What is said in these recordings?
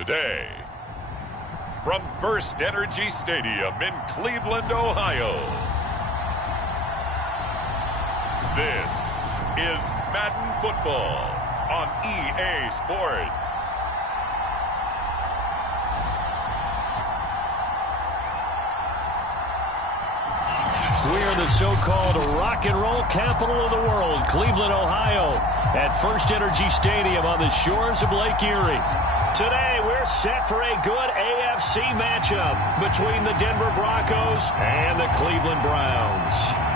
Today, from First Energy Stadium in Cleveland, Ohio, this is Madden Football on EA Sports. We are the so-called rock and roll capital of the world, Cleveland, Ohio, at First Energy Stadium on the shores of Lake Erie. Today, we're set for a good AFC matchup between the Denver Broncos and the Cleveland Browns.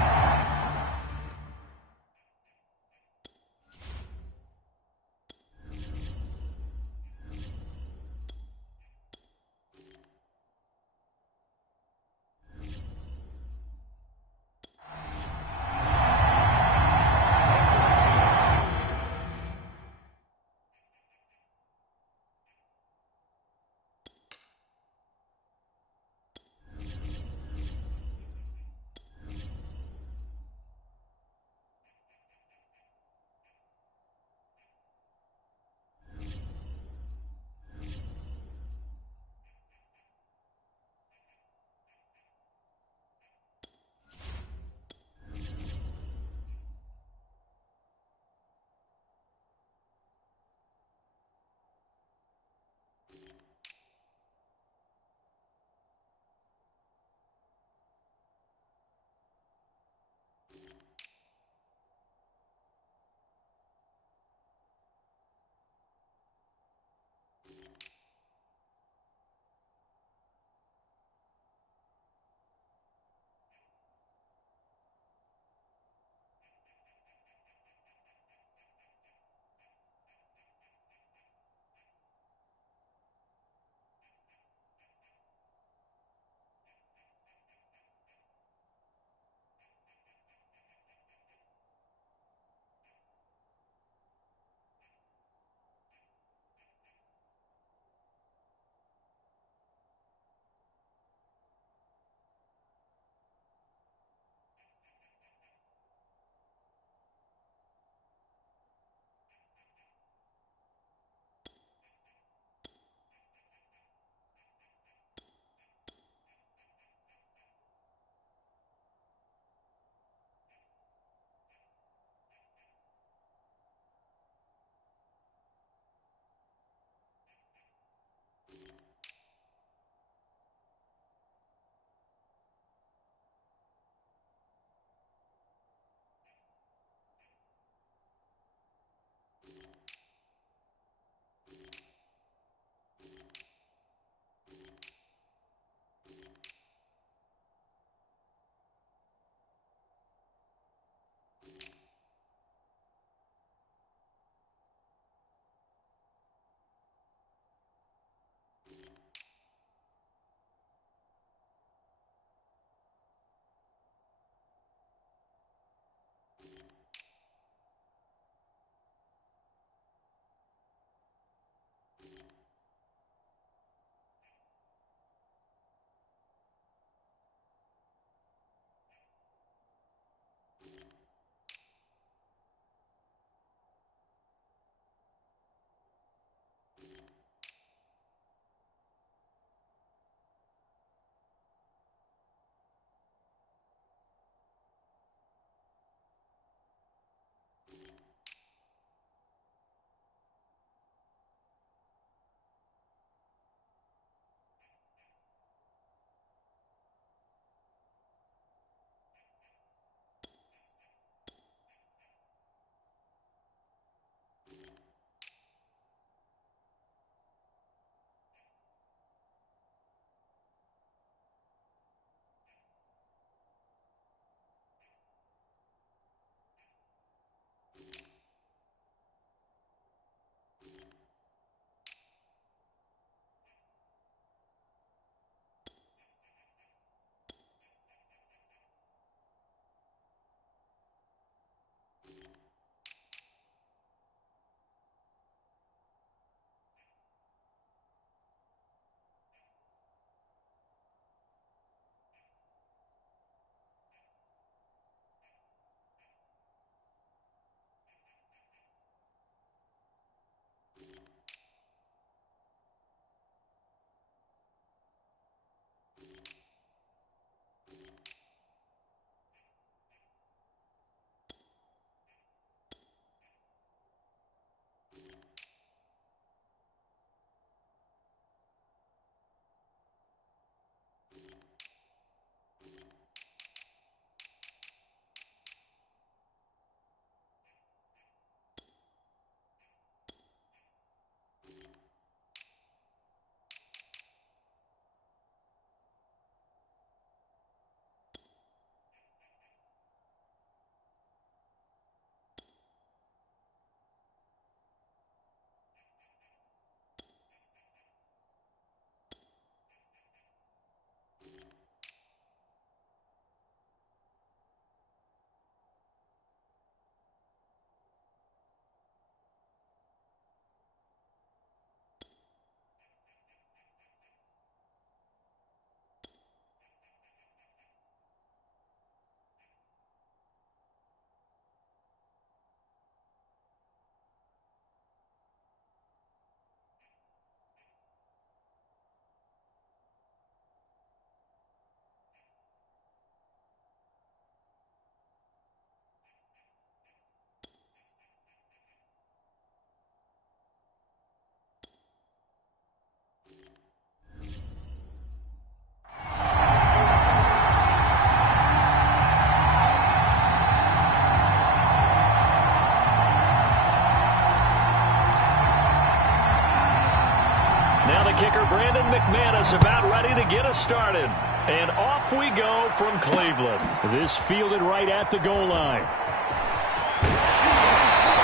kicker Brandon McManus about ready to get us started. And off we go from Cleveland. This fielded right at the goal line.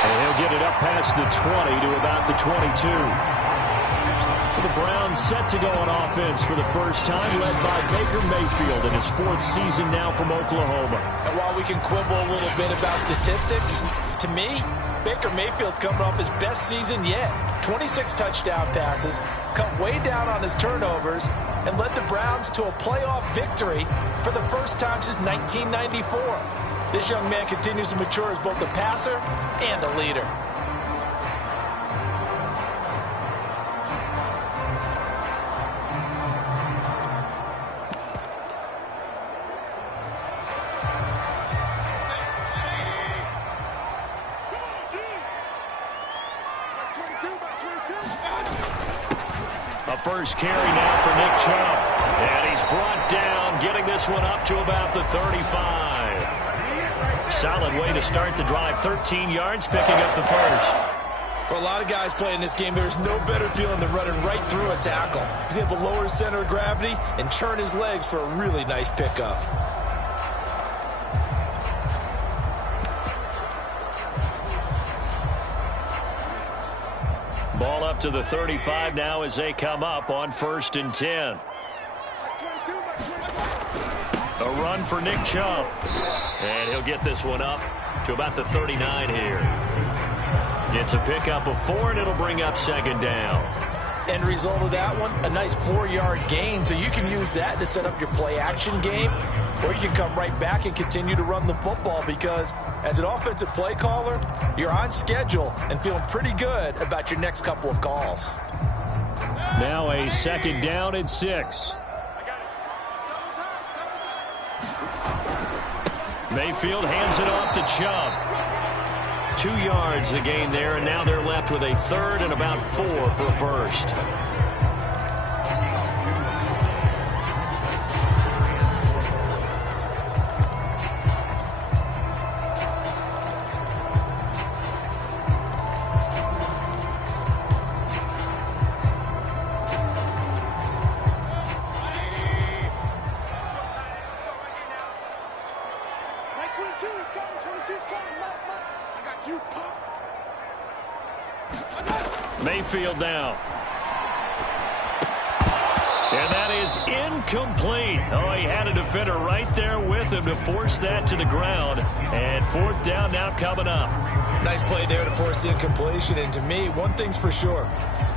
And he'll get it up past the 20 to about the 22. The Browns set to go on offense for the first time, led by Baker Mayfield in his 4th season now from Oklahoma. And while we can quibble a little bit about statistics, to me, Baker Mayfield's coming off his best season yet. 26 touchdown passes, cut way down on his turnovers, and led the Browns to a playoff victory for the first time since 1994. This young man continues to mature as both a passer and a leader. A first carry now for Nick Chubb. And he's brought down, getting this one up to about the 35. Solid way to start the drive. 13 yards, picking up the first. For a lot of guys playing this game, there's no better feeling than running right through a tackle. He's able to lower his center of gravity and churn his legs for a really nice pickup. Ball up to the 35 now as they come up on 1st and 10. A run for Nick Chubb. And he'll get this one up to about the 39 here. Gets a pickup of 4, and it'll bring up 2nd down. End result of that one, a nice 4-yard gain. So you can use that to set up your play-action game, or you can come right back and continue to run the football because as an offensive play caller, you're on schedule and feeling pretty good about your next couple of calls. Now a 2nd down and 6. Mayfield hands it off to Chubb. 2 yards the gain there, and now they're left with a 3rd and about 4 for a first. Mayfield now. And that is incomplete. Oh, he had a defender right there with him to force that to the ground. And 4th down now coming up. Nice play there to force the incompletion. And to me, one thing's for sure.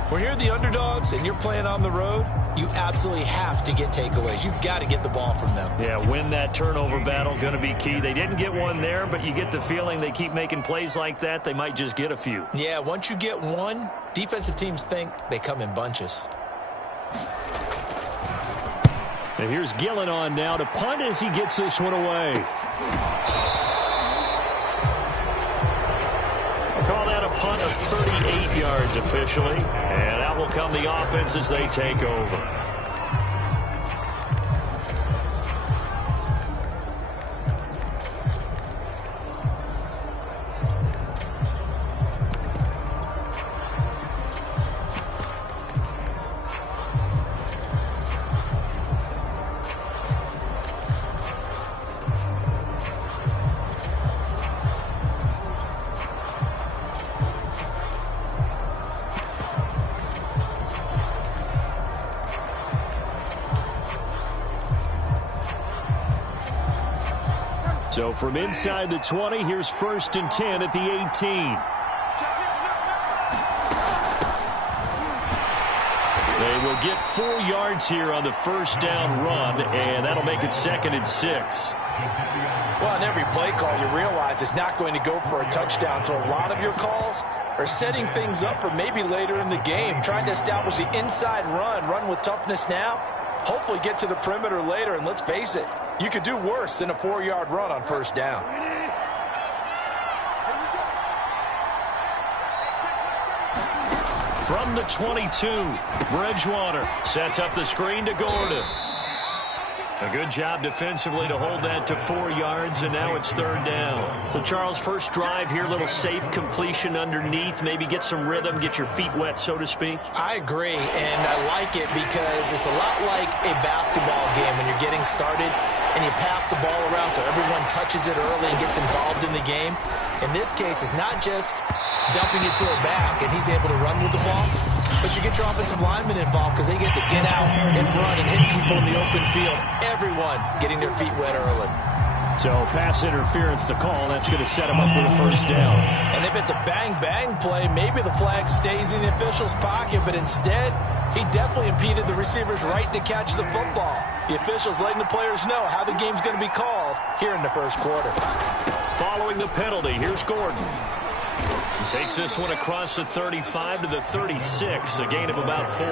When you're the underdogs and you're playing on the road, you absolutely have to get takeaways. You've got to get the ball from them. Yeah, win that turnover battle, going to be key. They didn't get one there, but you get the feeling they keep making plays like that, they might just get a few. Yeah, once you get one, defensive teams think they come in bunches. And here's Gillen on now to punt as he gets this one away. I'll call that a punt of 38 yards officially. And out will come the offense as they take over. So from inside the 20, here's 1st and 10 at the 18. They will get 4 yards here on the 1st down run, and that'll make it 2nd and 6. Well, in every play call, you realize it's not going to go for a touchdown, so a lot of your calls are setting things up for maybe later in the game, trying to establish the inside run with toughness now, hopefully get to the perimeter later, and let's face it, you could do worse than a 4-yard run on 1st down. From the 22, Bridgewater sets up the screen to Gordon. A good job defensively to hold that to 4 yards, and now it's 3rd down. So, Charles, first drive here, little safe completion underneath, maybe get some rhythm, get your feet wet, so to speak. I agree, and I like it because it's a lot like a basketball game when you're getting started and you pass the ball around so everyone touches it early and gets involved in the game. In this case, it's not just dumping it to a back and he's able to run with the ball, but you get your offensive linemen involved because they get to get out and run and hit people in the open field. Everyone getting their feet wet early. So pass interference to call. That's going to set him up with a 1st down. And if it's a bang-bang play, maybe the flag stays in the official's pocket, but instead he definitely impeded the receiver's right to catch the football. The officials letting the players know how the game's going to be called here in the 1st quarter. Following the penalty, here's Gordon. He takes this one across the 35 to the 36, a gain of about 4.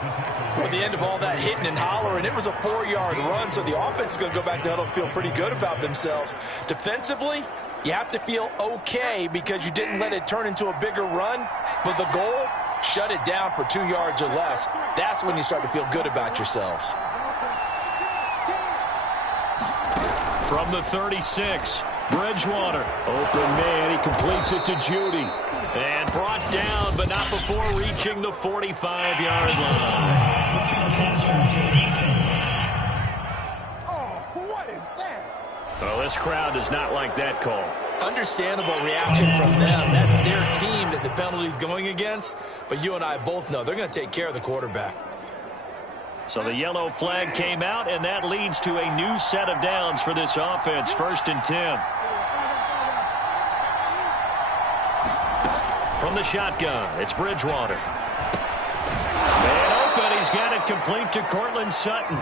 At the end of all that hitting and hollering, it was a 4-yard run, so the offense is going to go back to huddle and feel pretty good about themselves. Defensively, you have to feel okay because you didn't let it turn into a bigger run, but the goal, shut it down for 2 yards or less. That's when you start to feel good about yourselves. From the 36, Bridgewater. Open man, he completes it to Judy. And brought down, but not before reaching the 45-yard line. Oh, what is that? Well, this crowd does not like that call. Understandable reaction from them. That's their team that the penalty's going against. But you and I both know they're going to take care of the quarterback. So the yellow flag came out, and that leads to a new set of downs for this offense. 1st and 10. From the shotgun, it's Bridgewater. Man open, he's got it complete to Cortland Sutton.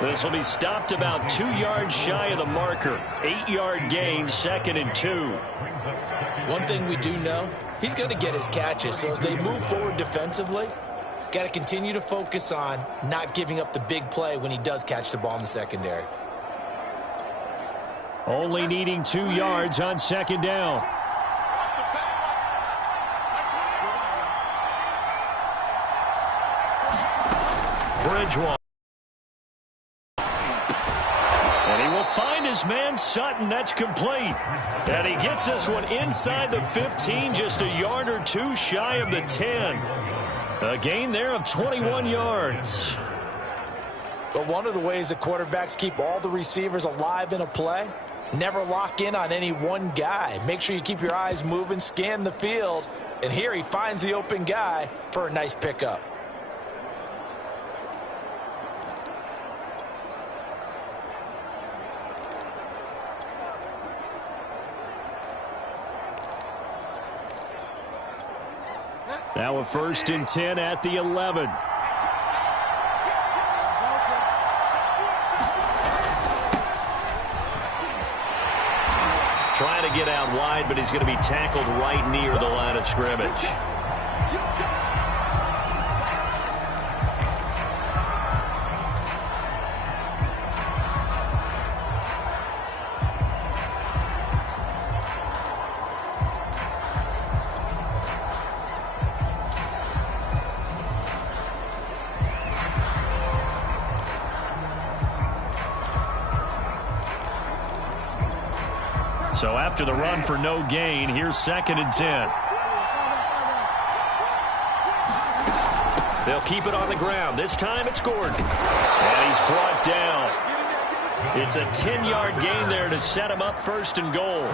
This will be stopped about 2 yards shy of the marker. 8-yard gain, 2nd and 2. One thing we do know, he's going to get his catches. So as they move forward defensively, got to continue to focus on not giving up the big play when he does catch the ball in the secondary. Only needing 2 yards on 2nd down. Bridgewater. And he will find his man Sutton. That's complete. And he gets this one inside the 15, just a yard or 2 shy of the 10. A gain there of 21 yards. But one of the ways that quarterbacks keep all the receivers alive in a play, never lock in on any one guy. Make sure you keep your eyes moving, scan the field. And here he finds the open guy for a nice pickup. Now a 1st and 10 at the 11. Trying to get out wide, but he's going to be tackled right near the line of scrimmage. So after the run for no gain, here's 2nd and 10. They'll keep it on the ground. This time it's Gordon. And he's brought down. It's a 10-yard gain there to set him up 1st and goal.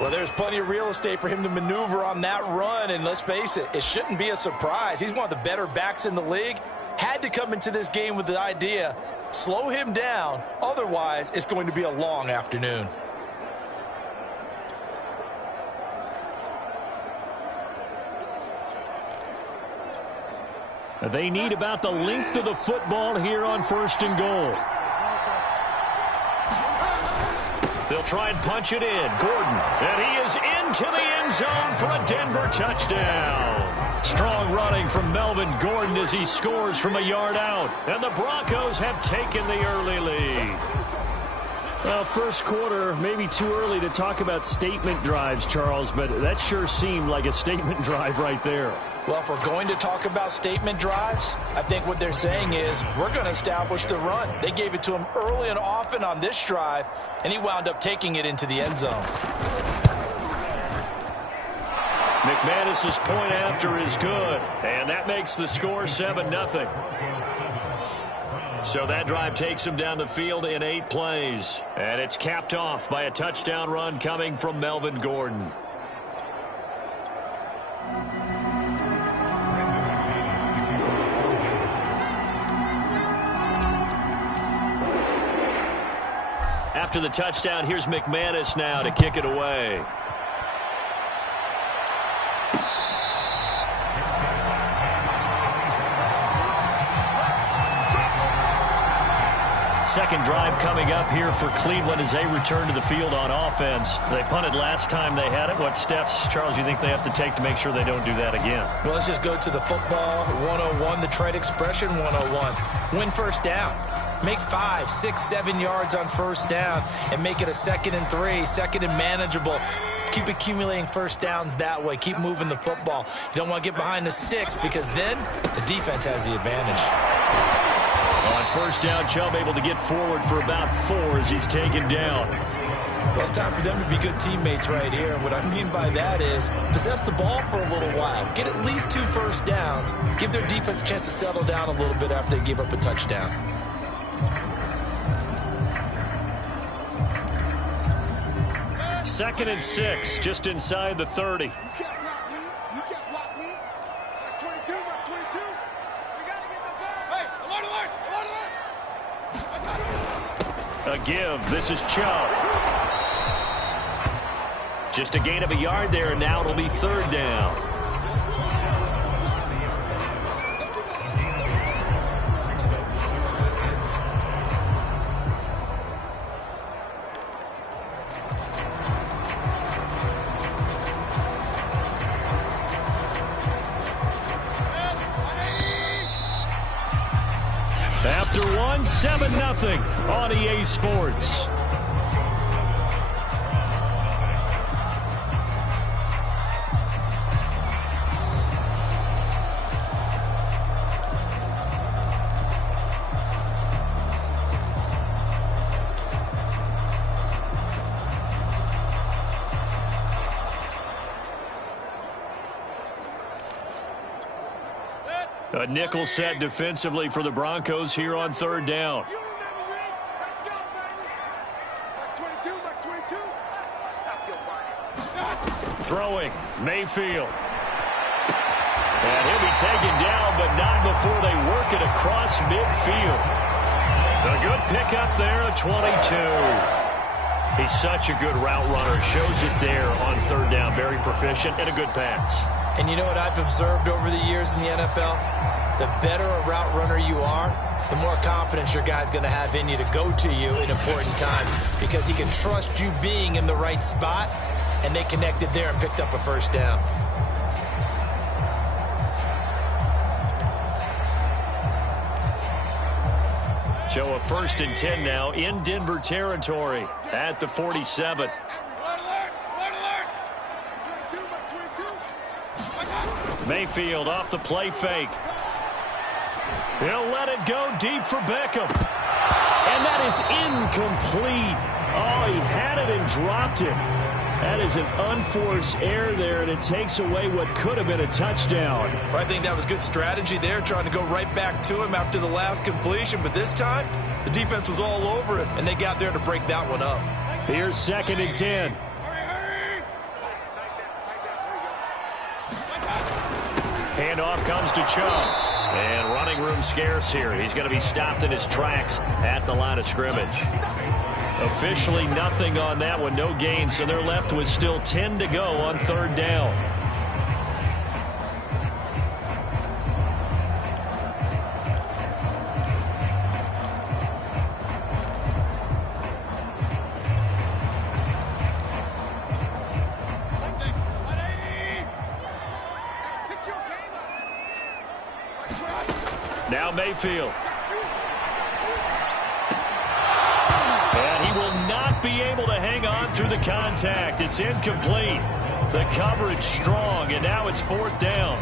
Well, there's plenty of real estate for him to maneuver on that run. And let's face it, it shouldn't be a surprise. He's one of the better backs in the league. Had to come into this game with the idea, slow him down. Otherwise, it's going to be a long afternoon. They need about the length of the football here on 1st and goal. They'll try and punch it in. Gordon, and he is into the end zone for a Denver touchdown. Strong running from Melvin Gordon as he scores from a yard out. And the Broncos have taken the early lead. Well, 1st quarter, maybe too early to talk about statement drives, Charles, but that sure seemed like a statement drive right there. Well, if we're going to talk about statement drives, I think what they're saying is we're going to establish the run. They gave it to him early and often on this drive, and he wound up taking it into the end zone. McManus's point after is good, and that makes the score 7-0. So that drive takes him down the field in 8 plays, and it's capped off by a touchdown run coming from Melvin Gordon. After the touchdown, here's McManus now to kick it away. Second drive coming up here for Cleveland as they return to the field on offense. They punted last time they had it. What steps, Charles, do you think they have to take to make sure they don't do that again? Well, let's just go to the football 101, the trade expression 101. Win first down. Make 5, 6, 7 yards on first down and make it a 2nd and 3, 2nd and manageable. Keep accumulating first downs that way. Keep moving the football. You don't want to get behind the sticks because then the defense has the advantage. On first down, Chubb able to get forward for about 4 as he's taken down. Well, it's time for them to be good teammates right here. And what I mean by that is possess the ball for a little while. Get at least 2 first downs. Give their defense a chance to settle down a little bit after they give up a touchdown. Second and 6, just inside the 30. A give. This is Chubb. Just a gain of a yard there, and now it'll be 3rd down. After 7-0 on EA Sports. A nickel set defensively for the Broncos here on 3rd down. Throwing, Mayfield. And he'll be taken down, but not before they work it across midfield. A good pickup there at 22. He's such a good route runner. Shows it there on 3rd down. Very proficient and a good pass. And you know what I've observed over the years in the NFL? The better a route runner you are, the more confidence your guy's going to have in you to go to you in important times because he can trust you being in the right spot, and they connected there and picked up a first down. So a 1st and 10 now in Denver territory at the 47. Mayfield off the play fake. He'll let it go deep for Beckham. And that is incomplete. Oh, he had it and dropped it. That is an unforced error there, and it takes away what could have been a touchdown. Well, I think that was good strategy there, trying to go right back to him after the last completion. But this time, the defense was all over it, and they got there to break that one up. Here's 2nd and 10. Handoff comes to Chubb. And running room scarce here. He's going to be stopped in his tracks at the line of scrimmage. Officially nothing on that one. No gain, so they're left with still 10 to go on 3rd down. Now Mayfield. And he will not be able to hang on through the contact. It's incomplete. The coverage strong, and now it's 4th down.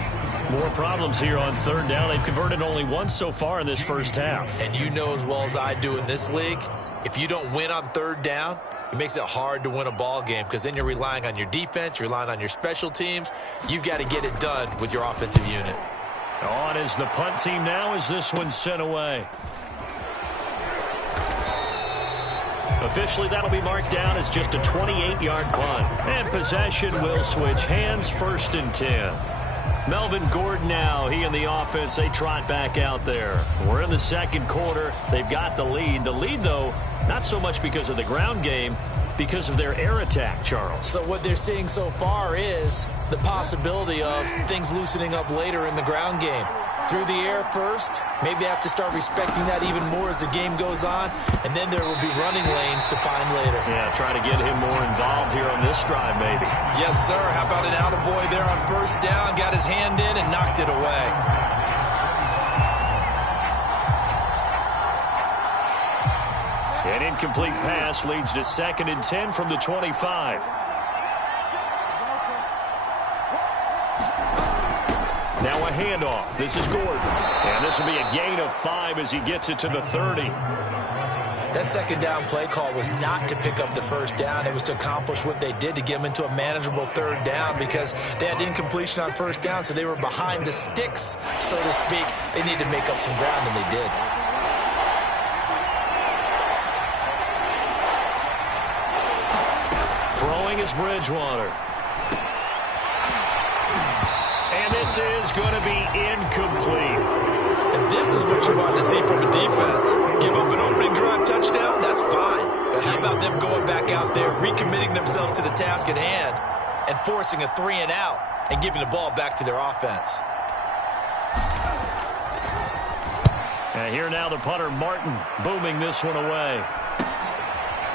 More problems here on third down. They've converted only once so far in this first half. And you know as well as I do in this league, if you don't win on third down, it makes it hard to win a ball game because then you're relying on your defense, you're relying on your special teams. You've got to get it done with your offensive unit. On is the punt team now as this one's sent away. Officially, that'll be marked down as just a 28-yard punt. And possession will switch hands, 1st and 10. Melvin Gordon now, he and the offense, they trot back out there. We're in the second quarter. They've got the lead. The lead, though, not so much because of the ground game, because of their air attack, Charles. So what they're seeing so far is the possibility of things loosening up later in the ground game. Through the air first, maybe they have to start respecting that even more as the game goes on, and then there will be running lanes to find later. Yeah, try to get him more involved here on this drive, maybe. Yes, sir. How about an attaboy there on 1st down, got his hand in and knocked it away. An incomplete pass leads to 2nd and 10 from the 25. Now a handoff. This is Gordon. And this will be a gain of 5 as he gets it to the 30. That 2nd down play call was not to pick up the 1st down. It was to accomplish what they did to get them into a manageable 3rd down because they had incompletion on 1st down, so they were behind the sticks, so to speak. They needed to make up some ground, and they did. Throwing is Bridgewater. And this is going to be incomplete. And this is what you want to see from a defense. Give up an opening drive touchdown, that's fine. But how about them going back out there, recommitting themselves to the task at hand, and forcing a 3-and-out and giving the ball back to their offense? And here now the punter, Martin, booming this one away.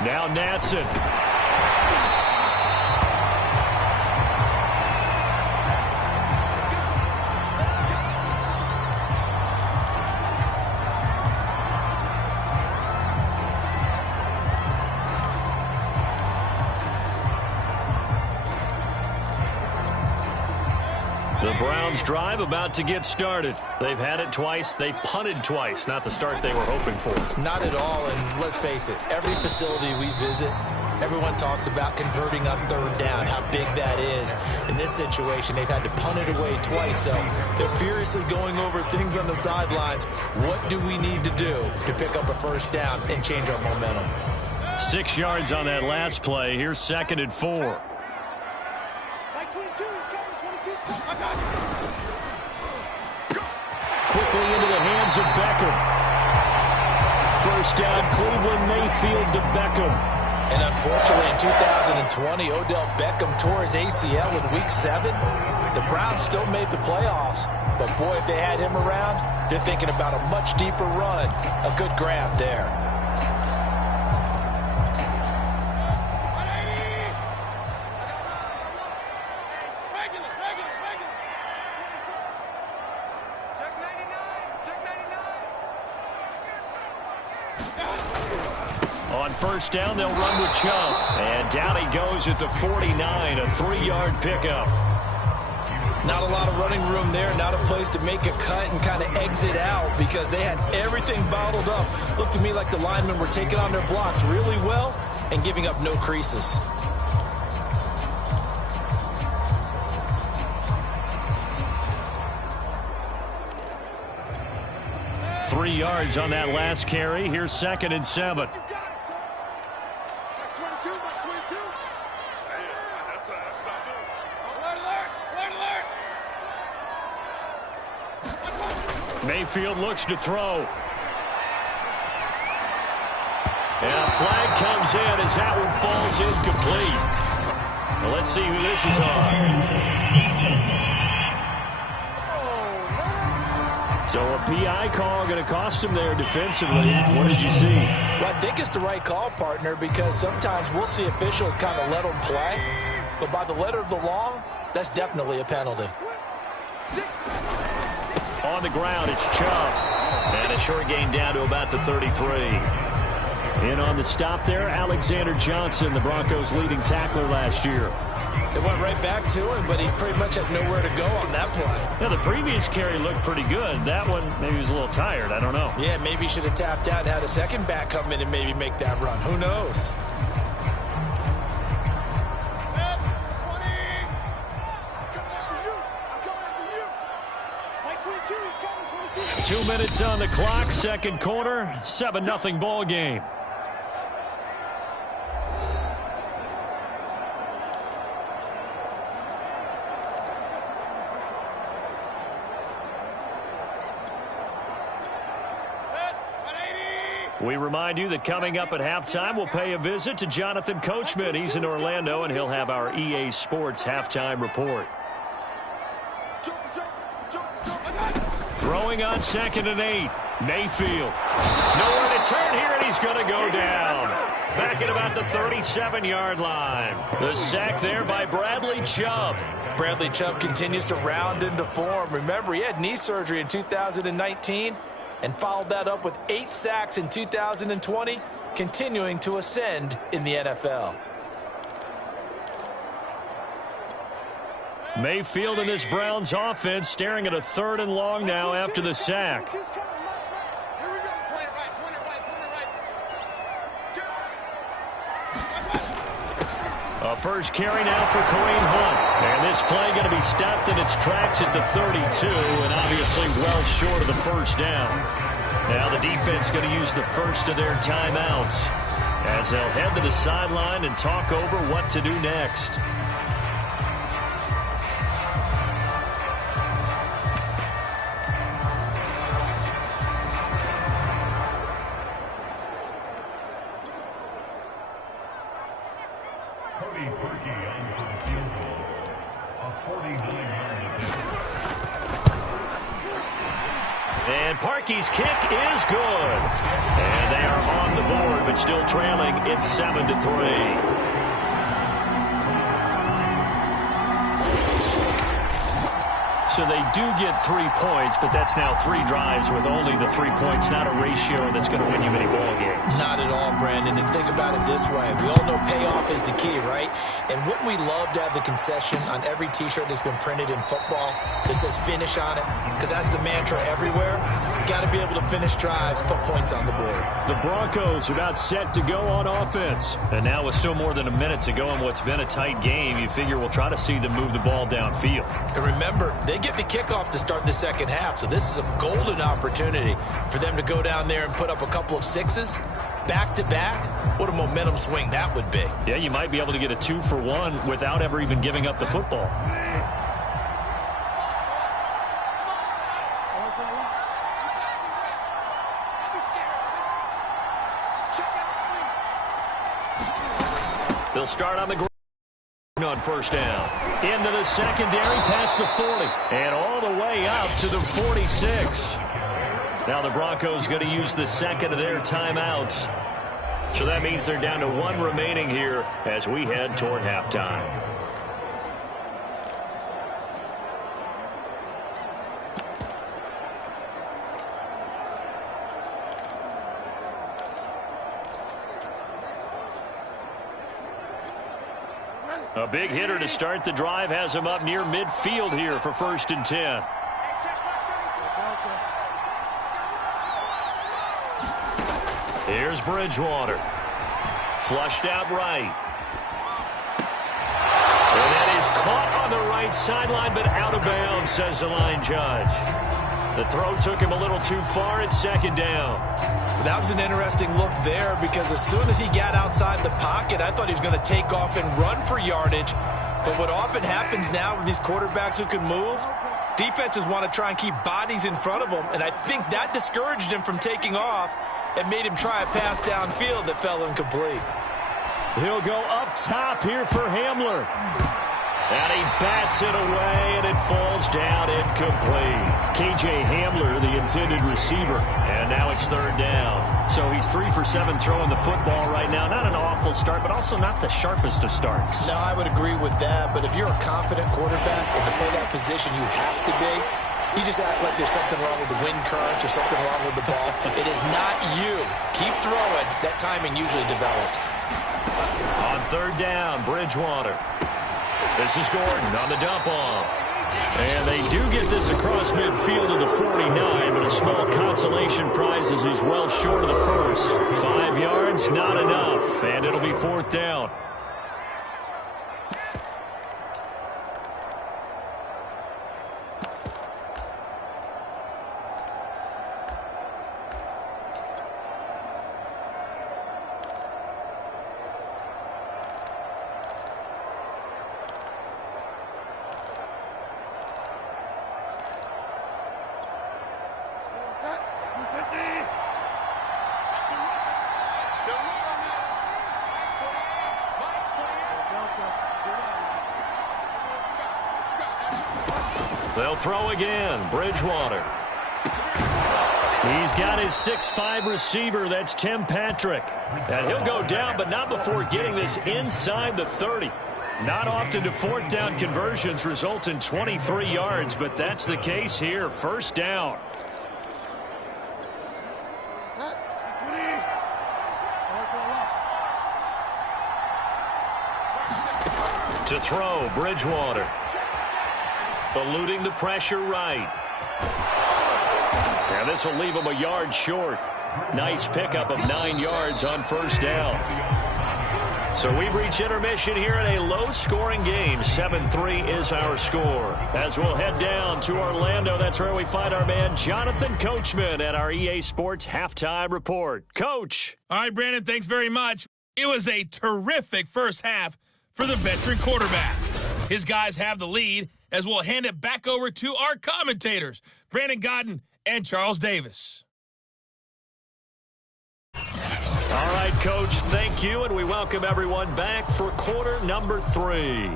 Now Natson. The Browns drive about to get started. They've had it twice. They've punted twice. Not the start they were hoping for. Not at all, and let's face it, every facility we visit, everyone talks about converting on 3rd down, how big that is. In this situation, they've had to punt it away twice, so they're furiously going over things on the sidelines. What do we need to do to pick up a 1st down and change our momentum? 6 yards on that last play. Here's 2nd and 4. Quickly into the hands of Beckham. 1st down, Cleveland, Mayfield to Beckham. And unfortunately, in 2020, Odell Beckham tore his ACL in Week 7. The Browns still made the playoffs. But, boy, if they had him around, they're thinking about a much deeper run. A good grab there. On 1st down, they'll run with Chubb. And down he goes at the 49, a 3-yard pickup. Not a lot of running room there, not a place to make a cut and kind of exit out because they had everything bottled up. Looked to me like the linemen were taking on their blocks really well and giving up no creases. Three yards on that last carry. Here's 2nd and 7. Mayfield looks to throw. And a flag comes in as that one falls incomplete. Well, let's see who this is on. So a PI call going to cost him there defensively. What did you see? Well, I think it's the right call, partner, because sometimes we'll see officials kind of let them play. But by the letter of the law, that's definitely a penalty. On the ground, it's Chubb. And a short gain down to about the 33. In on the stop there, Alexander Johnson, the Broncos' leading tackler last year. It went right back to him, but he pretty much had nowhere to go on that play. Yeah, the previous carry looked pretty good. That one, maybe he was a little tired. I don't know. Yeah, maybe he should have tapped out and had a second back come in and maybe make that run. Who knows? – 2 minutes on the clock, second quarter, 7-0 ball game. We remind you that coming up at halftime, we'll pay a visit to Jonathan Coachman. He's in Orlando, and he'll have our EA Sports halftime report. Throwing on 2nd and 8. Mayfield. Nowhere to turn here, and he's going to go down. Back at about the 37-yard line. The sack there by Bradley Chubb. Bradley Chubb continues to round into form. Remember, he had knee surgery in 2019 and followed that up with 8 sacks in 2020, continuing to ascend in the NFL. Mayfield and this Browns offense staring at a 3rd and long now after the sack. A first carry now for Kareem Hunt. And this play going to be stopped in its tracks at the 32, and obviously well short of the first down. Now the defense going to use the first of their timeouts as they'll head to the sideline and talk over what to do next. And Parkey's kick is good. And they are on the board, but still trailing. It's 7-3. So they do get 3 points, but that's now 3 drives with only the 3 points, not a ratio that's going to win you many ball games. Not at all, Brandon. And think about it this way. We all know payoff is the key, right? And wouldn't we love to have the concession on every T-shirt that's been printed in football that says finish on it? Because that's the mantra everywhere. Got to be able to finish drives, put points on the board. The Broncos are about set to go on offense. And now with still more than a minute to go in what's been a tight game, you figure we'll try to see them move the ball downfield. And remember, they get the kickoff to start the second half, so this is a golden opportunity for them to go down there and put up a couple of 6s back-to-back. What a momentum swing that would be. Yeah, you might be able to get a 2-for-1 without ever even giving up the football. They'll start on the ground on first down. Into the secondary, past the 40, and all the way out to the 46. Now the Broncos going to use the second of their timeouts. So that means they're down to 1 remaining here as we head toward halftime. A big hitter to start the drive has him up near midfield here for 1st and 10. Here's Bridgewater. Flushed out right. And that is caught on the right sideline, but out of bounds, says the line judge. The throw took him a little too far at 2nd down. That was an interesting look there because as soon as he got outside the pocket, I thought he was going to take off and run for yardage. But what often happens now with these quarterbacks who can move, defenses want to try and keep bodies in front of them, and I think that discouraged him from taking off and made him try a pass downfield that fell incomplete. He'll go up top here for Hamler. And he bats it away, and it falls down incomplete. K.J. Hamler, the intended receiver. And now it's 3rd down. So he's 3 for 7 throwing the football right now. Not an awful start, but also not the sharpest of starts. No, I would agree with that. But if you're a confident quarterback and to play that position, you have to be. You just act like there's something wrong with the wind currents or something wrong with the ball. It is not you. Keep throwing. That timing usually develops. On 3rd down, Bridgewater. This is Gordon on the dump off. And they do get this across midfield to the 49, but a small consolation prize as he's well short of the first. 5 yards, not enough, and it'll be 4th down. They'll throw again. Bridgewater. He's got his 6'5" receiver. That's Tim Patrick. And he'll go down, but not before getting this inside the 30. Not often do 4th down conversions result in 23 yards, but that's the case here. 1st down. To throw, Bridgewater. Eluding the pressure right. And this will leave him a yard short. Nice pickup of 9 yards on 1st down. So we've reached intermission here in a low-scoring game. 7-3 is our score. As we'll head down to Orlando, that's where we find our man Jonathan Coachman at our EA Sports Halftime Report. Coach. All right, Brandon, thanks very much. It was a terrific first half for the veteran quarterback. His guys have the lead, as we'll hand it back over to our commentators, Brandon Godden and Charles Davis. All right, Coach, thank you, and we welcome everyone back for quarter number 3.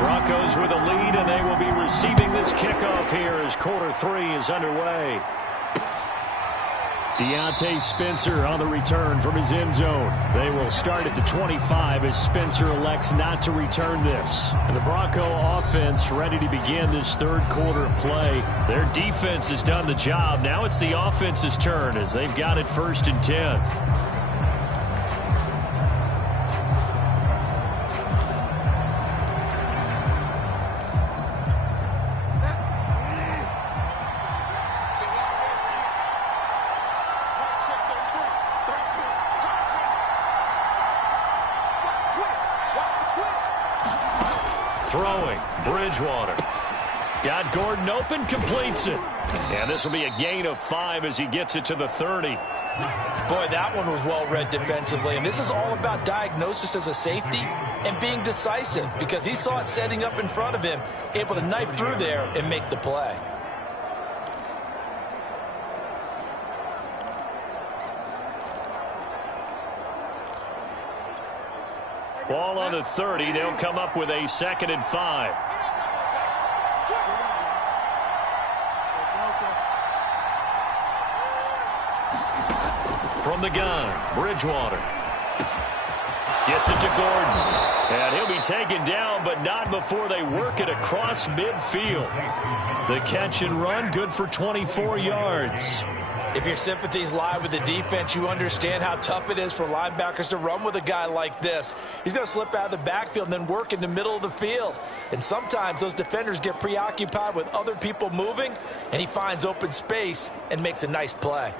Broncos with a lead, and they will be receiving this kickoff here as quarter 3 is underway. Deontay Spencer on the return from his end zone. They will start at the 25 as Spencer elects not to return this. And the Bronco offense ready to begin this 3rd quarter of play. Their defense has done the job. Now it's the offense's turn as they've got it 1st and 10. Throwing, Bridgewater. Got Gordon open, completes it. And this will be a gain of 5 as he gets it to the 30. Boy, that one was well read defensively. And this is all about diagnosis as a safety and being decisive, because he saw it setting up in front of him, able to knife through there and make the play. Ball on the 30. They'll come up with a 2nd and 5. From the gun, Bridgewater. Gets it to Gordon. And he'll be taken down, but not before they work it across midfield. The catch and run, good for 24 yards. If your sympathies lie with the defense, you understand how tough it is for linebackers to run with a guy like this. He's going to slip out of the backfield and then work in the middle of the field. And sometimes those defenders get preoccupied with other people moving, and he finds open space and makes a nice play.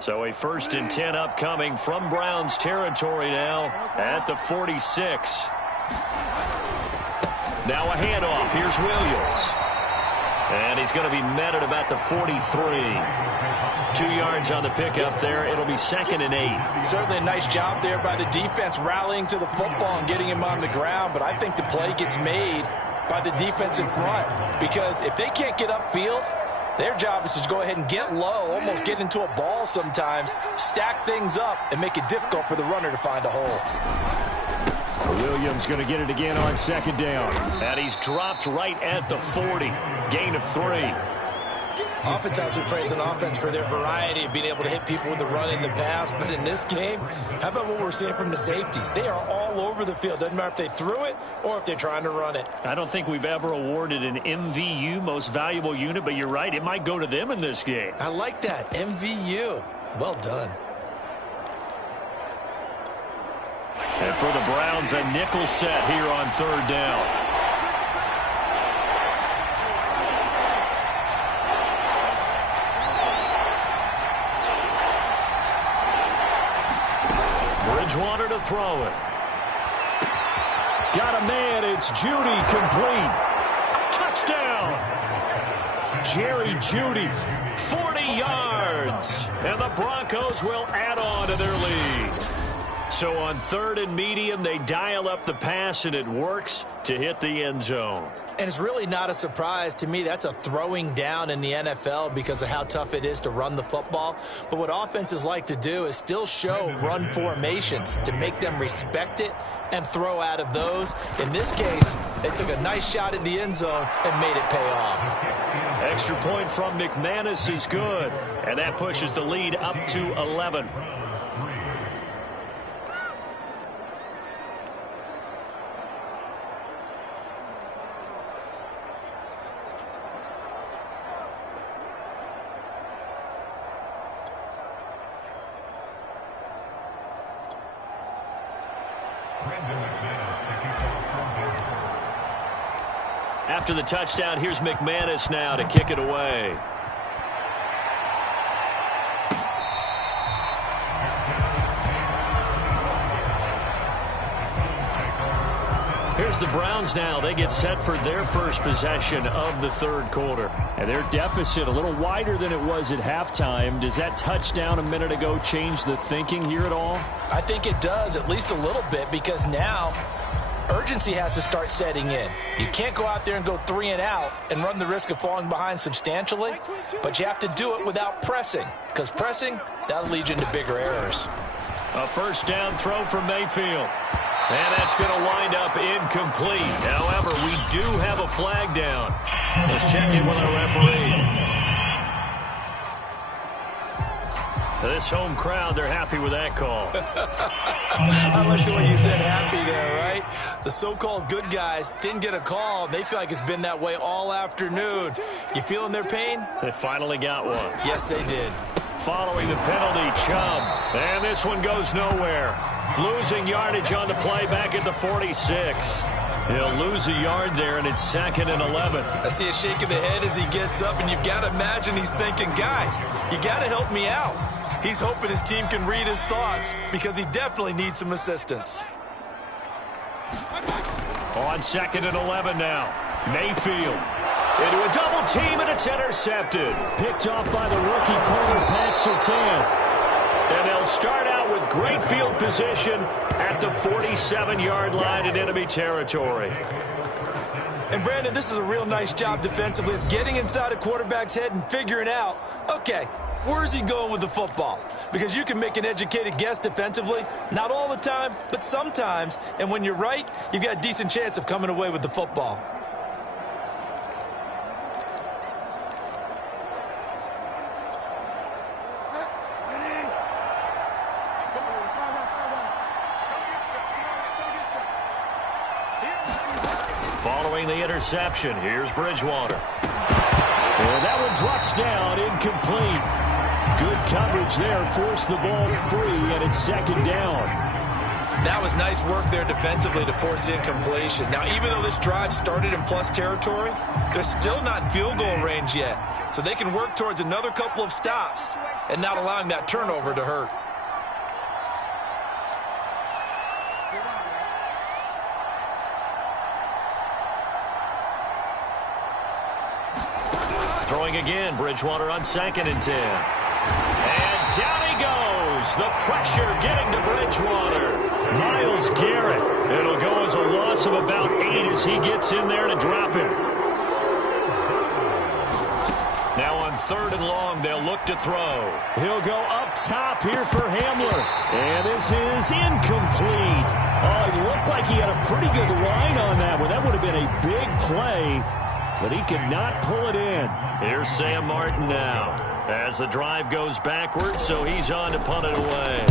So a 1st and 10 upcoming from Browns territory now at the 46. Now a handoff. Here's Williams. And he's going to be met at about the 43. 2 yards on the pickup there. It'll be 2nd and 8. Certainly a nice job there by the defense rallying to the football and getting him on the ground. But I think the play gets made by the defense in front, because if they can't get upfield, their job is to go ahead and get low, almost get into a ball sometimes, stack things up, and make it difficult for the runner to find a hole. Williams going to get it again on 2nd down. And he's dropped right at the 40. Gain of 3. Oftentimes we praise an offense for their variety of being able to hit people with the run in the pass. But in this game, how about what we're seeing from the safeties? They are all over the field. Doesn't matter if they threw it or if they're trying to run it. I don't think we've ever awarded an MVU, most valuable unit, but you're right. It might go to them in this game. I like that. MVU. Well done. for the Browns, a nickel set here on third down. Bridgewater to throw it. Got a man. It's Judy, complete. Touchdown. Jerry Judy, 40 yards. And the Broncos will add on to their lead. So on third and medium, they dial up the pass, and it works to hit the end zone. And it's really not a surprise to me. That's a throwing down in the NFL because of how tough it is to run the football. But what offenses like to do is still show run formations to make them respect it and throw out of those. In this case, they took a nice shot at the end zone and made it pay off. Extra point from McManus is good, and that pushes the lead up to 11. After the touchdown, here's McManus now to kick it away. Here's the Browns now. They get set for their first possession of the third quarter. And their deficit a little wider than it was at halftime. Does that touchdown a minute ago change the thinking here at all? I think it does, at least a little bit, because now urgency has to start setting in. You can't go out there and go 3 and out and run the risk of falling behind substantially, but you have to do it without pressing, because pressing, that'll lead you into bigger errors. A first down throw from Mayfield. And that's going to wind up incomplete. However, we do have a flag down. Let's check in with our referee. This home crowd, they're happy with that call. I like the way you said happy there, right? The so-called good guys didn't get a call. They feel like it's been that way all afternoon. You feeling their pain? They finally got one. Yes, they did. Following the penalty, Chubb. And this one goes nowhere. Losing yardage on the play back at the 46. He'll lose a yard there, and it's 2nd and 11. I see a shake of the head as he gets up, and you've got to imagine he's thinking, guys, you got to help me out. He's hoping his team can read his thoughts because he definitely needs some assistance. On 2nd and 11 now. Mayfield into a double team, and it's intercepted. Picked off by the rookie corner, Pat Surtain. And they'll start out with great field position at the 47-yard line in enemy territory. And, Brandon, this is a real nice job defensively of getting inside a quarterback's head and figuring out, okay, where's he going with the football? Because you can make an educated guess defensively, not all the time, but sometimes. And when you're right, you've got a decent chance of coming away with the football. Following the interception, here's Bridgewater. And that one drops down, incomplete. Good coverage there, forced the ball free, and it's 2nd down. That was nice work there defensively to force the incompletion. Now, even though this drive started in plus territory, they're still not in field goal range yet. So they can work towards another couple of stops and not allowing that turnover to hurt. Throwing again, Bridgewater on 2nd and 10. And down he goes. The pressure getting to Bridgewater. Myles Garrett. It'll go as a loss of about 8 as he gets in there to drop him. Now on 3rd and long, they'll look to throw. He'll go up top here for Hamler. And this is incomplete. Oh, it looked like he had a pretty good line on that one. That would have been a big play, but he could not pull it in. Here's Sam Martin now as the drive goes backwards, so he's on to punt it away.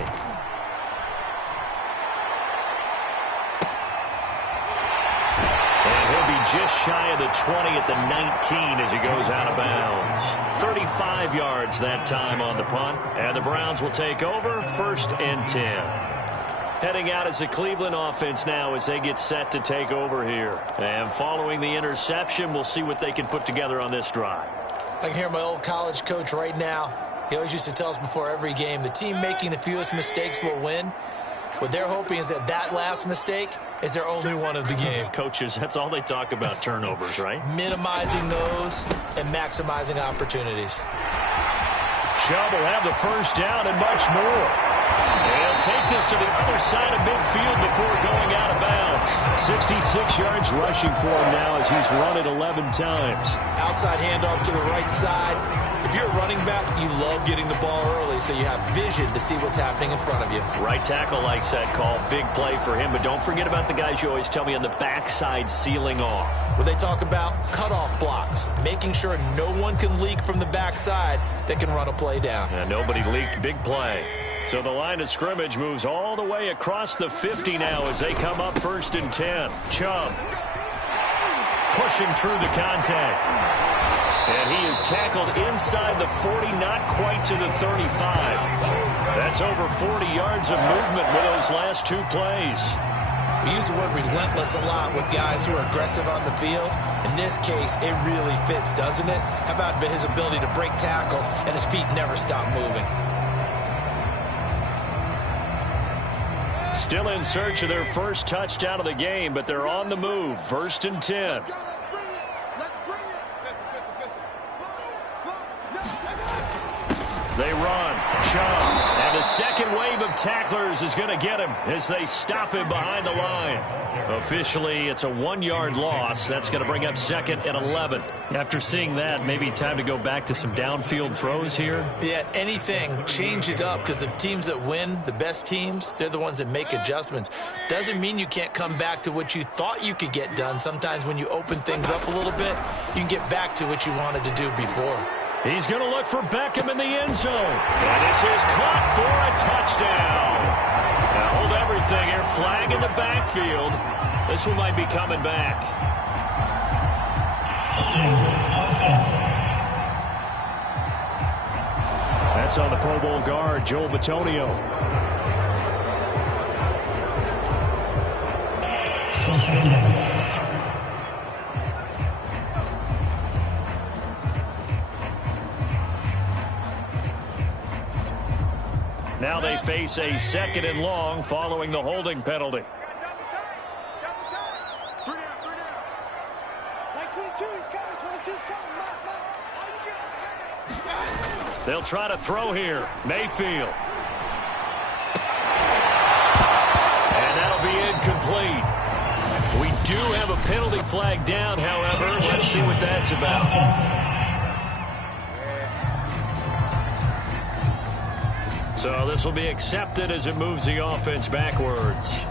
And he'll be just shy of the 20 at the 19 as he goes out of bounds. 35 yards that time on the punt, and the Browns will take over 1st and 10. Heading out as the Cleveland offense now as they get set to take over here. And following the interception, we'll see what they can put together on this drive. I can hear my old college coach right now. He always used to tell us before every game, the team making the fewest mistakes will win. What they're hoping is that last mistake is their only one of the game. Coaches, that's all they talk about, turnovers, right? Minimizing those and maximizing opportunities. Chubb will have the first down and much more. He'll take this to the other side of midfield before going out of bounds. 66 yards rushing for him now as he's run it 11 times. Outside handoff to the right side. If you're a running back, you love getting the ball early so you have vision to see what's happening in front of you. Right tackle likes that call. Big play for him, but don't forget about the guys you always tell me on the backside sealing off. When they talk about cutoff blocks, making sure no one can leak from the backside that can run a play down. And nobody leaked. Big play. So the line of scrimmage moves all the way across the 50 now as they come up 1st and 10. Chubb pushing through the contact. And he is tackled inside the 40, not quite to the 35. That's over 40 yards of movement with those last 2 plays. We use the word relentless a lot with guys who are aggressive on the field. In this case, it really fits, doesn't it? How about his ability to break tackles and his feet never stop moving? Still in search of their first touchdown of the game, but they're on the move. 1st and 10. They run. Chubb. And the second wave of tacklers is going to get him as they stop him behind the line. Officially, it's a 1-yard loss. That's going to bring up 2nd and 11. After seeing that, maybe time to go back to some downfield throws here. Yeah, anything. Change it up because the teams that win, the best teams, they're the ones that make adjustments. Doesn't mean you can't come back to what you thought you could get done. Sometimes when you open things up a little bit, you can get back to what you wanted to do before. He's going to look for Beckham in the end zone. And this is caught for a touchdown. Now hold everything here. Flag in the backfield. This one might be coming back. That's on the Pro Bowl guard, Joel Bitonio. Now they face a 2nd and long following the holding penalty. They'll try to throw here. Mayfield. And that'll be incomplete. We do have a penalty flag down, however. Let's see what that's about. So this will be accepted as it moves the offense backwards.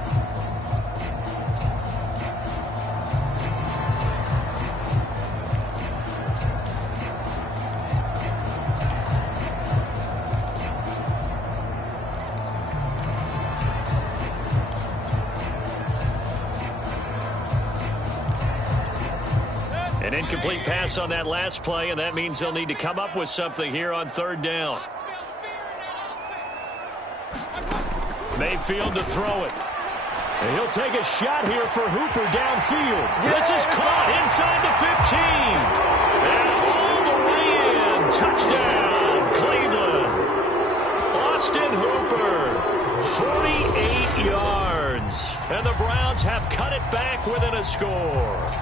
An incomplete pass on that last play, and that means they'll need to come up with something here on 3rd down. Mayfield to throw it. And he'll take a shot here for Hooper downfield. This is caught inside the 15. And all the way in. Touchdown, Cleveland. Austin Hooper, 48 yards. And the Browns have cut it back within a score.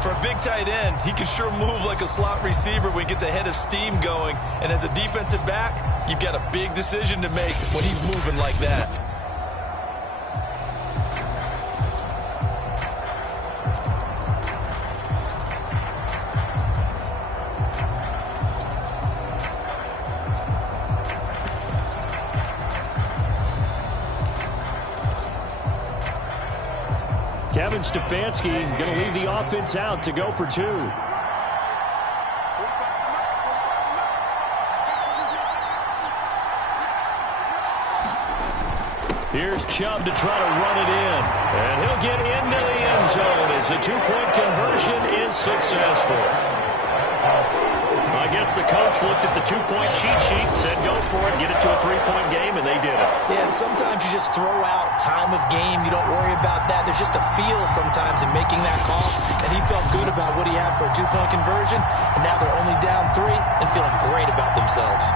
For a big tight end, he can sure move like a slot receiver when he gets a head of steam going. And as a defensive back, you've got a big decision to make when he's moving like that. Kevin Stefanski going to leave the offense out to go for 2. Here's Chubb to try to run it in. And he'll get into the end zone as the 2-point conversion is successful. I guess guess the coach looked at the two-point cheat sheet, said go for it, get it to a three-point game, and they did it. Yeah, and sometimes you just throw out time of game. You don't worry about that. There's just a feel sometimes in making that call, and he felt good about what he had for a two-point conversion, and now they're only down 3 and feeling great about themselves.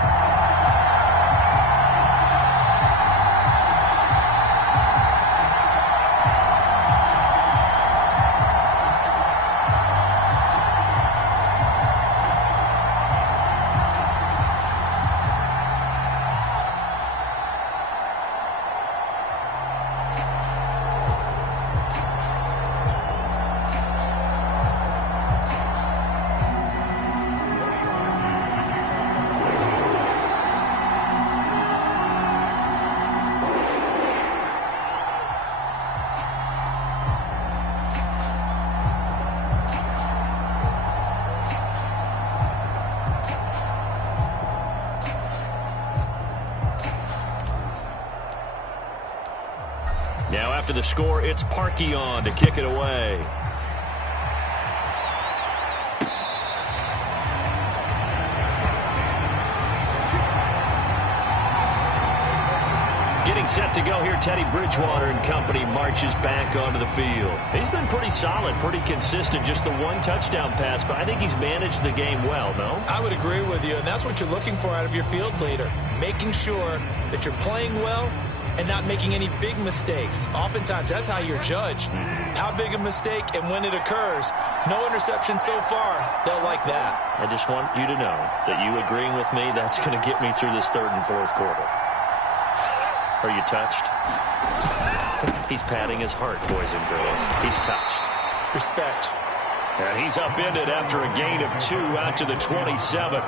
Now after the score, it's Parkey on to kick it away. Getting set to go here, Teddy Bridgewater and company marches back onto the field. He's been pretty solid, pretty consistent, just the one touchdown pass, but I think he's managed the game well, no? I would agree with you, and that's what you're looking for out of your field leader, making sure that you're playing well and not making any big mistakes. Oftentimes, that's how you're judged. How big a mistake and when it occurs. No interception so far. They'll like that. I just want you to know that you agreeing with me, that's going to get me through this third and fourth quarter. Are you touched? He's patting his heart, boys and girls. He's touched. Respect. And he's upended after a gain of 2 out to the 27.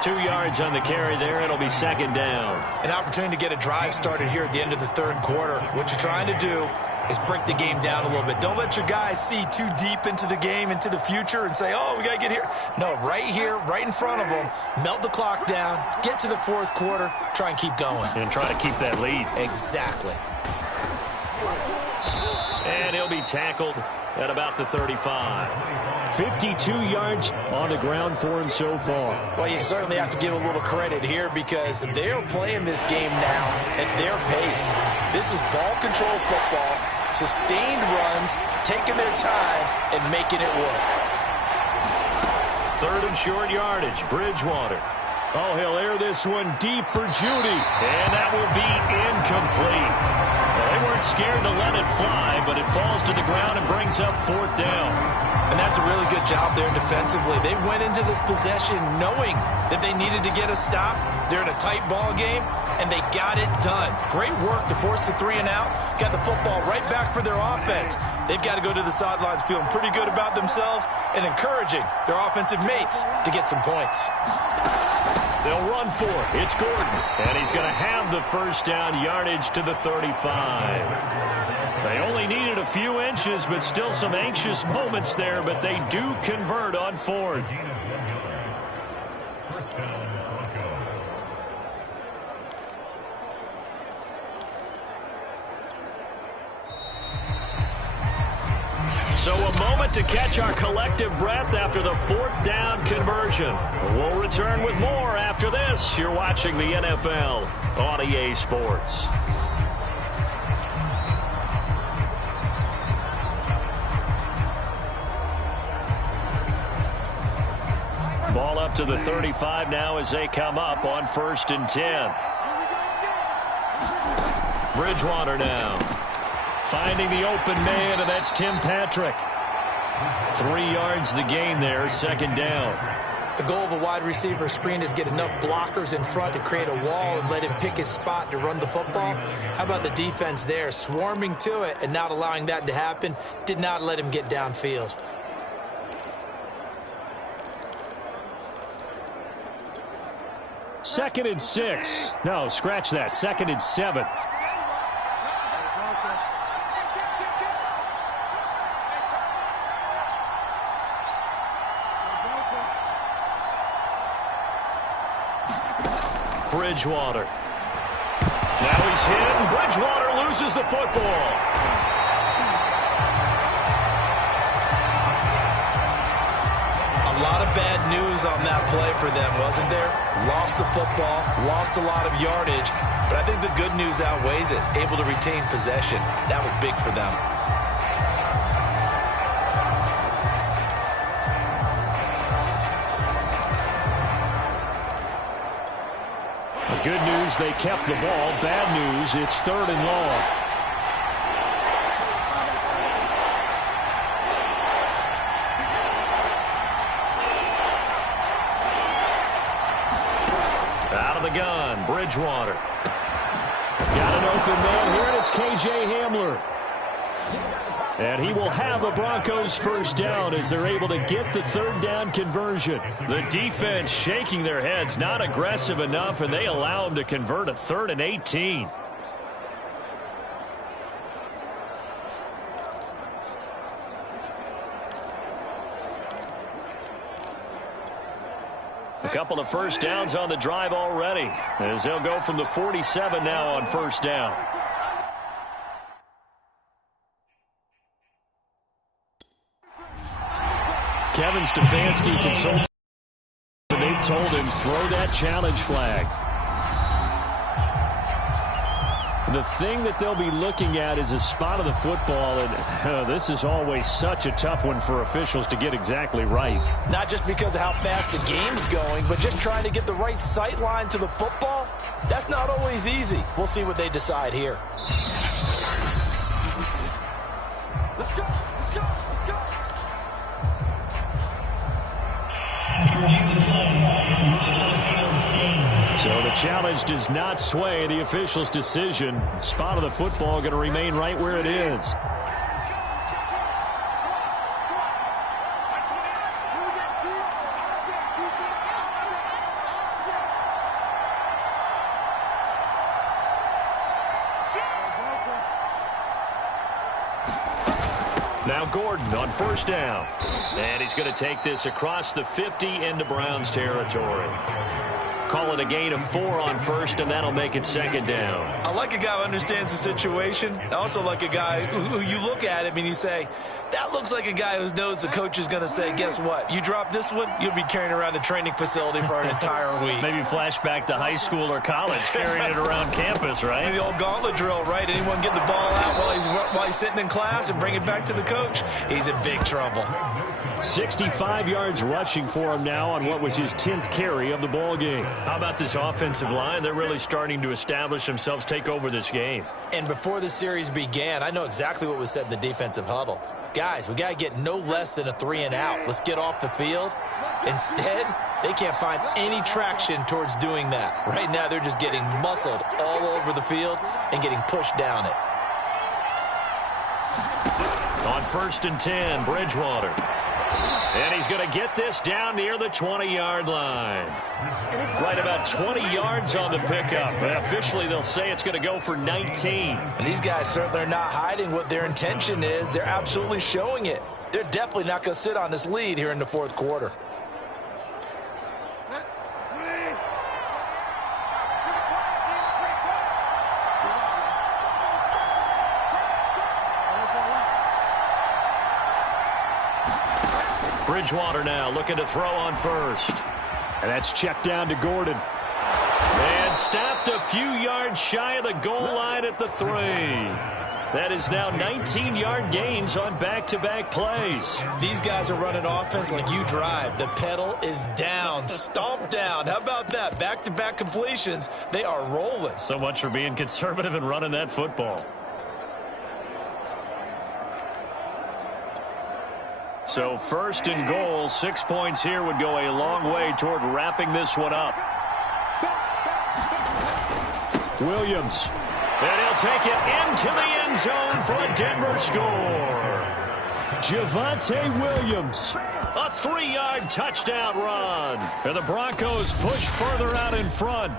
2 yards on the carry there. It'll be second down. An opportunity to get a drive started here at the end of the third quarter. What you're trying to do is break the game down a little bit. Don't let your guys see too deep into the game, into the future, and say, oh, we got to get here. No, right here, right in front of them, melt the clock down, get to the fourth quarter, try and keep going. And try to keep that lead. Exactly. And he'll be tackled at about the 35. 52 yards on the ground for him so far. Well, you certainly have to give a little credit here because they're playing this game now at their pace. This is ball control football, sustained runs, taking their time, and making it work. Third and short yardage, Bridgewater. Oh, he'll air this one deep for Judy. And that will be incomplete. Well, they weren't scared to let it fly, but it falls to the ground and brings up fourth down. And that's a really good job there defensively. They went into this possession knowing that they needed to get a stop. They're in a tight ball game, and they got it done. Great work to force the 3 and out. Got the football right back for their offense. They've got to go to the sidelines feeling pretty good about themselves and encouraging their offensive mates to get some points. They'll run for it. It's Gordon, and he's going to have the first down, yardage to the 35. They only needed a few inches, but still some anxious moments there, but they do convert on fourth. So a moment to catch our collective breath after the fourth down conversion. We'll return with more after this. You're watching the NFL on EA Sports. Ball up to the 35 now as they come up on 1st and 10. Bridgewater now. Finding the open man, and that's Tim Patrick. 3 yards the gain there, second down. The goal of a wide receiver screen is get enough blockers in front to create a wall and let him pick his spot to run the football. How about the defense there, swarming to it and not allowing that to happen? Did not let him get downfield. Second and 6. No, scratch that. Second and 7. Bridgewater. Now he's hit, and Bridgewater loses the football. A A lot of bad news on that play for them, wasn't there? Lost the football, lost a lot of yardage, but I think the good news outweighs it. Able to retain possession. That was big for them. Good news, they kept the ball. Bad news, it's 3rd and long. Out of the gun, Bridgewater. Got an open man here, and it's K.J. Hamler. And he will have a Broncos first down as they're able to get the 3rd down conversion. The defense shaking their heads, not aggressive enough, and they allow them to convert a 3rd and 18. A couple of first downs on the drive already, as they'll go from the 47 now on first down. Kevin Stefanski consulted, and they've told him throw that challenge flag. The thing that they'll be looking at is a spot of the football, and this is always such a tough one for officials to get exactly right. Not just because of how fast the game's going, but just trying to get the right sight line to the football. That's not always easy. We'll see what they decide here. Let's go. So the challenge does not sway the official's decision. Spot of the football going to remain right where it is. Now Gordon on first down. And he's going to take this across the 50 into Browns territory. Call it a gain of 4 on first, and that'll make it 2nd down. I like a guy who understands the situation. I also like a guy who you look at him and you say, that looks like a guy who knows the coach is going to say, guess what? You drop this one, you'll be carrying around the training facility for an entire week. Maybe flashback to high school or college, carrying it around campus, right? The old gauntlet drill, right? Anyone get the ball out while he's sitting in class and bring it back to the coach? He's in big trouble. 65 yards rushing for him now on what was his 10th carry of the ball game. How about this offensive line? They're really starting to establish themselves, take over this game. And before the series began, I know exactly what was said in the defensive huddle. Guys, we got to get no less than a 3 and out. Let's get off the field. Instead, they can't find any traction towards doing that. Right now, they're just getting muscled all over the field and getting pushed down it. On 1st and 10, Bridgewater. And he's going to get this down near the 20-yard line. Right about 20 yards on the pickup. Officially, they'll say it's going to go for 19. And these guys certainly are not hiding what their intention is. They're absolutely showing it. They're definitely not going to sit on this lead here in the 4th quarter. Bridgewater now looking to throw on first. And that's checked down to Gordon. And stopped a few yards shy of the goal line at the 3. That is now 19-yard gains on back-to-back plays. These guys are running offense like you drive. The pedal is down, stomped down. How about that? Back-to-back completions. They are rolling. So much for being conservative and running that football. So 1st and goal, 6 points here would go a long way toward wrapping this one up. Williams. And he'll take it into the end zone for a Denver score. Javonte Williams. A 3-yard touchdown run. And the Broncos push further out in front.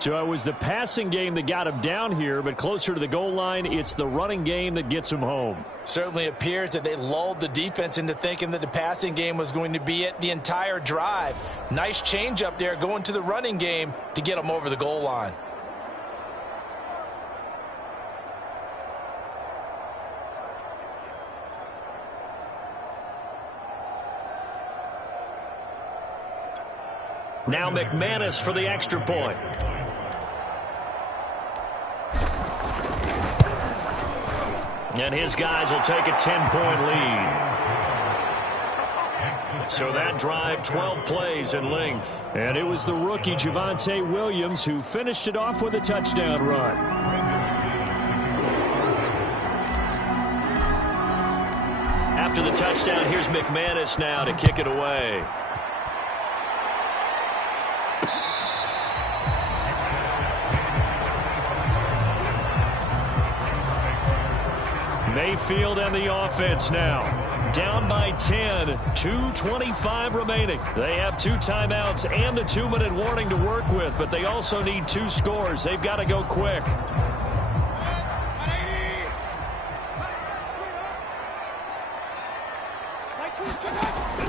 So it was the passing game that got him down here, but closer to the goal line, it's the running game that gets him home. Certainly appears that they lulled the defense into thinking that the passing game was going to be it the entire drive. Nice change up there going to the running game to get them over the goal line. Now McManus for the extra point. And his guys will take a 10-point lead. So that drive, 12 plays in length. And it was the rookie Javonte Williams who finished it off with a touchdown run. After the touchdown, here's McManus now to kick it away. Mayfield and the offense now. Down by 10, 2:25 remaining. They have 2 timeouts and the 2-minute warning to work with, but they also need 2 scores. They've got to go quick.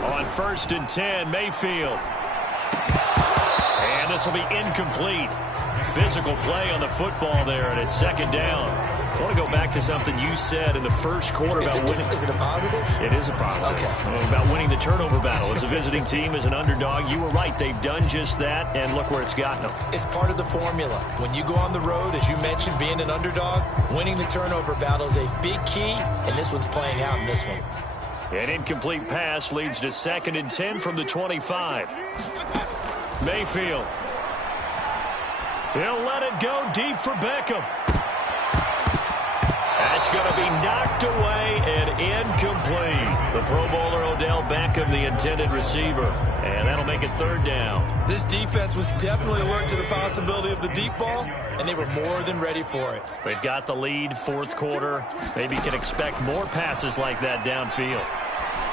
On 1st and 10, Mayfield. And this will be incomplete. Physical play on the football there, and it's 2nd down. I want to go back to something you said in the first quarter about winning. Is it a positive? It is a positive. Okay. About winning the turnover battle. As a visiting team, as an underdog, you were right. They've done just that, and look where it's gotten them. It's part of the formula. When you go on the road, as you mentioned, being an underdog, winning the turnover battle is a big key, and this one's playing out in this one. An incomplete pass leads to 2nd and 10 from the 25. Mayfield. He'll let it go deep for Beckham. That's going to be knocked away and incomplete. The Pro Bowler Odell Beckham, the intended receiver. And that'll make it 3rd down. This defense was definitely alert to the possibility of the deep ball, and they were more than ready for it. They've got the lead, 4th quarter. Maybe can expect more passes like that downfield.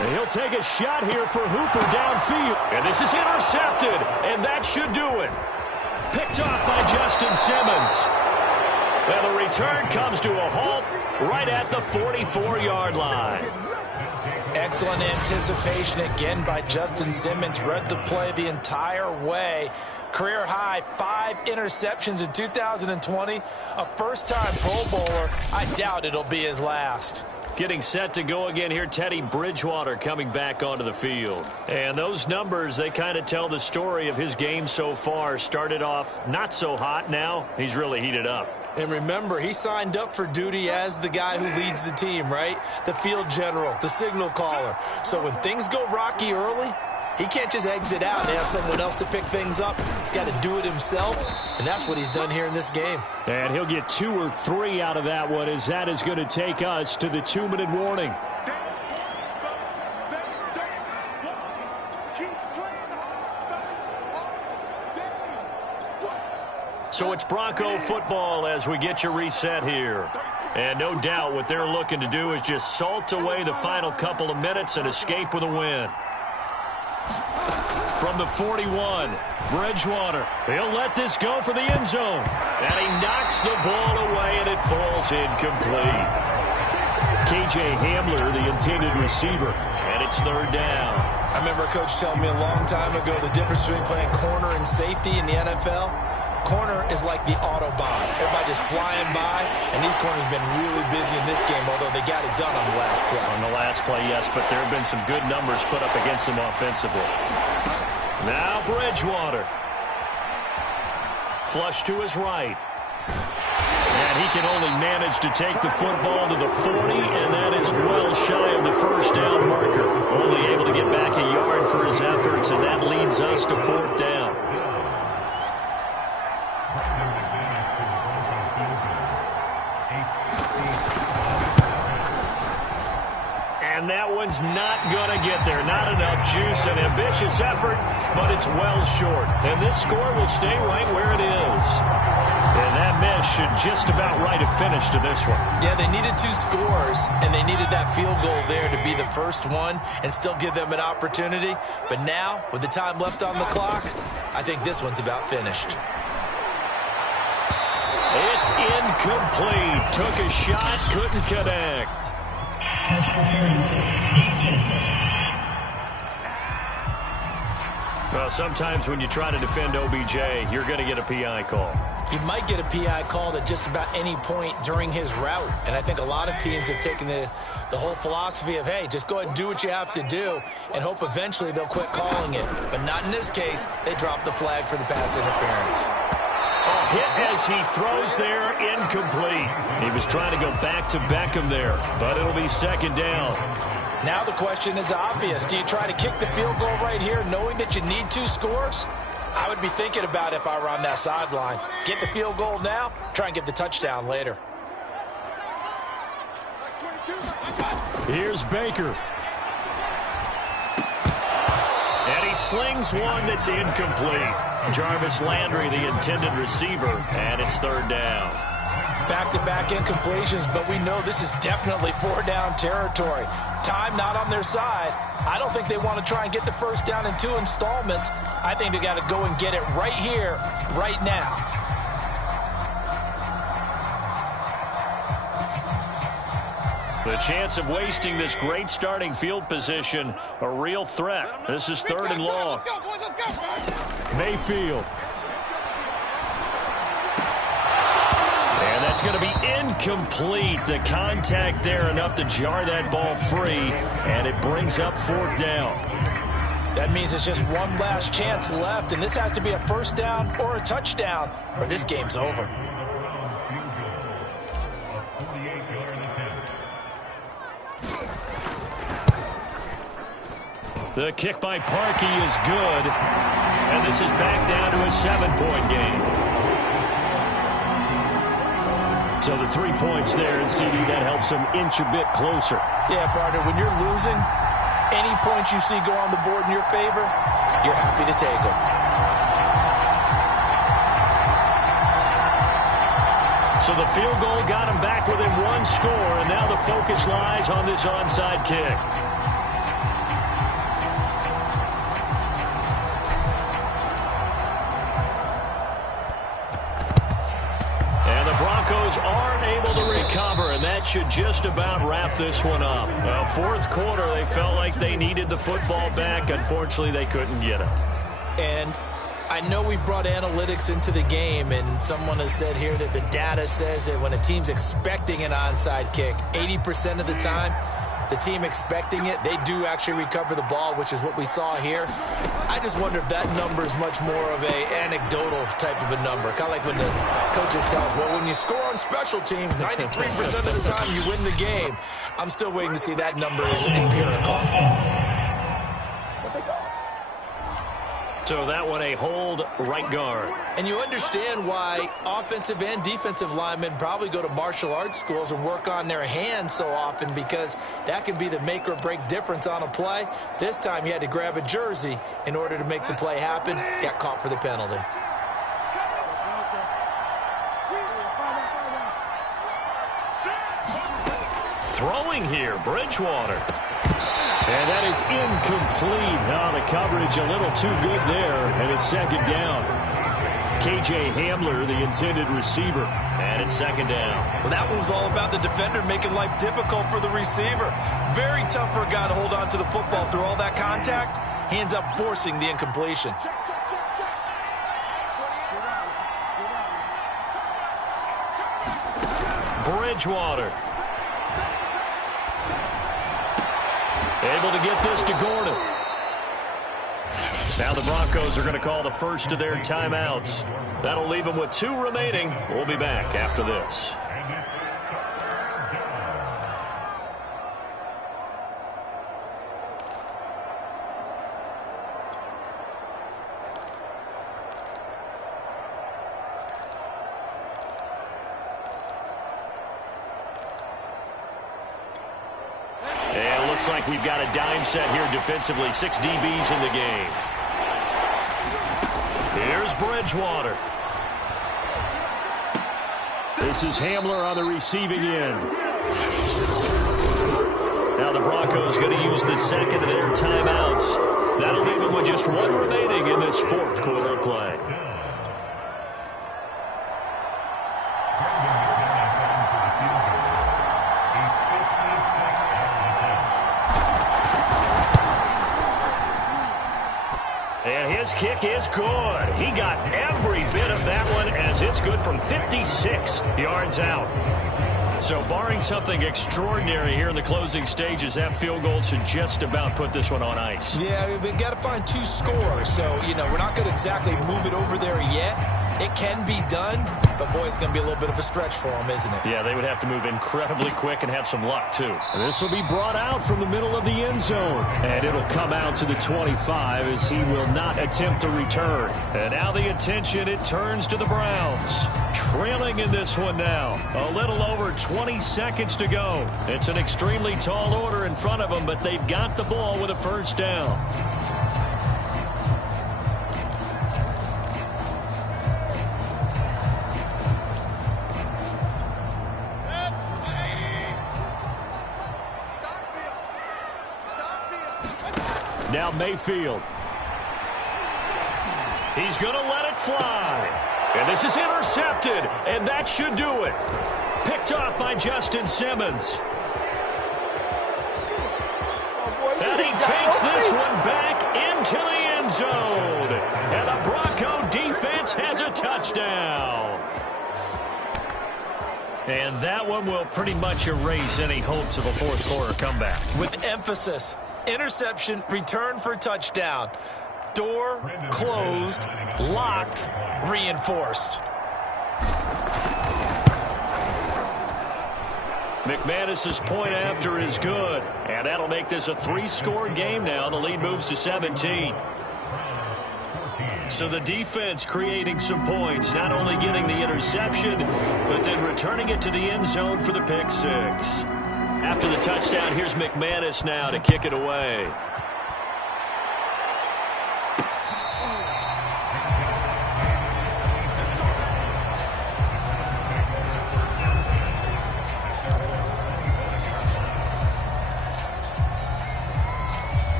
And he'll take a shot here for Hooper downfield. And this is intercepted, and that should do it. Picked off by Justin Simmons. And the return comes to a halt right at the 44-yard line. Excellent anticipation again by Justin Simmons. Read the play the entire way. Career high 5 interceptions in 2020. A first-time Pro Bowler. I doubt it'll be his last. Getting set to go again here, Teddy Bridgewater coming back onto the field. And those numbers, they kind of tell the story of his game so far. Started off not so hot. Now he's really heated up. And remember, he signed up for duty as the guy who leads the team, right? The field general, the signal caller. So when things go rocky early, he can't just exit out and ask someone else to pick things up. He's got to do it himself, and that's what he's done here in this game. And he'll get 2 or 3 out of that one, as that is going to take us to the 2-minute warning. So it's Bronco football as we get you reset here. And no doubt what they're looking to do is just salt away the final couple of minutes and escape with a win. From the 41, Bridgewater. He'll let this go for the end zone. And he knocks the ball away, and it falls incomplete. KJ Hamler, the intended receiver. And it's 3rd down. I remember a coach telling me a long time ago the difference between playing corner and safety in the NFL. Corner is like the Autobahn. Everybody just flying by, and these corners have been really busy in this game, although they got it done on the last play. On the last play, yes, but there have been some good numbers put up against them offensively. Now Bridgewater. Flush to his right. And he can only manage to take the football to the 40, and that is well shy of the 1st down marker. Only able to get back a yard for his efforts, and that leads us to 4th down. And that one's not going to get there. Not enough juice. An ambitious effort, but it's well short. And this score will stay right where it is. And that miss should just about write a finish to this one. Yeah, they needed 2 scores, and they needed that field goal there to be the first one and still give them an opportunity. But now, with the time left on the clock, I think this one's about finished. It's incomplete. Took a shot, couldn't connect. Well, sometimes when you try to defend OBJ, you're going to get a PI call. He might get a PI called at just about any point during his route. And I think a lot of teams have taken the whole philosophy of, hey, just go ahead and do what you have to do and hope eventually they'll quit calling it. But not in this case. They dropped the flag for the pass interference. A hit as he throws there, incomplete. He was trying to go back to Beckham there, but it'll be second down. Now the question is obvious. Do you try to kick the field goal right here knowing that you need 2 scores? I would be thinking about it if I were on that sideline. Get the field goal now, try and get the touchdown later. Here's Baker. And he slings one that's incomplete. Jarvis Landry, the intended receiver, and it's third down. Back-to-back incompletions, but we know this is definitely 4-down territory. Time not on their side. I don't think they want to try and get the first down in 2 installments. I think they got to go and get it right here, right now. The chance of wasting this great starting field position, a real threat. This is third and long. Mayfield. And that's going to be incomplete. The contact there enough to jar that ball free, and it brings up fourth down. That means it's just one last chance left, and this has to be a first down or a touchdown, or this game's over. The kick by Parkey is good, and this is back down to a 7-point game. So the 3 points there, and CD, that helps them inch a bit closer. Yeah, partner, when you're losing, any points you see go on the board in your favor, you're happy to take them. So the field goal got him back within 1 score, and now the focus lies on this onside kick. Aren't able to recover, and that should just about wrap this one up. Fourth quarter, they felt like they needed the football back. Unfortunately, they couldn't get it. And I know we brought analytics into the game, and someone has said here that the data says that when a team's expecting an onside kick, 80% of the time, the team expecting it, they do actually recover the ball, which is what we saw here. I just wonder if that number is much more of a anecdotal type of a number. Kind of like when the coaches tell us, well, when you score on special teams, 93% of the time you win the game. I'm still waiting to see that number is empirical. So that one a hold right guard. And you understand why offensive and defensive linemen probably go to martial arts schools and work on their hands so often, because that can be the make or break difference on a play. This time he had to grab a jersey in order to make the play happen. Got caught for the penalty. Throwing here, Bridgewater. And that is incomplete. Now the coverage a little too good there, and it's second down. KJ Hamler, the intended receiver. And it's second down. Well, that one was all about the defender making life difficult for the receiver. Very tough for a guy to hold on to the football through all that contact. He ends up forcing the incompletion. Bridgewater. Able to get this to Gordon. Now the Broncos are going to call the first of their timeouts. That'll leave them with 2 remaining. We'll be back after this. And it looks like we've got a dime set here defensively. 6 DBs in the game. Here's Bridgewater. This is Hamler on the receiving end. Now the Broncos going to use the second of their timeouts. That'll leave them with just 1 remaining in this fourth quarter of play. And This kick is good. He got every bit of that one as it's good from 56 yards out. So barring something extraordinary here in the closing stages, that field goal should just about put this one on ice. Yeah, we've got to find 2 scores. So, we're not going to exactly move it over there yet. It can be done, but, boy, it's going to be a little bit of a stretch for them, isn't it? Yeah, they would have to move incredibly quick and have some luck, too. This will be brought out from the middle of the end zone. And it'll come out to the 25 as he will not attempt to return. And now the attention, it turns to the Browns. Trailing in this one now. A little over 20 seconds to go. It's an extremely tall order in front of them, but they've got the ball with a first down. Now Mayfield. He's going to let it fly. And this is intercepted, and that should do it. Picked off by Justin Simmons. And he takes this one back into the end zone. And the Bronco defense has a touchdown. And that one will pretty much erase any hopes of a fourth quarter comeback. With emphasis. Interception, return for touchdown. Door closed, locked, reinforced. McManus's point after is good, and that'll make this a 3-score game now. The lead moves to 17. So the defense creating some points, not only getting the interception, but then returning it to the end zone for the pick 6. After the touchdown, here's McManus now to kick it away.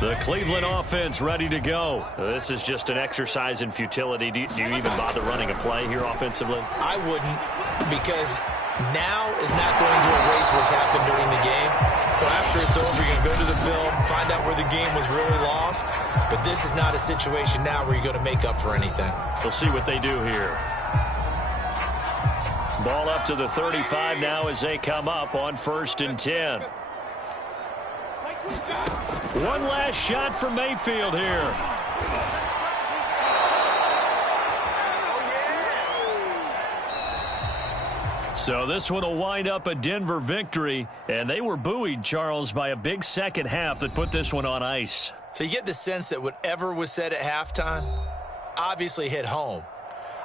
The Cleveland offense ready to go. This is just an exercise in futility. Do you even bother running a play here offensively? I wouldn't, because now is not going to erase what's happened during the game. So after it's over, you're going to go to the film, find out where the game was really lost. But this is not a situation now where you're going to make up for anything. We'll see what they do here. Ball up to the 35 now as they come up on 1st and 10. One last shot for Mayfield here. So this one will wind up a Denver victory, and they were buoyed, Charles, by a big second half that put this one on ice. So you get the sense that whatever was said at halftime obviously hit home.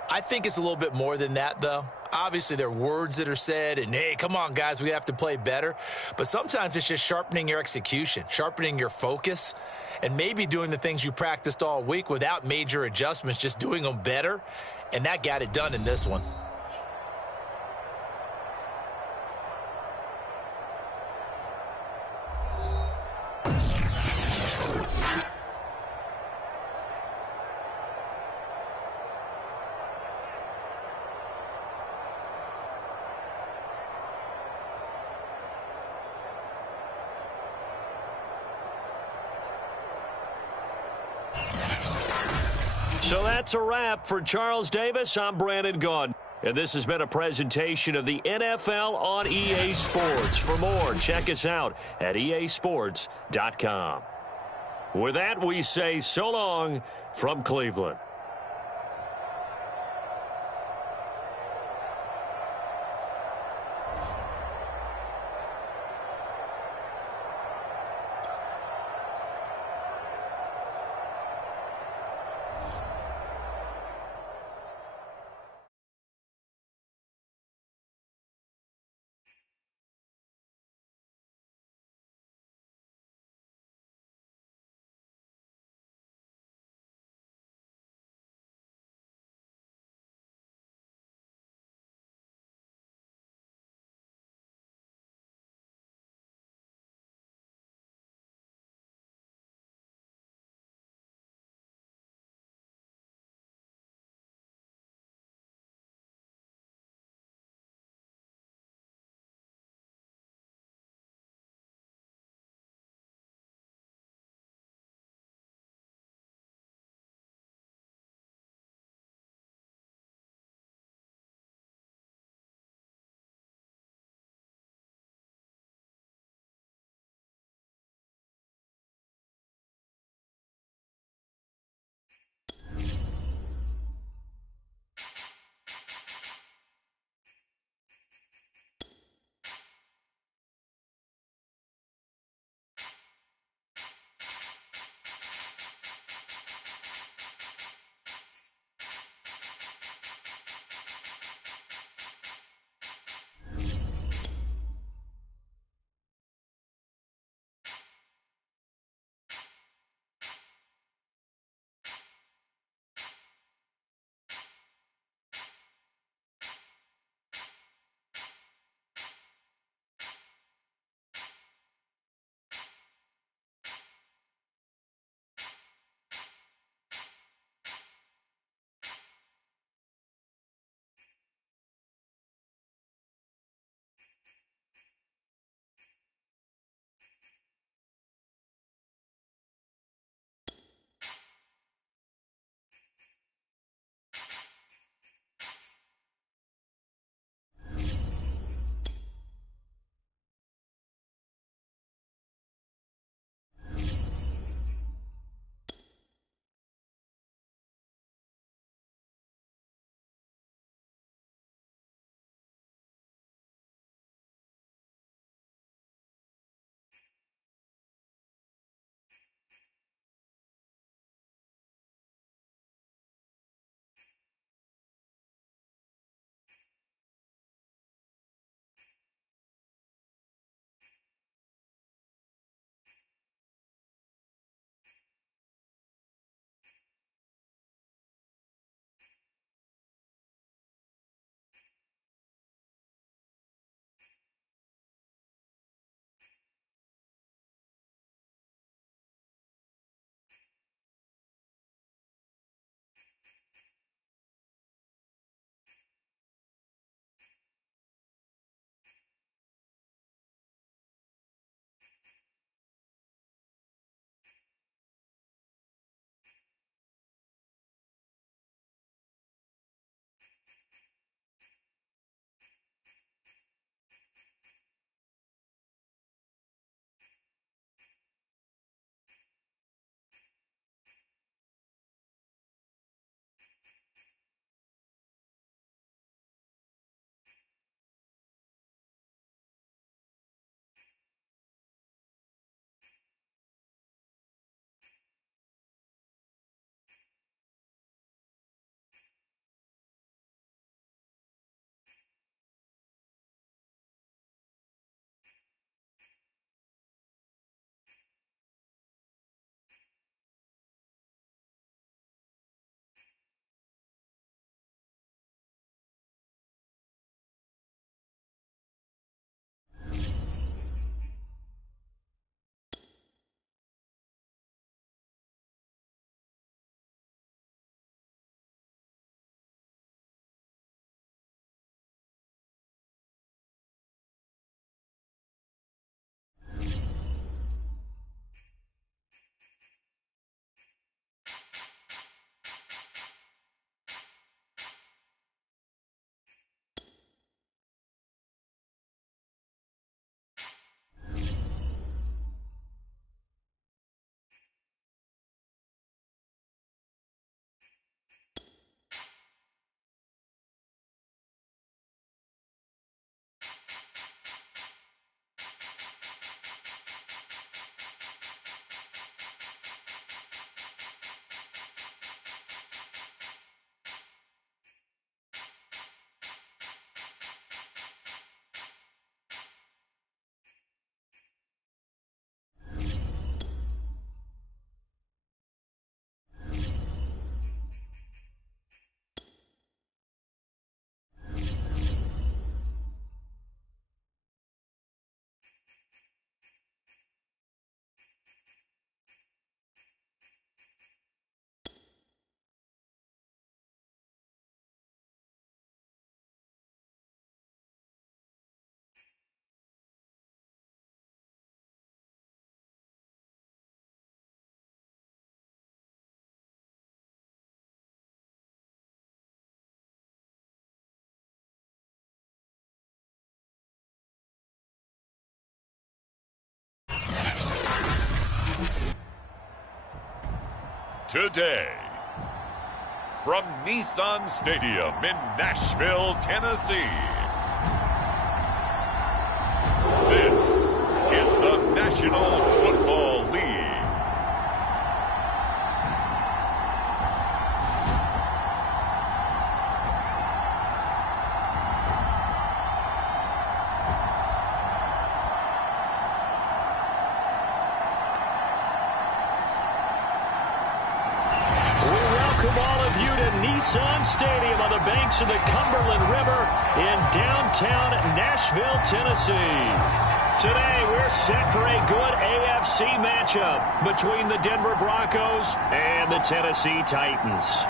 I think it's a little bit more than that, though. Obviously, there are words that are said, and, hey, come on, guys, we have to play better. But sometimes it's just sharpening your execution, sharpening your focus, and maybe doing the things you practiced all week without major adjustments, just doing them better. And that got it done in this one. So that's a wrap for Charles Davis. I'm Brandon Gunn. And this has been a presentation of the NFL on EA Sports. For more, check us out at easports.com. With that, we say so long from Cleveland. today. From Nissan Stadium in Nashville, Tennessee. This is the National Football League. Nissan Stadium on the banks of the Cumberland River in downtown Nashville, Tennessee. Today, we're set for a good AFC matchup between the Denver Broncos and the Tennessee Titans.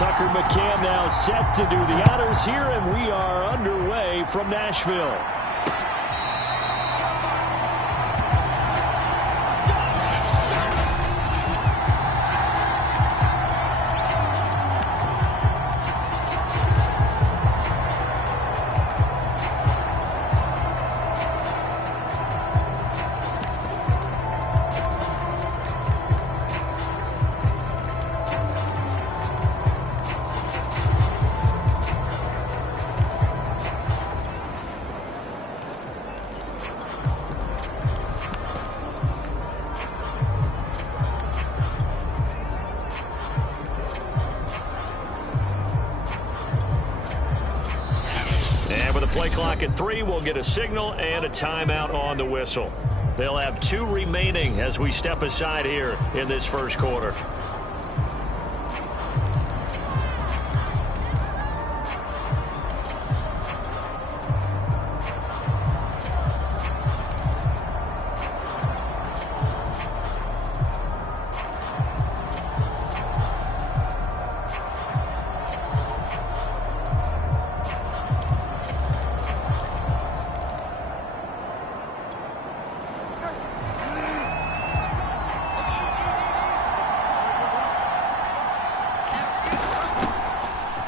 Tucker McCann now set to do the honors here, and we are underway from Nashville. play clock at 3. We'll get a signal and a timeout on the whistle. They'll have 2 remaining as we step aside here in this first quarter.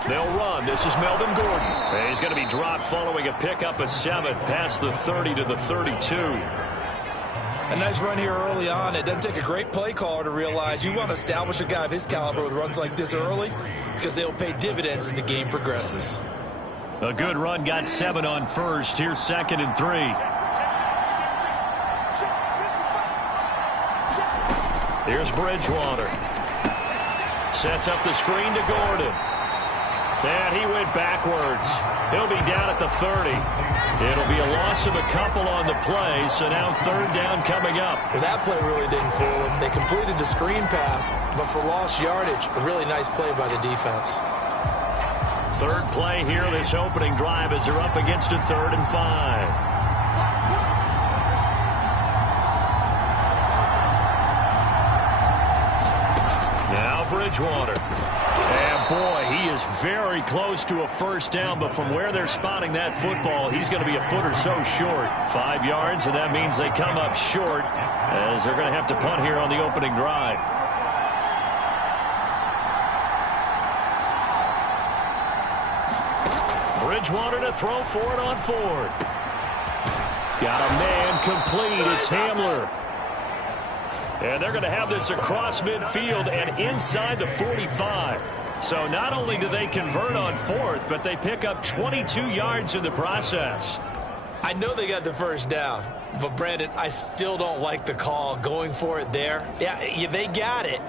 They'll run. This is Melvin Gordon. And he's going to be dropped following a pickup of 7 past the 30 to the 32. A nice run here early on. It doesn't take a great play caller to realize you want to establish a guy of his caliber with runs like this early because they'll pay dividends as the game progresses. A good run got 7 on first. Here's 2nd and 3. Here's Bridgewater. Sets up the screen to Gordon. And he went backwards. He'll be down at the 30. It'll be a loss of a couple on the play, so now 3rd down coming up. Well, that play really didn't fool them. They completed the screen pass, but for lost yardage, a really nice play by the defense. 3rd play here this opening drive as they're up against a 3rd and 5. Bridgewater. And boy, he is very close to a first down, but from where they're spotting that football, he's going to be a foot or so short. 5 yards, and that means they come up short as they're going to have to punt here on the opening drive. Bridgewater to throw for it on 4th. Got a man complete. It's Hamler. And they're going to have this across midfield and inside the 45. So not only do they convert on 4th, but they pick up 22 yards in the process. I know they got the first down, but Brandon, I still don't like the call going for it there. Yeah, they got it,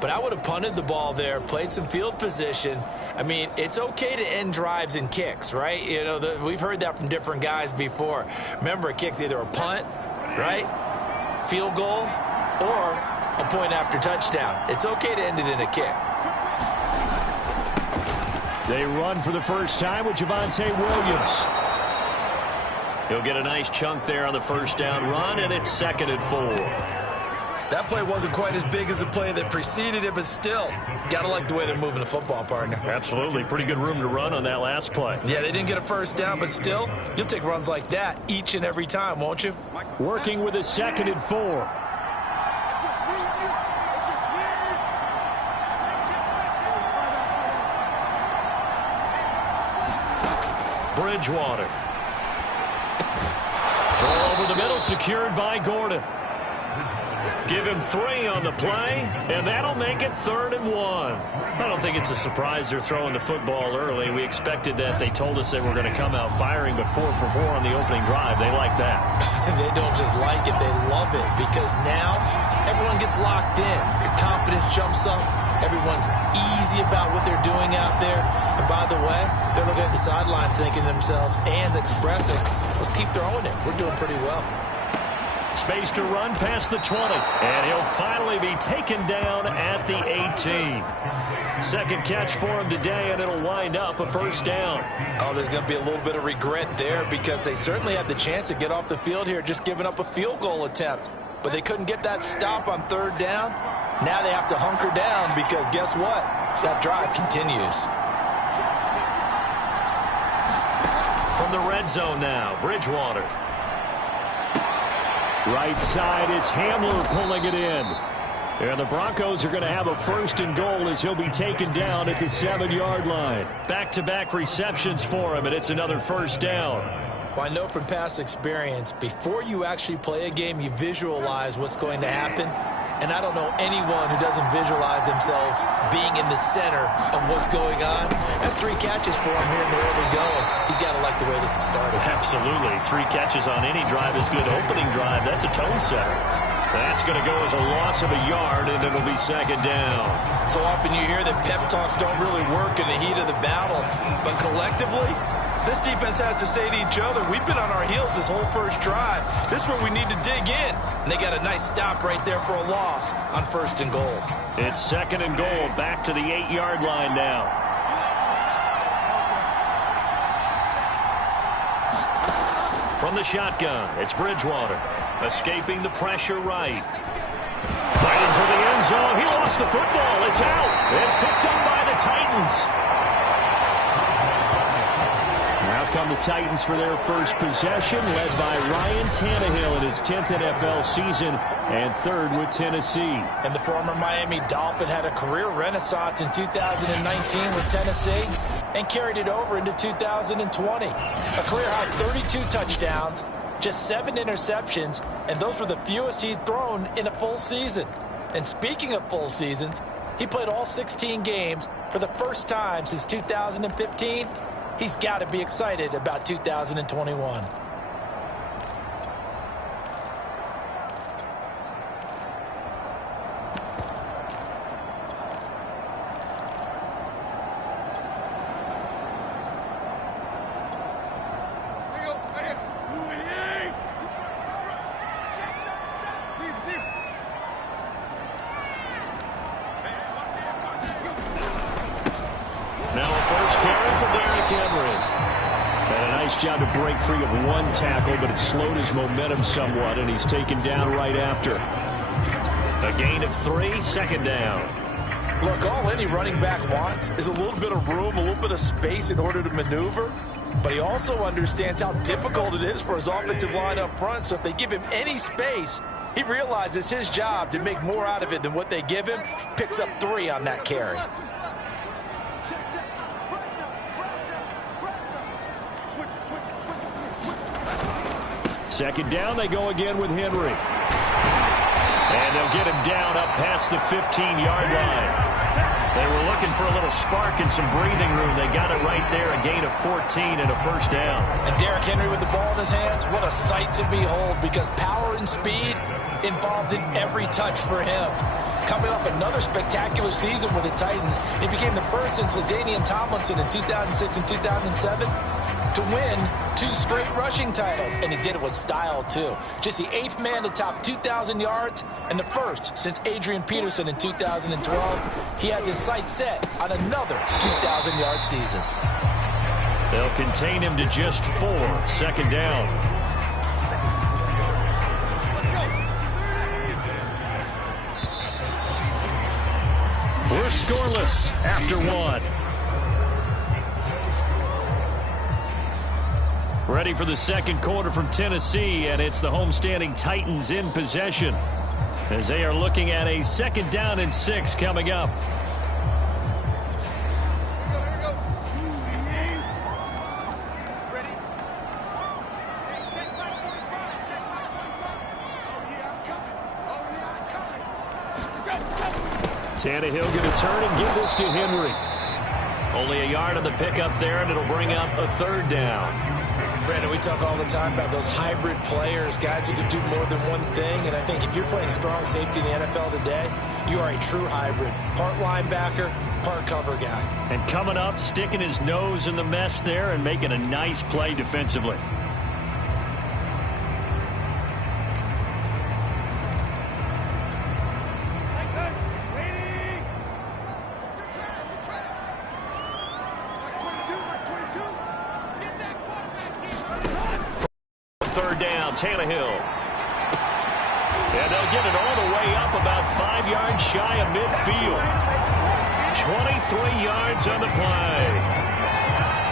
but I would have punted the ball there, played some field position. I mean, it's okay to end drives and kicks, right? You know, we've heard that from different guys before. Remember, a kick's either a punt, right, field goal, or a point after touchdown. It's okay to end it in a kick. They run for the first time with Javonte Williams. He'll get a nice chunk there on the first down run, and it's 2nd and 4. That play wasn't quite as big as the play that preceded it, but still, got to like the way they're moving the football, partner. Absolutely. Pretty good room to run on that last play. Yeah, they didn't get a first down, but still, you'll take runs like that each and every time, won't you? Working with a 2nd and 4. Bridgewater. Throw over the middle, secured by Gordon. Give him 3 on the play, and that'll make it 3rd and 1. I don't think it's a surprise they're throwing the football early. We expected that. They told us they were going to come out firing, but 4 for 4 on the opening drive. They like that. They don't just like it, they love it, because now everyone gets locked in. Your confidence jumps up. Everyone's easy about what they're doing out there. And by the way, they're looking at the sideline thinking to themselves and expressing, let's keep throwing it. We're doing pretty well. Space to run past the 20. And he'll finally be taken down at the 18. 2nd catch for him today, and it'll wind up a first down. Oh, there's going to be a little bit of regret there because they certainly had the chance to get off the field here, just giving up a field goal attempt. But they couldn't get that stop on 3rd down. Now they have to hunker down because guess what? That drive continues. From the red zone now, Bridgewater. Right side, it's Hamler pulling it in. And the Broncos are going to have a 1st and goal as he'll be taken down at the 7-yard line. Back-to-back receptions for him, and it's another first down. Well, I know from past experience, before you actually play a game, you visualize what's going to happen. And I don't know anyone who doesn't visualize themselves being in the center of what's going on. That's 3 catches for him here in the early going. He's got to like the way this has started. Absolutely. 3 catches on any drive is good. Opening drive, that's a tone setter. That's going to go as a loss of a yard, and it'll be 2nd down. So often you hear that pep talks don't really work in the heat of the battle, but collectively, This defense has to say to each other, we've been on our heels this whole first drive. This is where we need to dig in. And they got a nice stop right there for a loss on 1st and goal. It's 2nd and goal, back to the 8-yard line now. From the shotgun, it's Bridgewater. Escaping the pressure right. Fighting for the end zone. He lost the football. It's out. It's picked up by the Titans. Now come the Titans for their first possession, led by Ryan Tannehill in his 10th NFL season and 3rd with Tennessee. And the former Miami Dolphin had a career renaissance in 2019 with Tennessee and carried it over into 2020. A career-high 32 touchdowns, just 7 interceptions, and those were the fewest he'd thrown in a full season. And speaking of full seasons, he played all 16 games for the first time since 2015. He's got to be excited about 2021. Job to break free of one tackle, but it slowed his momentum somewhat, and he's taken down right after. A gain of 3, 2nd down. Look, all any running back wants is a little bit of room, a little bit of space in order to maneuver, but he also understands how difficult it is for his offensive line up front, so if they give him any space, he realizes his job to make more out of it than what they give him. Picks up 3 on that carry. Second down, they go again with Henry. And they'll get him down up past the 15-yard line. They were looking for a little spark and some breathing room. They got it right there, a gain of 14 and a 1st down. And Derrick Henry with the ball in his hands, what a sight to behold, because power and speed involved in every touch for him. Coming off another spectacular season with the Titans, he became the first since LaDainian Tomlinson in 2006 and 2007 to win 2 straight rushing titles, and he did it with style too. Just the 8th man to top 2,000 yards and the first since Adrian Peterson in 2012. He has his sights set on another 2,000-yard season. They'll contain him to just 4, 2nd down. We're scoreless after 1. Ready for the 2nd quarter from Tennessee, and it's the homestanding Titans in possession as they are looking at a 2nd down and 6 coming up. Tannehill going to turn and give this to Henry. Only a yard on the pickup there, and it'll bring up a 3rd down. Brandon, we talk all the time about those hybrid players, guys who can do more than one thing. And I think if you're playing strong safety in the NFL today, you are a true hybrid. Part linebacker, part cover guy. And coming up, sticking his nose in the mess there and making a nice play defensively. Tannehill. And they'll get it all the way up about 5 yards shy of midfield. 23 yards on the play.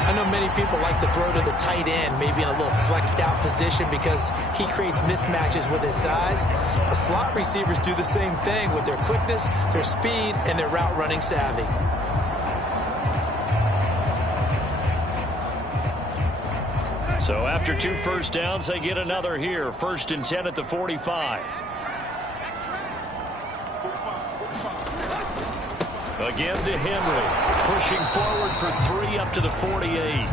I know many people like to throw to the tight end, maybe in a little flexed out position because he creates mismatches with his size. But slot receivers do the same thing with their quickness, their speed, and their route running savvy. So after 2 first downs, they get another here. 1st and 10 at the 45. Again to Henry. Pushing forward for 3 up to the 48.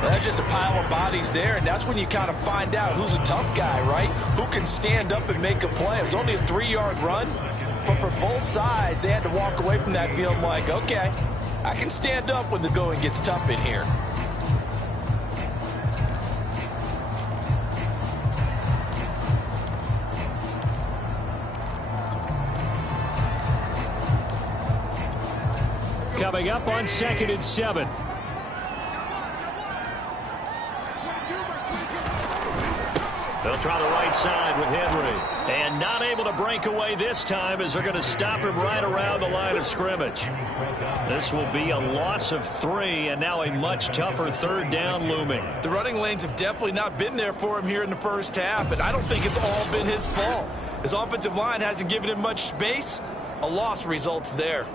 Well, that's just a pile of bodies there, and that's when you kind of find out who's a tough guy, right? Who can stand up and make a play. It was only a 3-yard run, but for both sides, they had to walk away from that feeling like, okay, I can stand up when the going gets tough in here. Coming up on 2nd and 7. They'll try the right side with Henry. And not able to break away this time as they're going to stop him right around the line of scrimmage. This will be a loss of 3, and now a much tougher 3rd down looming. The running lanes have definitely not been there for him here in the first half, and I don't think it's all been his fault. His offensive line hasn't given him much space. A loss results there.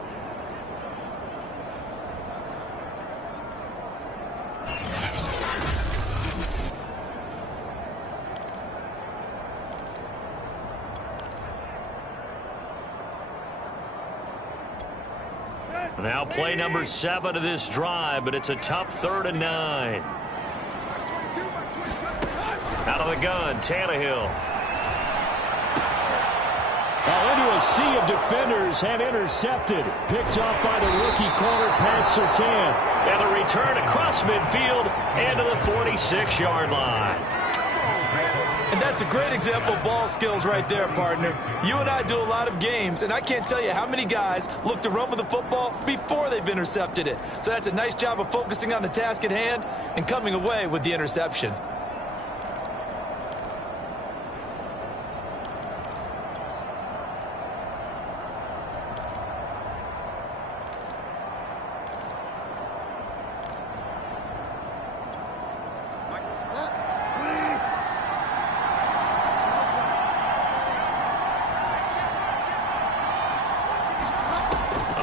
Now play number 7 of this drive, but it's a tough 3rd and 9. Out of the gun, Tannehill. Into a sea of defenders and intercepted. Picked off by the rookie corner, Pat Surtain. And the return across midfield and to the 46-yard line. And that's a great example of ball skills right there, partner. You and I do a lot of games, and I can't tell you how many guys look to run with the football before they've intercepted it. So that's a nice job of focusing on the task at hand and coming away with the interception.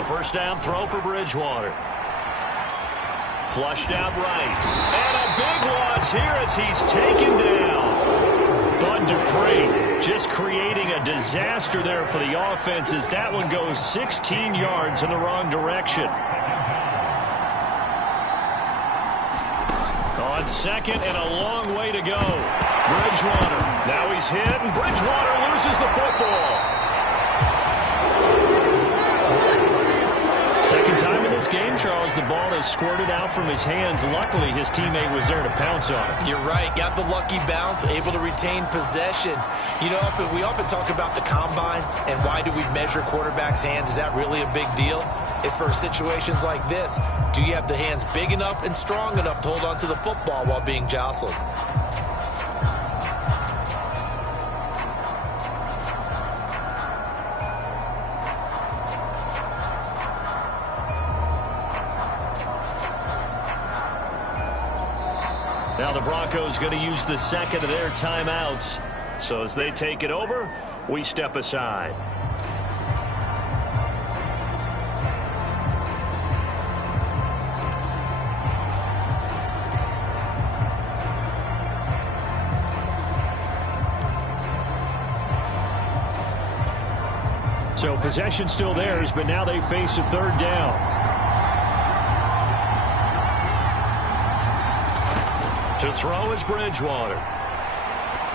First down throw for Bridgewater. Flushed out right. And a big loss here as he's taken down. Bud Dupree just creating a disaster there for the offense as that one goes 16 yards in the wrong direction. On 2nd and a long way to go. Bridgewater. Now he's hit and Bridgewater loses the football. Second time in this game, Charles, the ball has squirted out from his hands. Luckily, his teammate was there to pounce on it. You're right. Got the lucky bounce, able to retain possession. You know, we often talk about the combine and why do we measure quarterbacks' hands. Is that really a big deal? It's for situations like this. Do you have the hands big enough and strong enough to hold on to the football while being jostled? Now the Broncos going to use the second of their timeouts. So as they take it over, we step aside. So possession still theirs, but now they face a 3rd down. To throw is Bridgewater.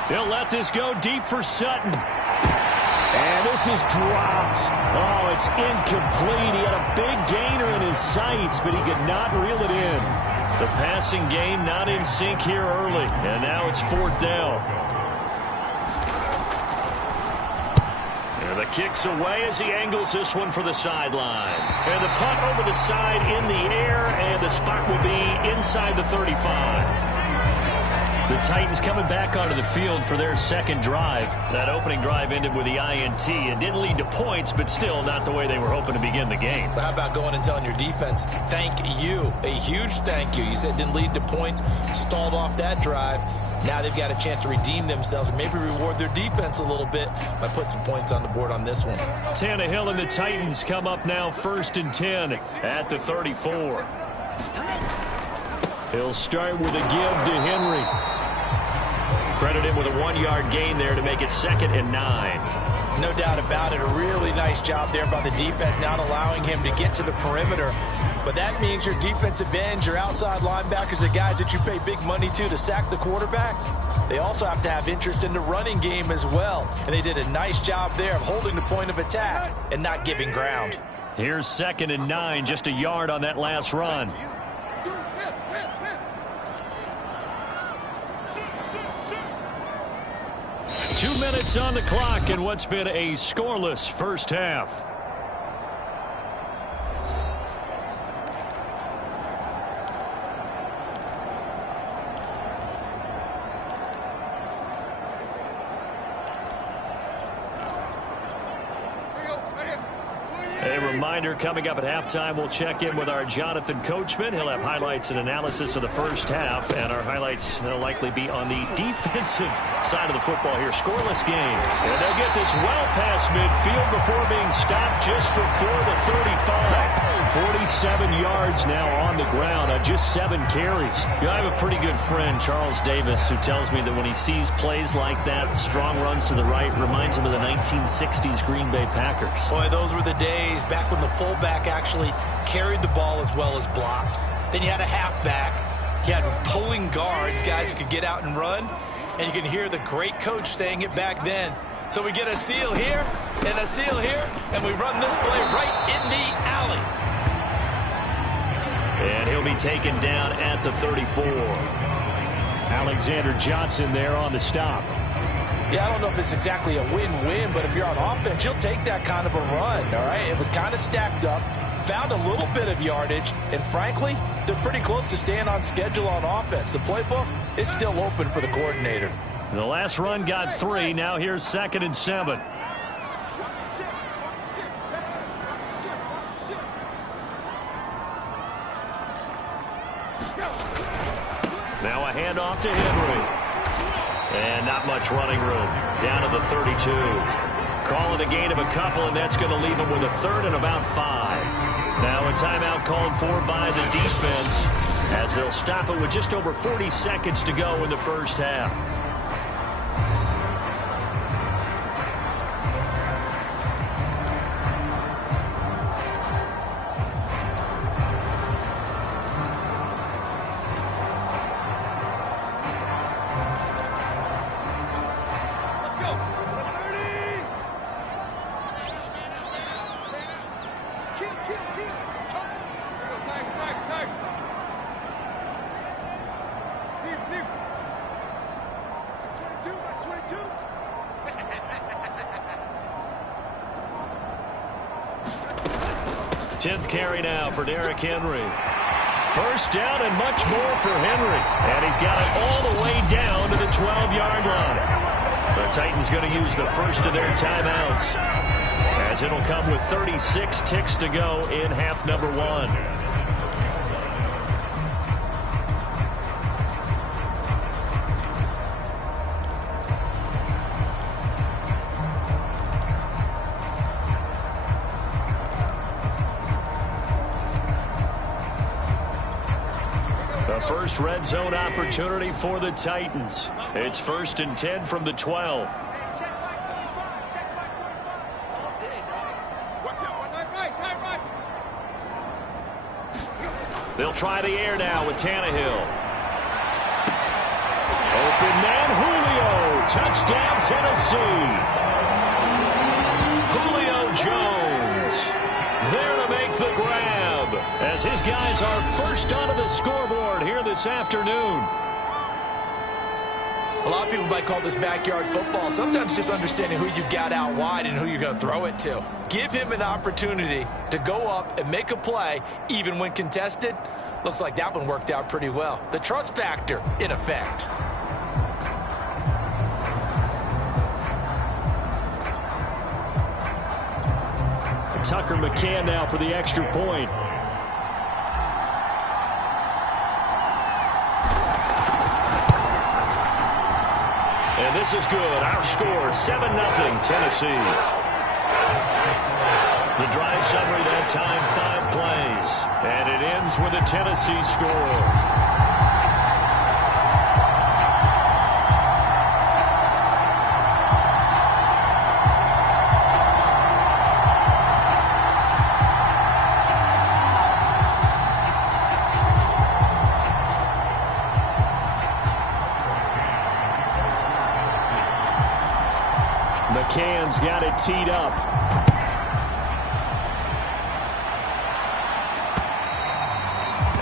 They'll let this go deep for Sutton. And this is dropped. Oh, it's incomplete. He had a big gainer in his sights, but he could not reel it in. The passing game not in sync here early. And now it's 4th down. And the kick's away as he angles this one for the sideline. And the punt over the side in the air, and the spot will be inside the 35. The Titans coming back onto the field for their second drive. That opening drive ended with the INT. It didn't lead to points, but still not the way they were hoping to begin the game. But how about going and telling your defense, thank you, a huge thank you. You said it didn't lead to points, stalled off that drive. Now they've got a chance to redeem themselves and maybe reward their defense a little bit by putting some points on the board on this one. Tannehill and the Titans come up now 1st and 10 at the 34. He'll start with a give to Henry. Credit him with a 1-yard gain there to make it 2nd and 9. No doubt about it. A really nice job there by the defense, not allowing him to get to the perimeter. But that means your defensive ends, your outside linebackers, the guys that you pay big money to sack the quarterback, they also have to have interest in the running game as well. And they did a nice job there of holding the point of attack and not giving ground. Here's 2nd and 9, just a yard on that last run. Two minutes on the clock in what's been a scoreless first half. A reminder, coming up at halftime, we'll check in with our Jonathan Coachman. He'll have highlights and analysis of the first half, and our highlights will likely be on the defensive side of the football here. Scoreless game. And they'll get this well past midfield before being stopped just before the 35. 47 yards now on the ground on just 7 carries. I have a pretty good friend, Charles Davis, who tells me that when he sees plays like that, strong runs to the right, reminds him of the 1960s Green Bay Packers. Boy, those were the days back when the fullback actually carried the ball as well as blocked. Then you had a halfback. You had pulling guards, guys who could get out and run. And you can hear the great coach saying it back then. So we get a seal here and a seal here, and we run this play right in the alley. And he'll be taken down at the 34. Alexander Johnson there on the stop. Yeah, I don't know if it's exactly a win-win, but if you're on offense, you'll take that kind of a run, all right? It was kind of stacked up, found a little bit of yardage, and frankly, they're pretty close to staying on schedule on offense. The playbook is still open for the coordinator. And the last run got 3. Now here's 2nd and 7. Now a handoff to Henry. And not much running room. Down to the 32. Calling a gain of a couple, and that's going to leave him with a 3rd and about 5. Now a timeout called for by the defense as they'll stop it with just over 40 seconds to go in the first half. Carry now for Derrick Henry. First down and much more for Henry. And he's got it all the way down to the 12-yard line. The Titans going to use the first of their timeouts, as it'll come with 36 ticks to go in half number 1. First red zone opportunity for the Titans. It's 1st and 10 from the 12. They'll try the air now with Tannehill. Open man, Julio. Touchdown, Tennessee. Julio Jones there to make the grab, as his guys are first onto the scoreboard here this afternoon. A lot of people might call this backyard football. Sometimes just understanding who you've got out wide and who you're going to throw it to. Give him an opportunity to go up and make a play, even when contested. Looks like that one worked out pretty well. The trust factor, in effect. Tucker McCann now for the extra point. And this is good. Our score, 7-0 Tennessee. The drive summary that time, 5 plays. And it ends with a Tennessee score. McCann's got it teed up.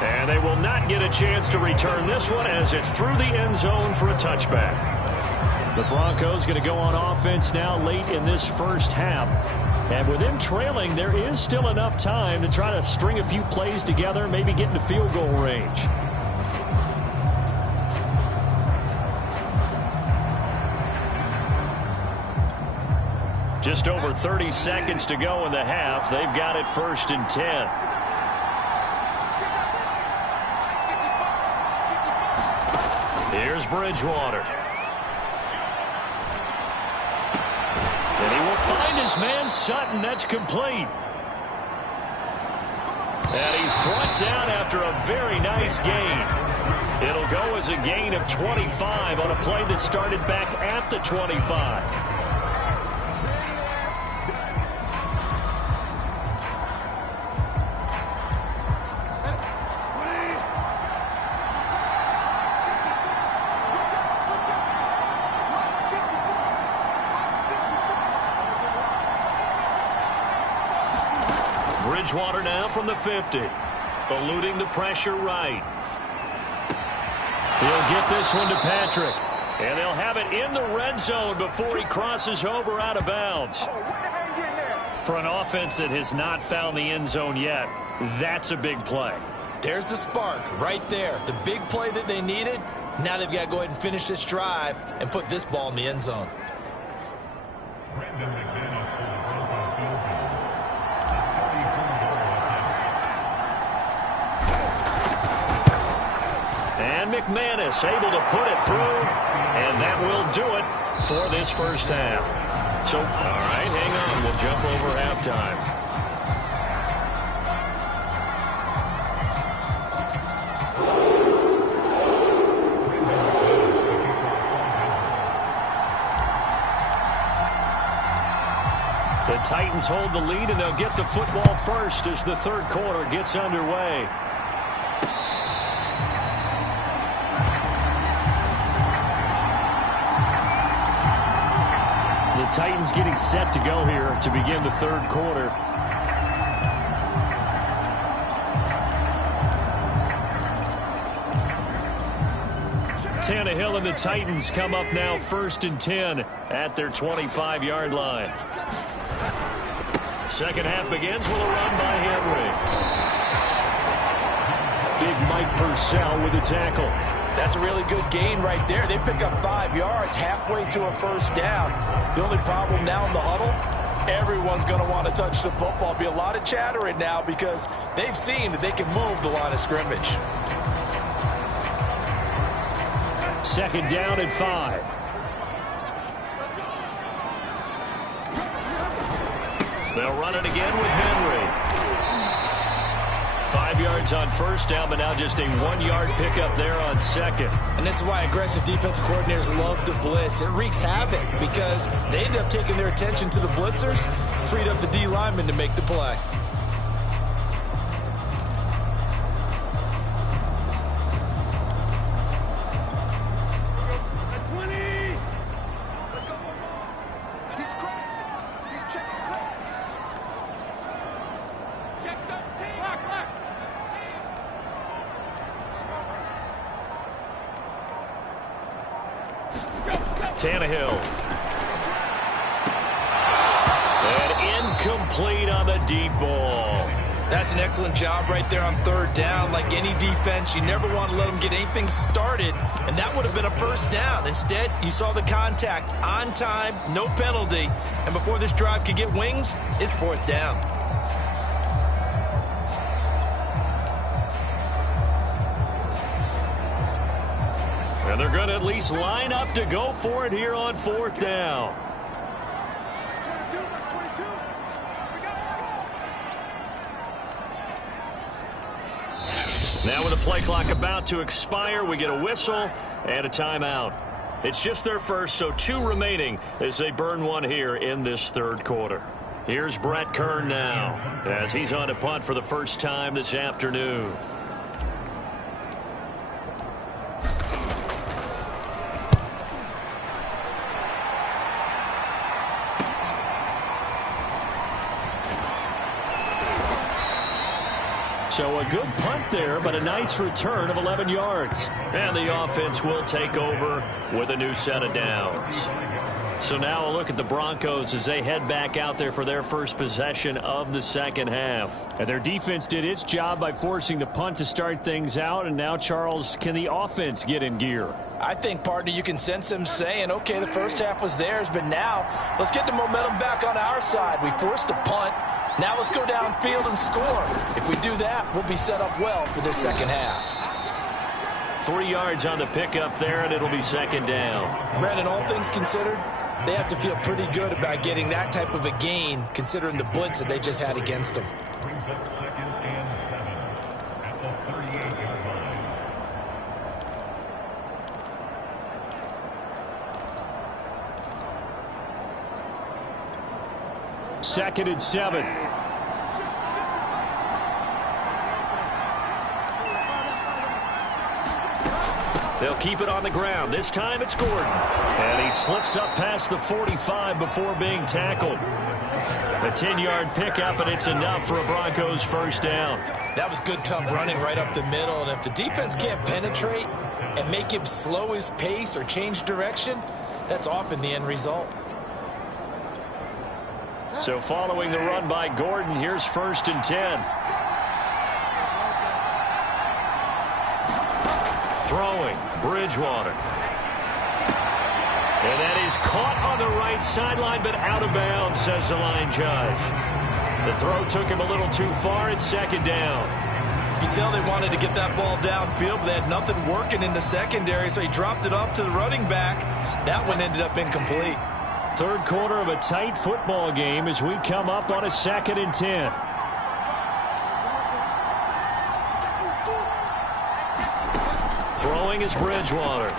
And they will not get a chance to return this one as it's through the end zone for a touchback. The Broncos going to go on offense now late in this first half. And with them trailing, there is still enough time to try to string a few plays together, maybe get into field goal range. Just over 30 seconds to go in the half. They've got it 1st and 10. Here's Bridgewater. And he will find his man Sutton. That's complete. And he's brought down after a very nice gain. It'll go as a gain of 25 on a play that started back at the 25. Bridgewater now from the 50. Eluding the pressure right. He'll get this one to Patrick. And they'll have it in the red zone before he crosses over out of bounds. For an offense that has not found the end zone yet, that's a big play. There's the spark right there. The big play that they needed. Now they've got to go ahead and finish this drive and put this ball in the end zone. And McManus able to put it through, and that will do it for this first half. So, all right, hang on. We'll jump over halftime. The Titans hold the lead, and they'll get the football first as the third quarter gets underway. The Titans getting set to go here to begin the third quarter. Tannehill and the Titans come up now 1st and 10 at their 25-yard line. Second half begins with a run by Henry. Big Mike Purcell with the tackle. That's a really good gain right there. They pick up 5 yards halfway to a first down. The only problem now in the huddle, everyone's going to want to touch the football. Be a lot of chattering now because they've seen that they can move the line of scrimmage. Second down and 5. They'll run it again with Henry. 5 yards on first down, but now just a 1-yard pickup there on second. And this is why aggressive defensive coordinators love to blitz. It wreaks havoc because they end up taking their attention to the blitzers, freed up the D lineman to make the play. Tannehill. And incomplete on the deep ball. That's an excellent job right there on third down. Like any defense, you never want to let them get anything started, and that would have been a first down. Instead, you saw the contact on time, no penalty, and before this drive could get wings, it's fourth down. And they're going to at least line up to go for it here on fourth down. Now with the play clock about to expire, we get a whistle and a timeout. It's just their first, so 2 remaining as they burn one here in this third quarter. Here's Brett Kern now as he's on a punt for the first time this afternoon. So a good punt there, but a nice return of 11 yards. And the offense will take over with a new set of downs. So now a look at the Broncos as they head back out there for their first possession of the second half. And their defense did its job by forcing the punt to start things out. And now, Charles, can the offense get in gear? I think, partner, you can sense them saying, okay, the first half was theirs, but now let's get the momentum back on our side. We forced a punt. Now let's go downfield and score. If we do that, we'll be set up well for this second half. 3 yards on the pickup there, and it'll be second down. Brandon, all things considered, they have to feel pretty good about getting that type of a gain, considering the blitz that they just had against them. Second and 7. They'll keep it on the ground. This time it's Gordon. And he slips up past the 45 before being tackled. A 10-yard pickup, and it's enough for a Broncos first down. That was good, tough running right up the middle. And if the defense can't penetrate and make him slow his pace or change direction, that's often the end result. So following the run by Gordon, here's first and 10. Throwing, Bridgewater. And that is caught on the right sideline, but out of bounds, says the line judge. The throw took him a little too far. It's second down. You can tell they wanted to get that ball downfield, but they had nothing working in the secondary, so he dropped it off to the running back. That one ended up incomplete. Third quarter of a tight football game as we come up on a second and 10. Throwing is Bridgewater.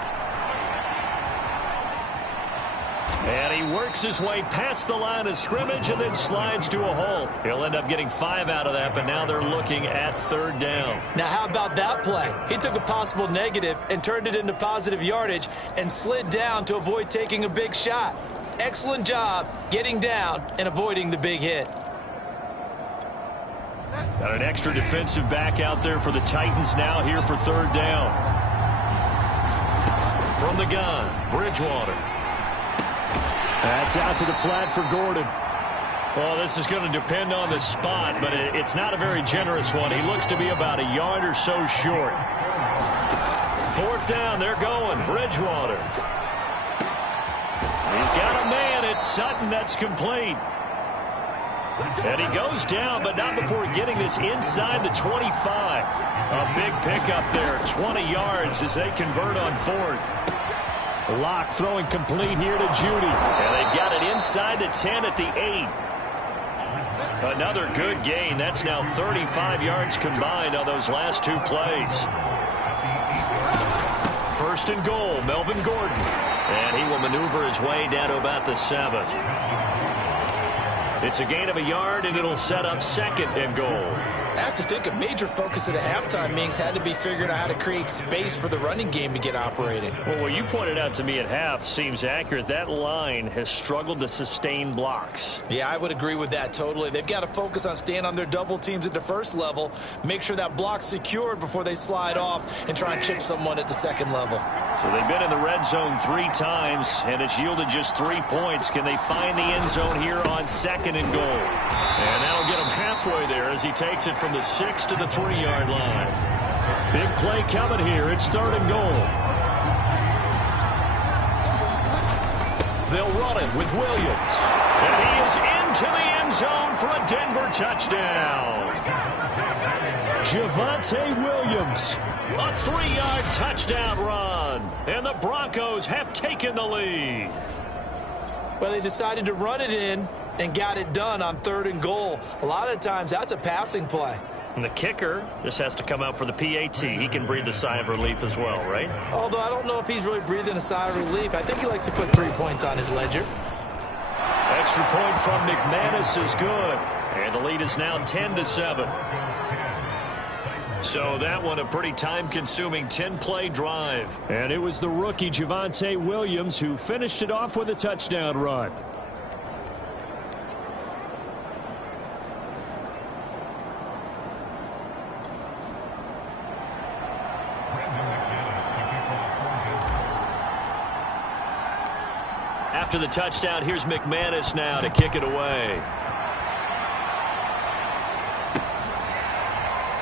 And he works his way past the line of scrimmage and then slides to a hole. He'll end up getting 5 out of that, but now they're looking at third down. Now, how about that play? He took a possible negative and turned it into positive yardage and slid down to avoid taking a big shot. Excellent job getting down and avoiding the big hit. Got an extra defensive back out there for the Titans now here for third down. From the gun, Bridgewater. That's out to the flat for Gordon. Well, this is going to depend on the spot, but it's not a very generous one. He looks to be about a yard or so short. Fourth down, they're going. Bridgewater. He's got a man. It's Sutton. That's complete. And he goes down, but not before getting this inside the 25. A big pickup there, 20 yards as they convert on fourth. Locke throwing complete here to Judy. And they've got it inside the 10 at the 8. Another good gain. That's now 35 yards combined on those last 2 plays. First and goal, Melvin Gordon. And he will maneuver his way down to about the 7. It's a gain of a yard, and it'll set up second and goal. I have to think a major focus of the halftime meetings had to be figuring out how to create space for the running game to get operating. Well, what you pointed out to me at half seems accurate. That line has struggled to sustain blocks. Yeah, I would agree with that totally. They've got to focus on staying on their double teams at the first level, make sure that block's secured before they slide off and try and chip someone at the second level. So they've been in the red zone 3 times, and it's yielded just 3 points. Can they find the end zone here on second and goal? And that'll get him halfway there as he takes it from the 6 to the 3-yard line. Big play coming here. It's third and goal. They'll run it with Williams. And he is into the end zone for a Denver touchdown. Javonte Williams. A 3-yard touchdown run. And the Broncos have taken the lead. Well, they decided to run it in and got it done on third and goal. A lot of times that's a passing play. And the kicker just has to come out for the PAT. He can breathe a sigh of relief as well, right? Although I don't know if he's really breathing a sigh of relief. I think he likes to put 3 points on his ledger. Extra point from McManus is good. And the lead is now 10-7. So that one a pretty time-consuming 10-play drive. And it was the rookie Javonte Williams who finished it off with a touchdown run. after the touchdown. Here's McManus now to kick it away.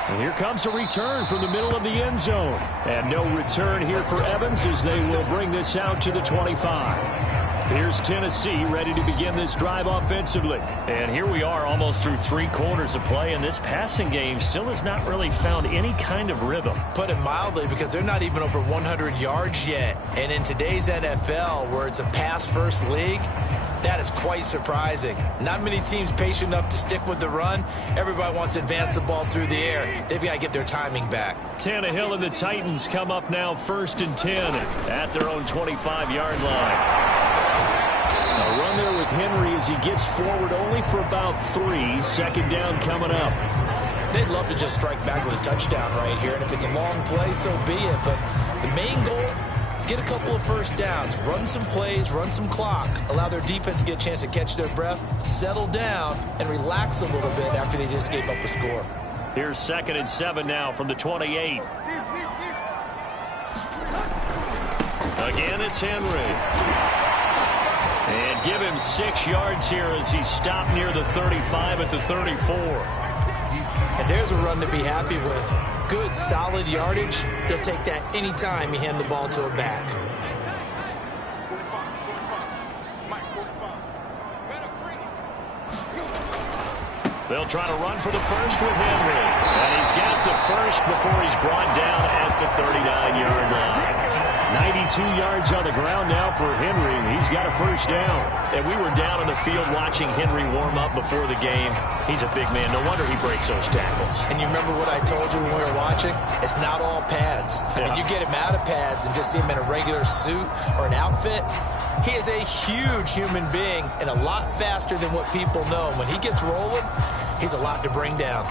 And here comes a return from the middle of the end zone. And no return here for Evans as they will bring this out to the 25. Here's Tennessee ready to begin this drive offensively. And here we are almost through 3 quarters of play, and this passing game still has not really found any kind of rhythm. Put it mildly, because they're not even over 100 yards yet. And in today's NFL, where it's a pass-first league, that is quite surprising. Not many teams patient enough to stick with the run. Everybody wants to advance the ball through the air. They've got to get their timing back. Tannehill and the Titans come up now 1st and 10 at their own 25-yard line. A run there with Henry as he gets forward only for about 3. 2nd down coming up. They'd love to just strike back with a touchdown right here, and if it's a long play, so be it. But the main goal, get a couple of first downs, run some plays, run some clock, allow their defense to get a chance to catch their breath, settle down, and relax a little bit after they just gave up a score. Here's 2nd and 7 now from the 28. Again, it's Henry. And give him 6 yards here as he stopped near the 35 at the 34. And there's a run to be happy with. Good, solid yardage. He'll take that anytime you hand the ball to a back. They'll try to run for the first with Henry. And he's got the first before he's brought down at the 39-yard line. 92 yards on the ground now for Henry. He's got a first down. And we were down on the field watching Henry warm up before the game. He's a big man. No wonder he breaks those tackles. And you remember what I told you when we were watching? It's not all pads. I mean, you get him out of pads and just see him in a regular suit or an outfit. He is a huge human being and a lot faster than what people know. When he gets rolling, he's a lot to bring down.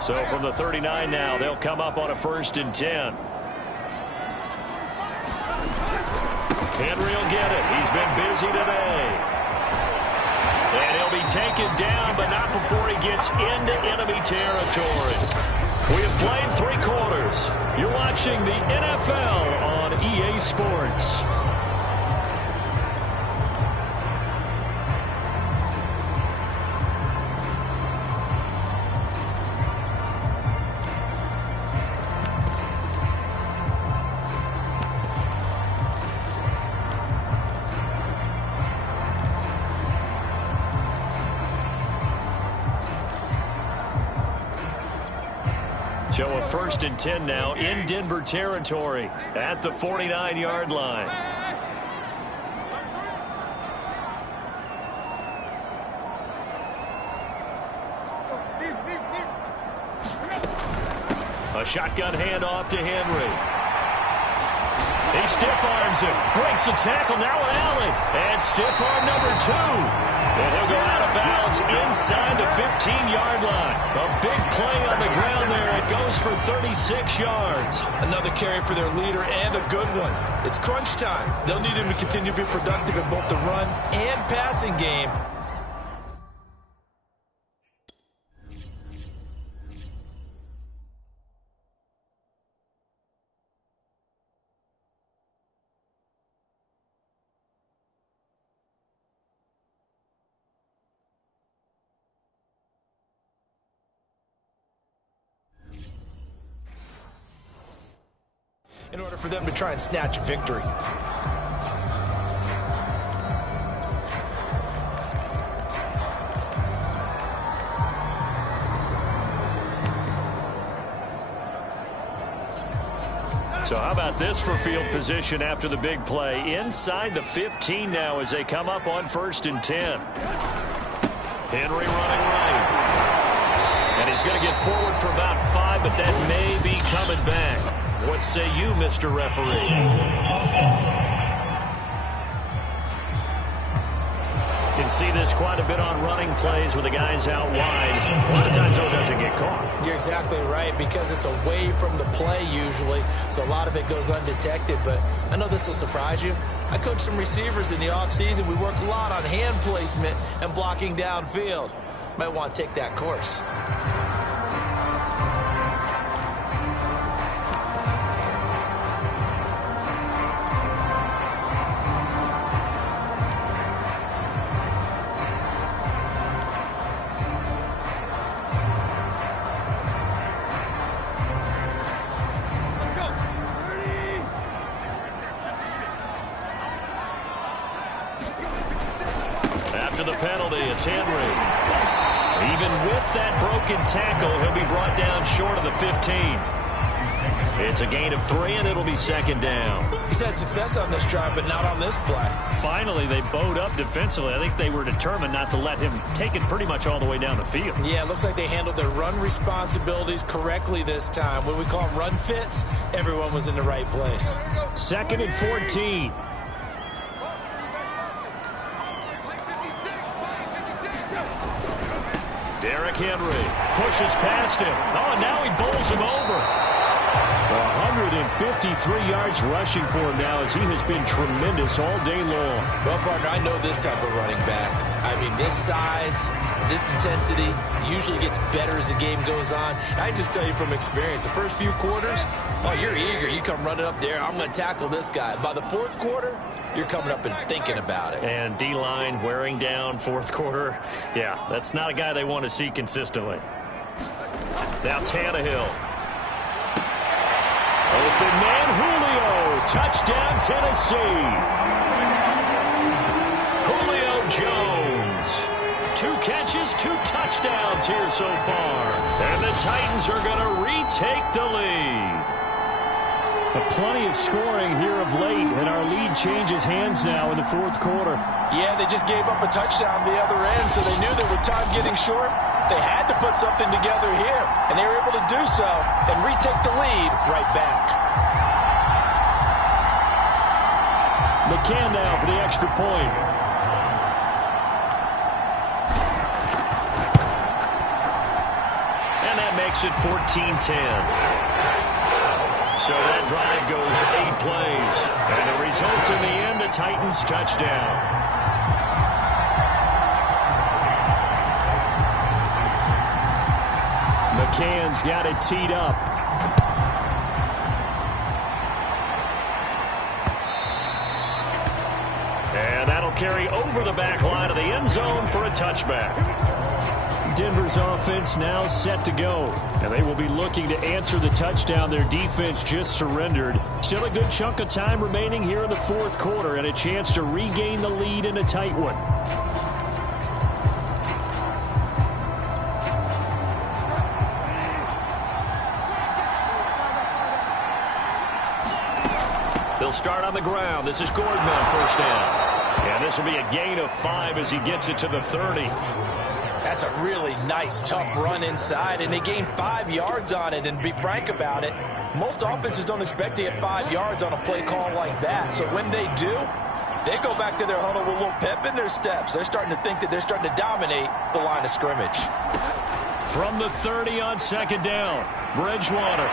So from the 39 now, they'll come up on a 1st and 10. Henry will get it. He's been busy today. And he'll be taken down, but not before he gets into enemy territory. We have played 3 quarters. You're watching the NFL on EA Sports. So a 1st and 10 now in Denver territory at the 49-yard line. A shotgun handoff to Henry. He stiff arms him, breaks the tackle, now an alley, and stiff arm number 2. And he'll go out of bounds inside the 15-yard line. A big play on the ground there. It goes for 36 yards. Another carry for their leader and a good one. It's crunch time. They'll need him to continue to be productive in both the run and passing game. In order for them to try and snatch a victory. So how about this for field position after the big play? Inside the 15 now as they come up on 1st and 10. Henry running right. And he's going to get forward for about 5, but that may be coming back. What say you, Mr. Referee? You can see this quite a bit on running plays with the guys out wide. A lot of times, though, it doesn't get caught. You're exactly right, because it's away from the play usually, so a lot of it goes undetected. But I know this will surprise you. I coach some receivers in the offseason. We work a lot on hand placement and blocking downfield. Might want to take that course. After the penalty, it's Henry. Even with that broken tackle, he'll be brought down short of the 15. It's a gain of 3, and it'll be second down. He's had success on this drive, but not on this play. Finally, they bowed up defensively. I think they were determined not to let him take it pretty much all the way down the field. Yeah, it looks like they handled their run responsibilities correctly this time. When we call them run fits, everyone was in the right place. 2nd and 14. Derrick Henry pushes past him. Oh, now he bowls him over. 153 yards rushing for him now as he has been tremendous all day long. Well, partner, I know this type of running back. I mean, this size, this intensity usually gets better as the game goes on. I just tell you from experience, the first few quarters, oh, you're eager. You come running up there, I'm going to tackle this guy. By the 4th quarter, you're coming up and thinking about it. And D-line wearing down 4th quarter. Yeah, that's not a guy they want to see consistently. Now Tannehill. Open man Julio. Touchdown, Tennessee. Julio Jones. 2 catches, 2 touchdowns here so far. And the Titans are going to retake the lead. Plenty of scoring here of late, and our lead changes hands now in the 4th quarter. Yeah, they just gave up a touchdown the other end, so they knew that with time getting short, they had to put something together here, and they were able to do so and retake the lead right back. McCann now for the extra point. And that makes it 14-10. So that drive goes 8 plays. And the result in the end, a Titans touchdown. McCann's got it teed up. And that'll carry over the back line of the end zone for a touchback. Denver's offense now set to go, and they will be looking to answer the touchdown their defense just surrendered. Still a good chunk of time remaining here in the 4th quarter and a chance to regain the lead in a tight one. They'll start on the ground. This is Gordon on first down. And this will be a gain of 5 as he gets it to the 30. That's a really nice, tough run inside, and they gained 5 yards on it. And to be frank about it, most offenses don't expect to get 5 yards on a play call like that. So when they do, they go back to their huddle with a little pep in their steps. They're starting to think that they're starting to dominate the line of scrimmage. From the 30 on 2nd down, Bridgewater.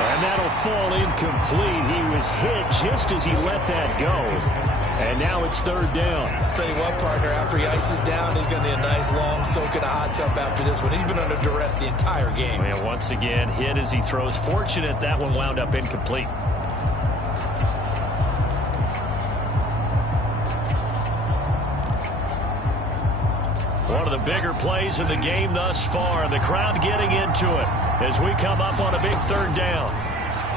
And that'll fall incomplete. He was hit just as he let that go. And now it's 3rd down. Tell you what, partner, after he ices down, he's going to need a nice long soak in a hot tub after this one. He's been under duress the entire game. And once again, hit as he throws. Fortunate that one wound up incomplete. One of the bigger plays in the game thus far. The crowd getting into it as we come up on a big 3rd down.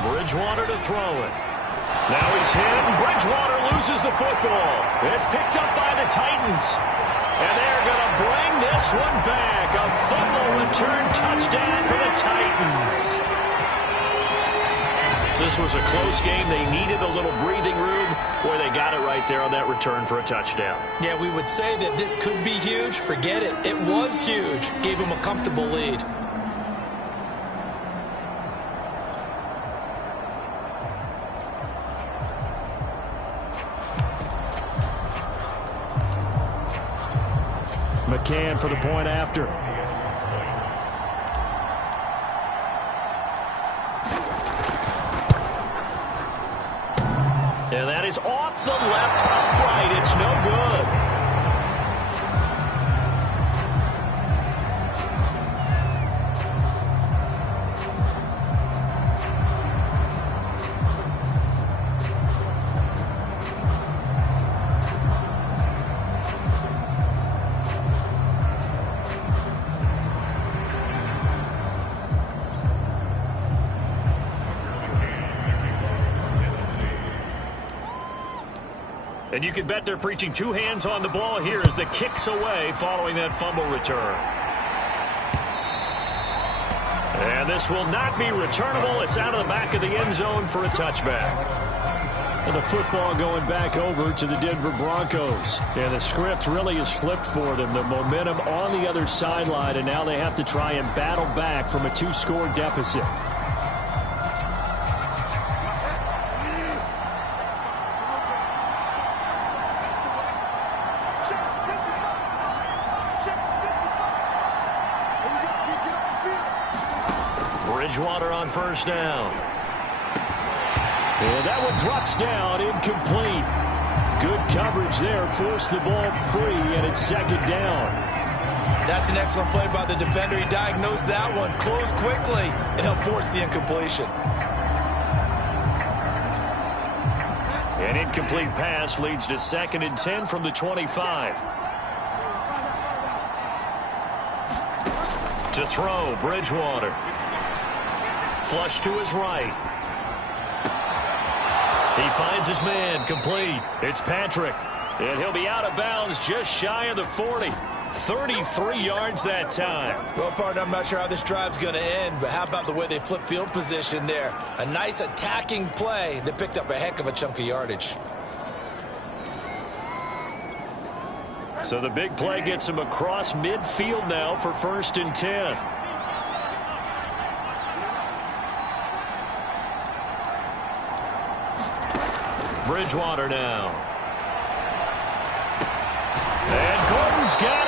Bridgewater to throw it. Now he's hit, and Bridgewater loses the football. It's picked up by the Titans. And they're going to bring this one back. A fumble return touchdown for the Titans. This was a close game. They needed a little breathing room. Boy, they got it right there on that return for a touchdown. Yeah, we would say that this could be huge. Forget it. It was huge. Gave him a comfortable lead. McCann for the point after. And that is off the left upright. It's no good. And you can bet they're preaching two hands on the ball here as the kick's away following that fumble return. And this will not be returnable. It's out of the back of the end zone for a touchback. And the football going back over to the Denver Broncos. And the script really is flipped for them. The momentum on the other sideline, and now they have to try and battle back from a 2-score deficit. Bridgewater on first down. And that one drops down, incomplete. Good coverage there, forced the ball free, and it's second down. That's an excellent play by the defender. He diagnosed that one, closed quickly, and helped force the incompletion. An incomplete pass leads to 2nd and 10 from the 25. To throw, Bridgewater. Flush to his right. He finds his man, complete. It's Patrick. And he'll be out of bounds just shy of the 40. 33 yards that time. Well, partner, I'm not sure how this drive's going to end, but how about the way they flip field position there? A nice attacking play that picked up a heck of a chunk of yardage. So the big play gets him across midfield now for 1st and 10. Bridgewater now. And Gordon's got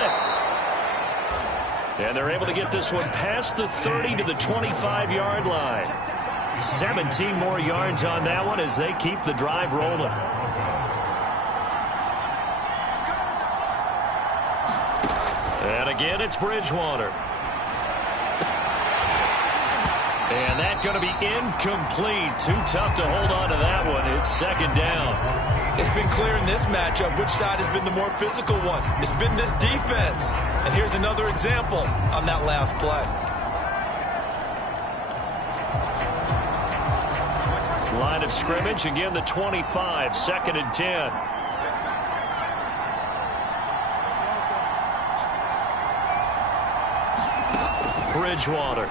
it. And they're able to get this one past the 30 to the 25-yard line. 17 more yards on that one as they keep the drive rolling. And again, it's Bridgewater. And that's going to be incomplete. Too tough to hold on to that one. It's second down. It's been clear in this matchup which side has been the more physical one. It's been this defense. And here's another example on that last play. Line of scrimmage, again the 25, 2nd and 10. Bridgewater.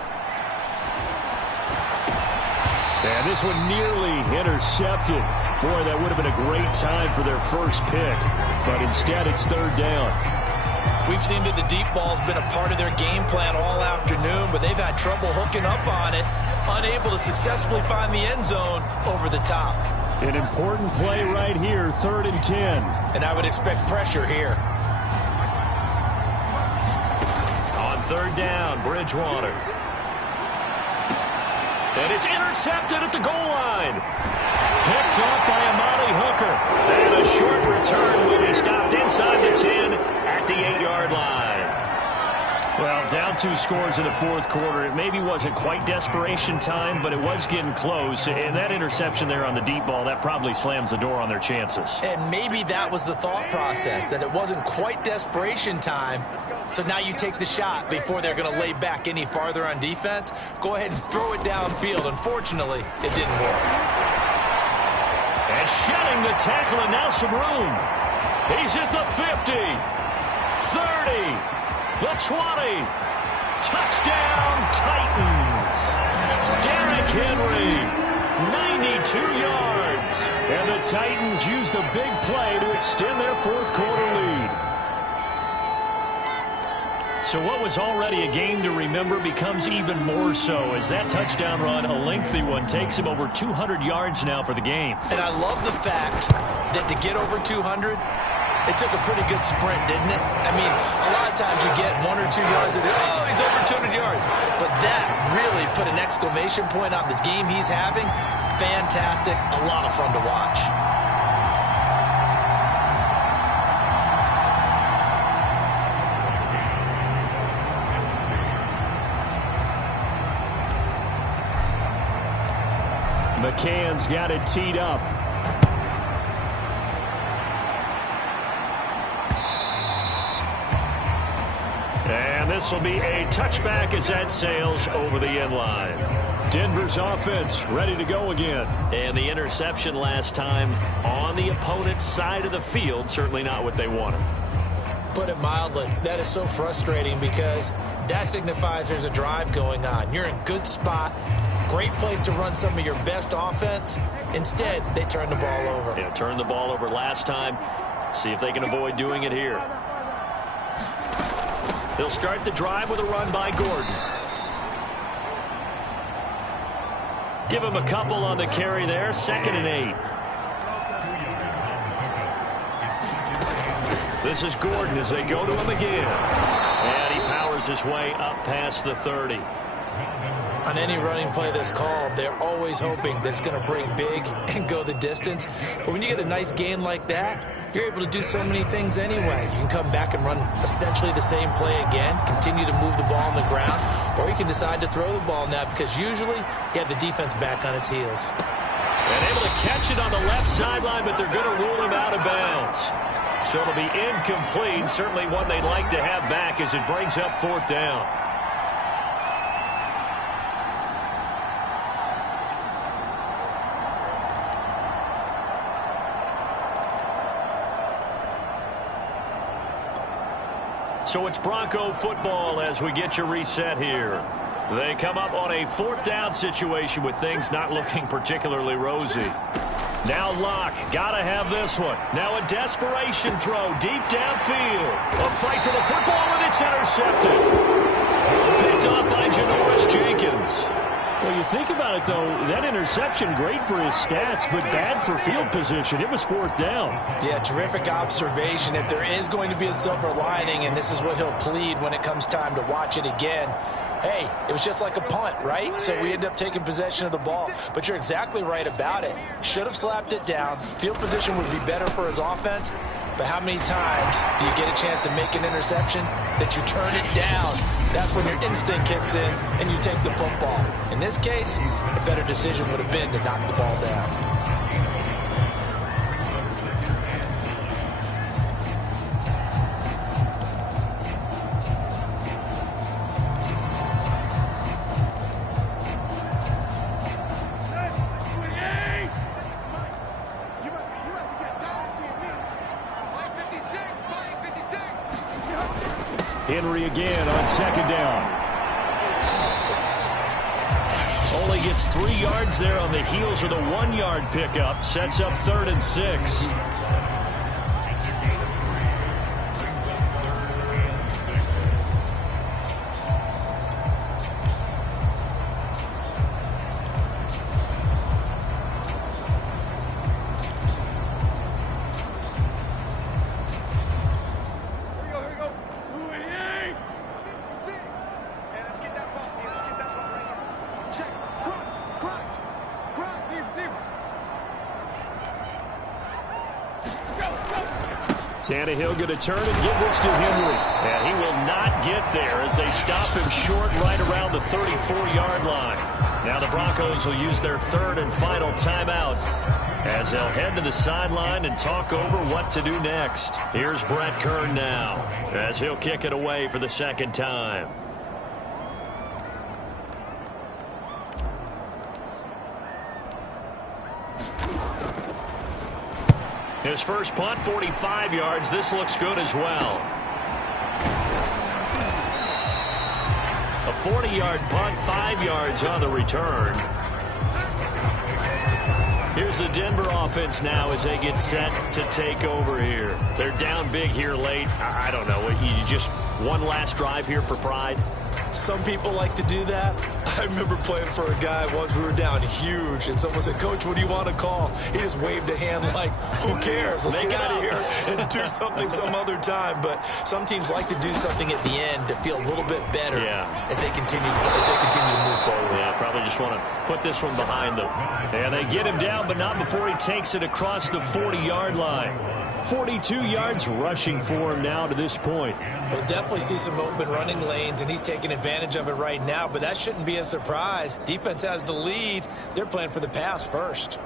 And this one nearly intercepted. Boy, that would have been a great time for their first pick. But instead, it's 3rd down. We've seen that the deep ball's been a part of their game plan all afternoon, but they've had trouble hooking up on it, unable to successfully find the end zone over the top. An important play right here, 3rd and 10. And I would expect pressure here. On 3rd down, Bridgewater. And it's intercepted at the goal line. Picked off by Amani Hooker. And a short return will be stopped inside the 10 at the 8-yard line. Well, down 2 scores in the 4th quarter. It maybe wasn't quite desperation time, but it was getting close. And that interception there on the deep ball, that probably slams the door on their chances. And maybe that was the thought process, that it wasn't quite desperation time. So now you take the shot before they're going to lay back any farther on defense. Go ahead and throw it downfield. Unfortunately, it didn't work. And shedding the tackle, and now some room. He's at the 50, 30. The 20. Touchdown, Titans. Derrick Henry, 92 yards. And the Titans use the big play to extend their 4th quarter lead. So what was already a game to remember becomes even more so as that touchdown run, a lengthy one, takes him over 200 yards now for the game. And I love the fact that to get over 200, it took a pretty good sprint, didn't it? I mean, a lot of times you get 1 or 2 yards and oh, he's over 200 yards. But that really put an exclamation point on the game he's having. Fantastic. A lot of fun to watch. McCann's got it teed up. And this will be a touchback as that sails over the end line. Denver's offense ready to go again. And the interception last time on the opponent's side of the field, certainly not what they wanted. Put it mildly, that is so frustrating because that signifies there's a drive going on. You're in good spot, great place to run some of your best offense. Instead, they turn the ball over. Yeah, turned the ball over last time. See if they can avoid doing it here. They'll start the drive with a run by Gordon. Give him a couple on the carry there. 2nd and 8. This is Gordon as they go to him again. And he powers his way up past the 30. On any running play that's called, they're always hoping that it's going to break big and go the distance. But when you get a nice gain like that, you're able to do so many things anyway. You can come back and run essentially the same play again, continue to move the ball on the ground, or you can decide to throw the ball now because usually you have the defense back on its heels. And able to catch it on the left sideline, but they're going to rule him out of bounds. So it'll be incomplete, certainly one they'd like to have back as it brings up 4th down. So it's Bronco football as we get you reset here. They come up on a 4th down situation with things not looking particularly rosy. Now Locke, gotta have this one. Now a desperation throw deep downfield. A fight for the football, and it's intercepted. Picked off by Janoris Jenkins. Well, you think about it, though, that interception, great for his stats, but bad for field position. It was 4th down. Yeah, terrific observation. If there is going to be a silver lining, and this is what he'll plead when it comes time to watch it again, hey, it was just like a punt, right? So we end up taking possession of the ball. But you're exactly right about it. Should have slapped it down. Field position would be better for his offense. But how many times do you get a chance to make an interception that you turn it down? That's when your instinct kicks in and you take the football. In this case, a better decision would have been to knock the ball down. Henry again on 2nd down. Only gets 3 yards there on the heels of the 1-yard pickup. Sets up 3rd and 6. Tannehill going to turn and give this to Henry. And he will not get there as they stop him short right around the 34-yard line. Now the Broncos will use their 3rd and final timeout as they'll head to the sideline and talk over what to do next. Here's Brett Kern now as he'll kick it away for the 2nd time. His first punt, 45 yards. This looks good as well. A 40-yard punt, 5 yards on the return. Here's the Denver offense now as they get set to take over here. They're down big here late. I don't know. You just one last drive here for pride? Some people like to do that. I remember playing for a guy once. We were down huge, and someone said, "Coach, what do you want to call?" He just waved a hand like, "Who cares? Let's get out of here and do something some other time." But some teams like to do something at the end to feel a little bit better as they continue to move forward. Yeah, probably just want to put this one behind them. And they get him down, but not before he takes it across the 40-yard line. 42 yards rushing for him now to this point. We'll definitely see some open running lanes, and he's taking advantage of it right now, but that shouldn't be a surprise. Defense has the lead. They're playing for the pass first.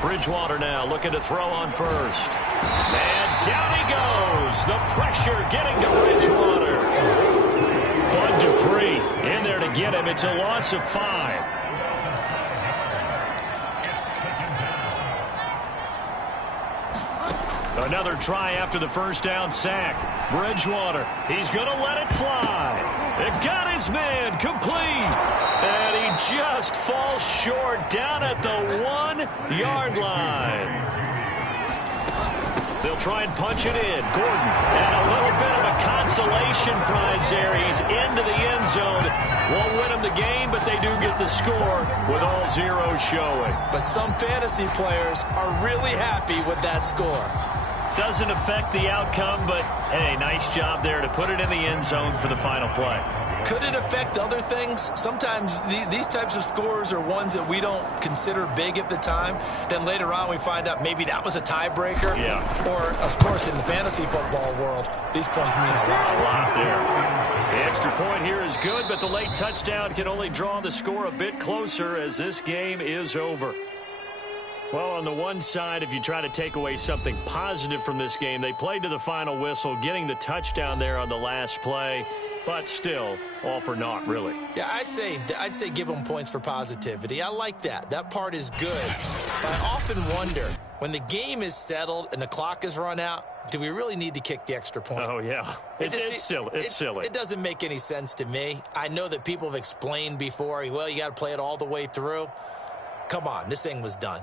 Bridgewater now looking to throw on first. And down he goes. The pressure getting to Bridgewater. Bud Dupree in there to get him. It's a loss of 5. Another try after the first down sack. Bridgewater, he's going to let it fly. It got his man complete. And he just falls short down at the 1-yard line. They'll try and punch it in. Gordon, and a little bit of a consolation prize there. He's into the end zone. Won't win him the game, but they do get the score with all zeros showing. But some fantasy players are really happy with that score. Doesn't affect the outcome, but, hey, nice job there to put it in the end zone for the final play. Could it affect other things? Sometimes these types of scores are ones that we don't consider big at the time. Then later on we find out maybe that was a tiebreaker. Yeah. Or, of course, in the fantasy football world, these points mean a lot. A lot there. The extra point here is good, but the late touchdown can only draw the score a bit closer as this game is over. Well, on the one side, if you try to take away something positive from this game, they played to the final whistle, getting the touchdown there on the last play, but still, all for naught, really. Yeah, I'd say give them points for positivity. I like that. That part is good. But I often wonder, when the game is settled and the clock is run out, do we really need to kick the extra point? Oh, yeah. It's silly. It's silly. It doesn't make any sense to me. I know that people have explained before, well, you got to play it all the way through. Come on, this thing was done.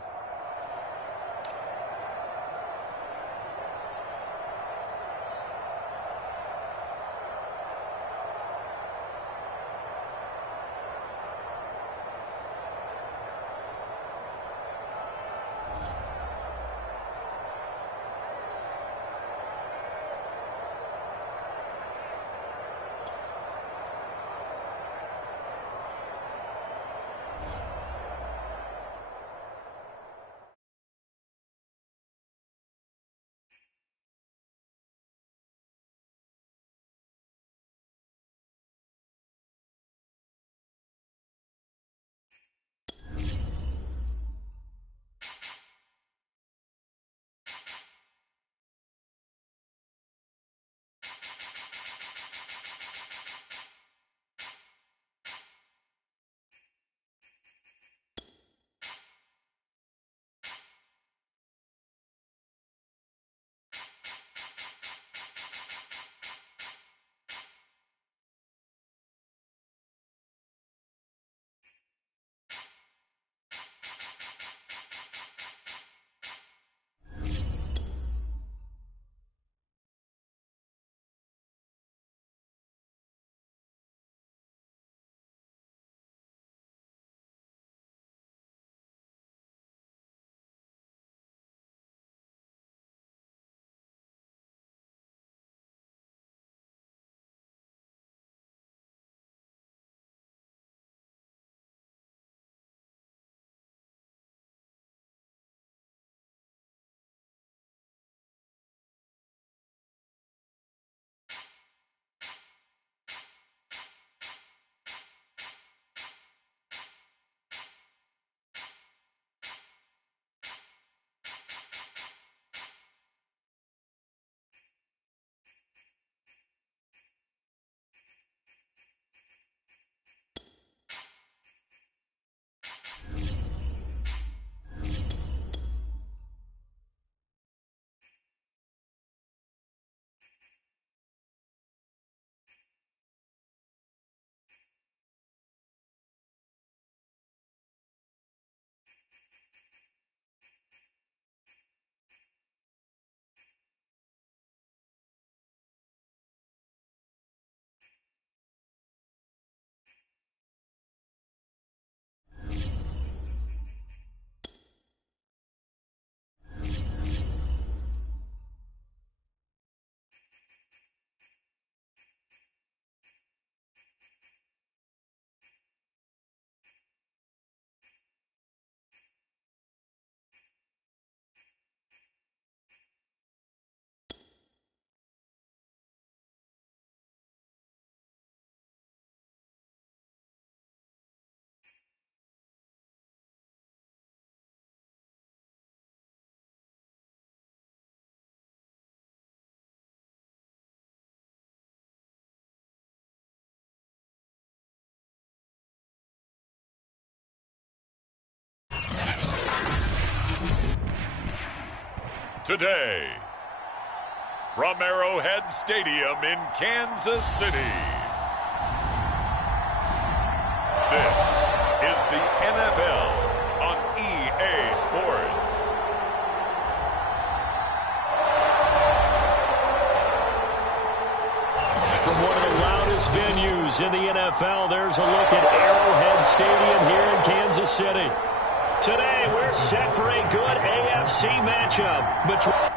Today, from Arrowhead Stadium in Kansas City, this is the NFL on EA Sports. From one of the loudest venues in the NFL, there's a look at Arrowhead Stadium here in Kansas City. Today, we're set for a good AFC matchup between...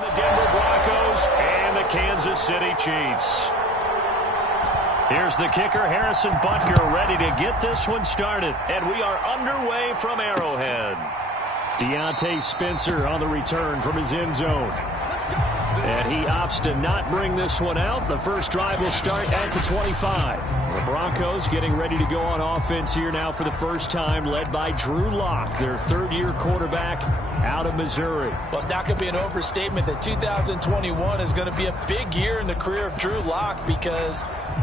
the Denver Broncos and the Kansas City Chiefs. Here's the kicker, Harrison Butker, ready to get this one started. And we are underway from Arrowhead. Deontay Spencer on the return from his end zone. And he opts to not bring this one out. The first drive will start at the 25. The Broncos getting ready to go on offense here now for the first time, led by Drew Lock, their third-year quarterback out of Missouri. Well, it's not going to be an overstatement that 2021 is going to be a big year in the career of Drew Lock, because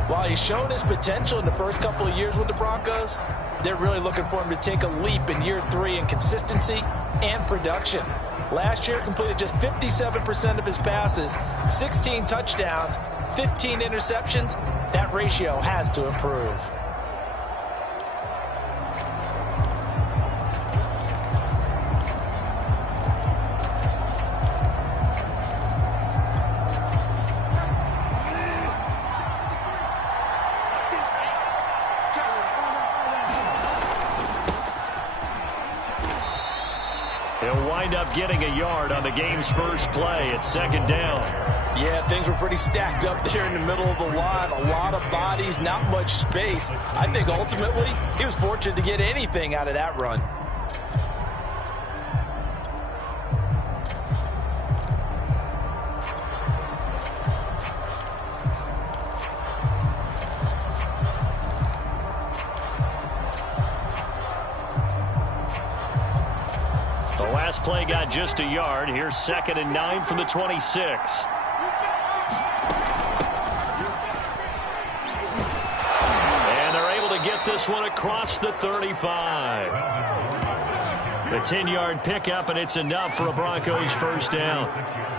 while he's shown his potential in the first couple of years with the Broncos, they're really looking for him to take a leap in year 3 in consistency and production. Last year, completed just 57% of his passes, 16 touchdowns, 15 interceptions. That ratio has to improve. He'll wind up getting a yard on the game's first play at second down. Yeah, things were pretty stacked up there in the middle of the line. A lot of bodies, not much space. I think ultimately he was fortunate to get anything out of that run. Last play got just a yard. Here's 2nd and 9 from the 26. And they're able to get this one across the 35. A 10-yard pickup, and it's enough for a Broncos first down.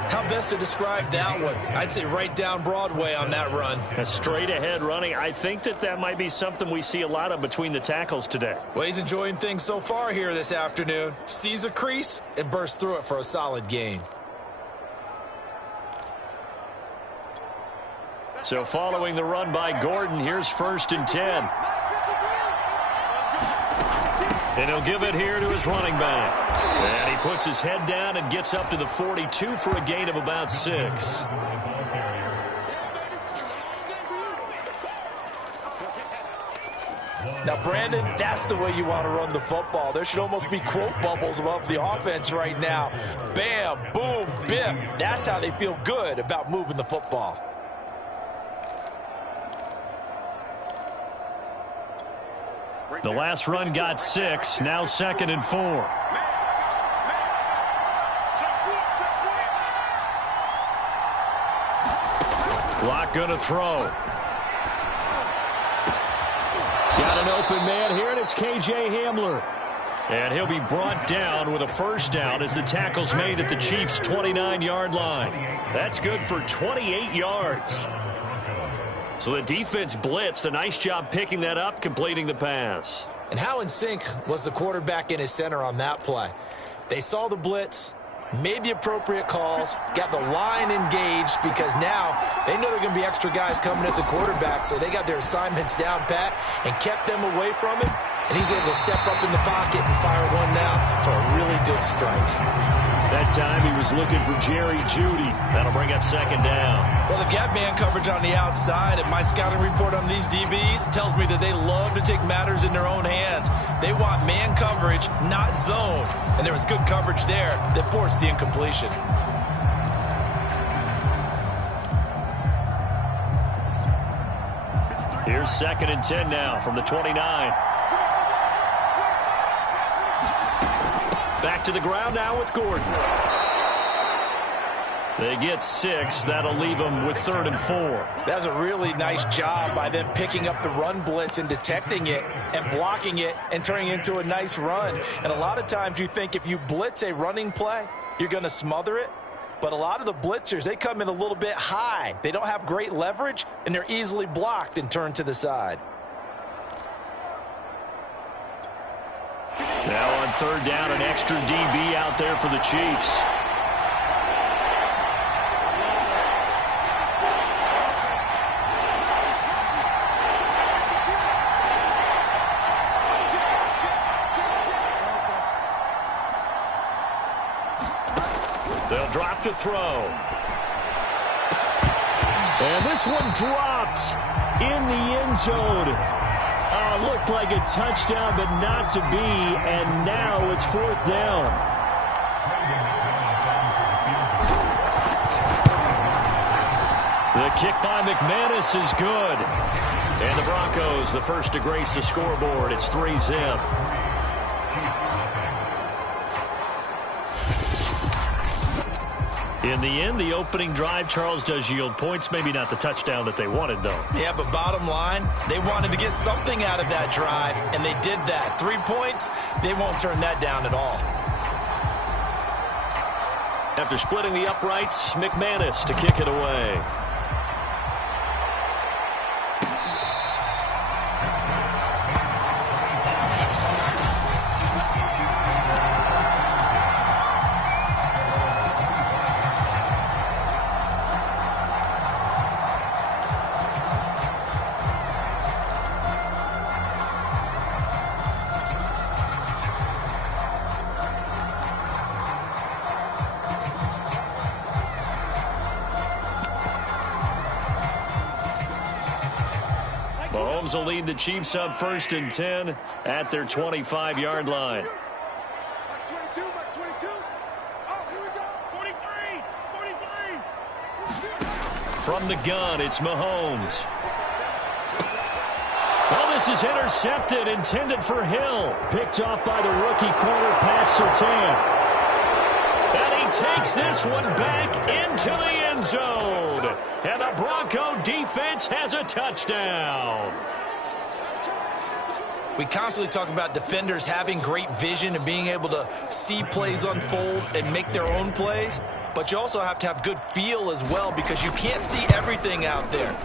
How best to describe that one? I'd say right down Broadway on that run. A straight-ahead running. I think that might be something we see a lot of between the tackles today. Well, he's enjoying things so far here this afternoon. Sees a crease and bursts through it for a solid gain. So following the run by Gordon, here's 1st and 10. And he'll give it here to his running back. And he puts his head down and gets up to the 42 for a gain of about 6. Now, Brandon, that's the way you want to run the football. There should almost be quote bubbles above the offense right now. Bam, boom, biff. That's how they feel good about moving the football. The last run got 6. Now 2nd and 4. Lock going to throw. Got an open man here, and it's K.J. Hamler. And he'll be brought down with a first down as the tackle's made at the Chiefs' 29-yard line. That's good for 28 yards. So the defense blitzed. A nice job picking that up, completing the pass. And how in sync was the quarterback and his center on that play? They saw the blitz, made the appropriate calls, got the line engaged because now they know there are going to be extra guys coming at the quarterback, so they got their assignments down pat and kept them away from him, and he's able to step up in the pocket and fire one now for a really good strike. That time he was looking for Jerry Jeudy. That'll bring up 2nd down. Well, they've got man coverage on the outside, and my scouting report on these DBs tells me that they love to take matters in their own hands. They want man coverage, not zone. And there was good coverage there that forced the incompletion. Here's 2nd and 10 now from the 29. Back to the ground now with Gordon. They get 6. That'll leave them with 3rd and 4. That's a really nice job by them picking up the run blitz and detecting it and blocking it and turning it into a nice run. And a lot of times you think if you blitz a running play, you're going to smother it. But a lot of the blitzers, they come in a little bit high. They don't have great leverage, and they're easily blocked and turned to the side. Now on 3rd down, an extra DB out there for the Chiefs. They'll drop to throw. And this one dropped in the end zone. Looked like a touchdown, but not to be, and now it's 4th down. The kick by McManus is good. And the Broncos, the first to grace the scoreboard. It's 3-zip. In the end, the opening drive, Charles, does yield points. Maybe not the touchdown that they wanted, though. Yeah, but bottom line, they wanted to get something out of that drive, and they did that. 3 points, they won't turn that down at all. After splitting the uprights, McManus to kick it away. Mahomes will lead the Chiefs up 1st and 10 at their 25-yard line. From the gun, it's Mahomes. Well, this is intercepted, intended for Hill. Picked off by the rookie corner, Pat Surtain. takes this one back into the end zone. And the Bronco defense has a touchdown. We constantly talk about defenders having great vision and being able to see plays unfold and make their own plays. But you also have to have good feel as well, because you can't see everything out there.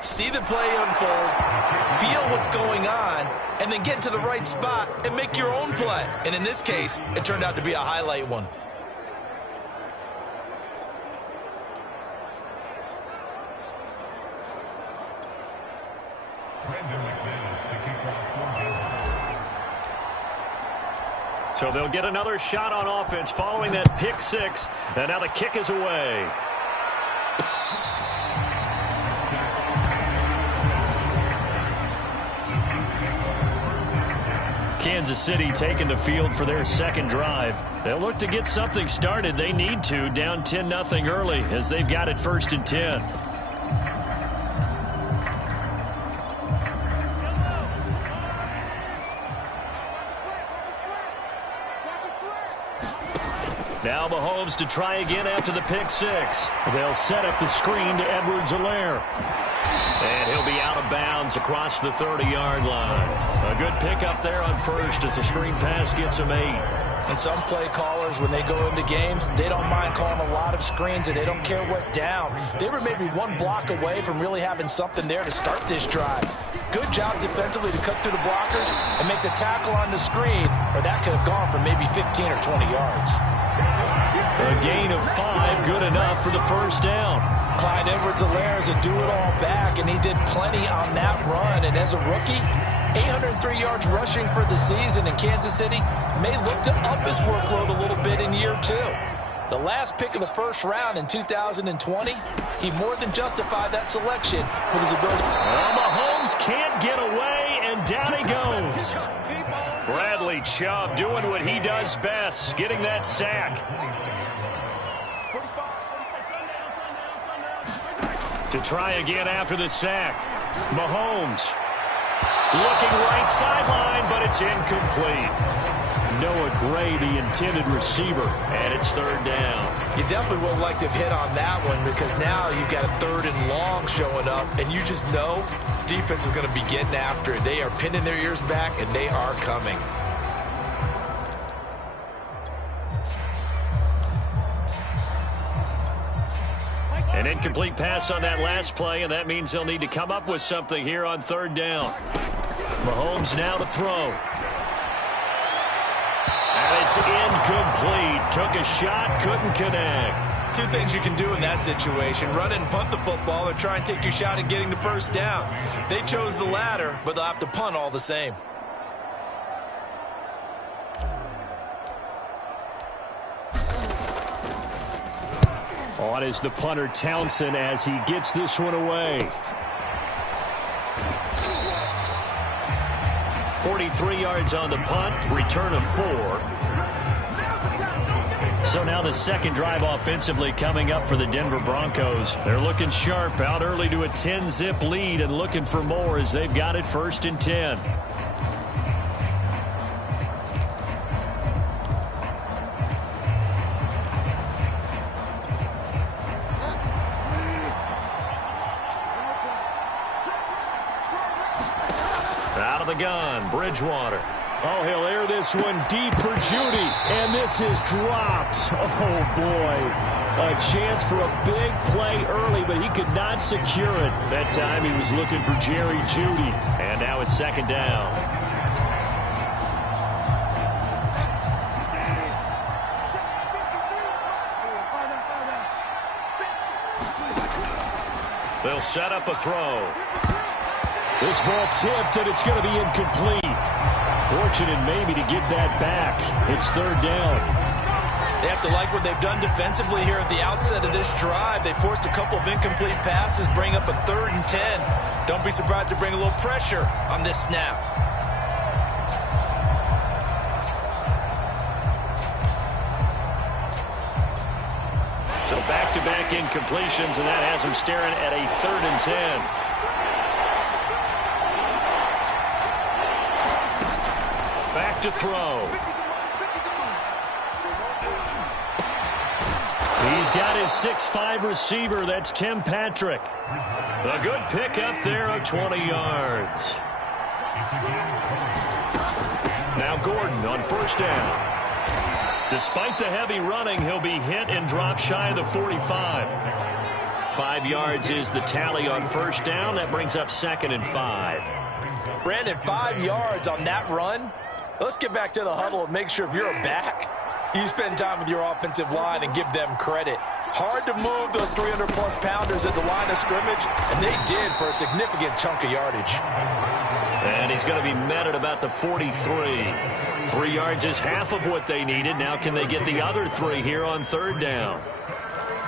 See the play unfold, feel what's going on, and then get to the right spot and make your own play. And in this case, it turned out to be a highlight one. So they'll get another shot on offense following that pick six. And now the kick is away. Kansas City taking the field for their second drive. They'll look to get something started. They need to, down 10-0 early, as they've got it 1st and 10. Now Mahomes to try again after the pick six. They'll set up the screen to Edwards-Helaire. And he'll be out of bounds across the 30-yard line. A good pickup there on first as the screen pass gets him 8. And some play callers, when they go into games, they don't mind calling a lot of screens, and they don't care what down. They were maybe one block away from really having something there to start this drive. Good job defensively to cut through the blockers and make the tackle on the screen, or that could have gone for maybe 15 or 20 yards. A gain of 5, good enough for the first down. Clyde Edwards-Helaire is a do-it-all back, and he did plenty on that run. And as a rookie, 803 yards rushing for the season, in Kansas City may look to up his workload a little bit in year 2. The last pick of the first round in 2020, he more than justified that selection with his ability. Well, Mahomes can't get away, and down he goes. Bradley Chubb doing what he does best, getting that sack. To try again after the sack. Mahomes looking right sideline, but it's incomplete. Noah Gray, the intended receiver, and it's 3rd down. You definitely would like to have hit on that one, because now you've got a 3rd and long showing up, and you just know defense is going to be getting after it. They are pinning their ears back, and they are coming. An incomplete pass on that last play, and that means they'll need to come up with something here on 3rd down. Mahomes now to throw. And it's incomplete. Took a shot, couldn't connect. 2 things you can do in that situation: run and punt the football, or try and take your shot at getting the first down. They chose the latter, but they'll have to punt all the same. On is the punter Townsend as he gets this one away. 43 yards on the punt, return of 4. So now the second drive offensively coming up for the Denver Broncos. They're looking sharp, out early to a 10-zip lead and looking for more as they've got it 1st and 10. Out of the gun, Bridgewater. Oh, he'll air this one deep for Judy, and this is dropped. Oh, boy. A chance for a big play early, but he could not secure it. That time he was looking for Jerry Judy. And now it's 2nd down. They'll set up a throw. This ball tipped, and it's going to be incomplete. Fortunate maybe to get that back. It's 3rd down. They have to like what they've done defensively here at the outset of this drive. They forced a couple of incomplete passes, bring up a 3rd and 10. Don't be surprised to bring a little pressure on this snap. So back-to-back incompletions, and that has them staring at a 3rd and 10. Back to throw. He's got his 6'5" receiver. That's Tim Patrick. A good pickup there of 20 yards. Now Gordon on first down. Despite the heavy running, he'll be hit and drop shy of the 45. 5 yards is the tally on first down. That brings up 2nd and 5. Brandon, 5 yards on that run. Let's get back to the huddle and make sure if you're a back, you spend time with your offensive line and give them credit. Hard to move those 300-plus pounders at the line of scrimmage, and they did for a significant chunk of yardage. And he's going to be met at about the 43. 3 yards is half of what they needed. Now can they get the other 3 here on third down?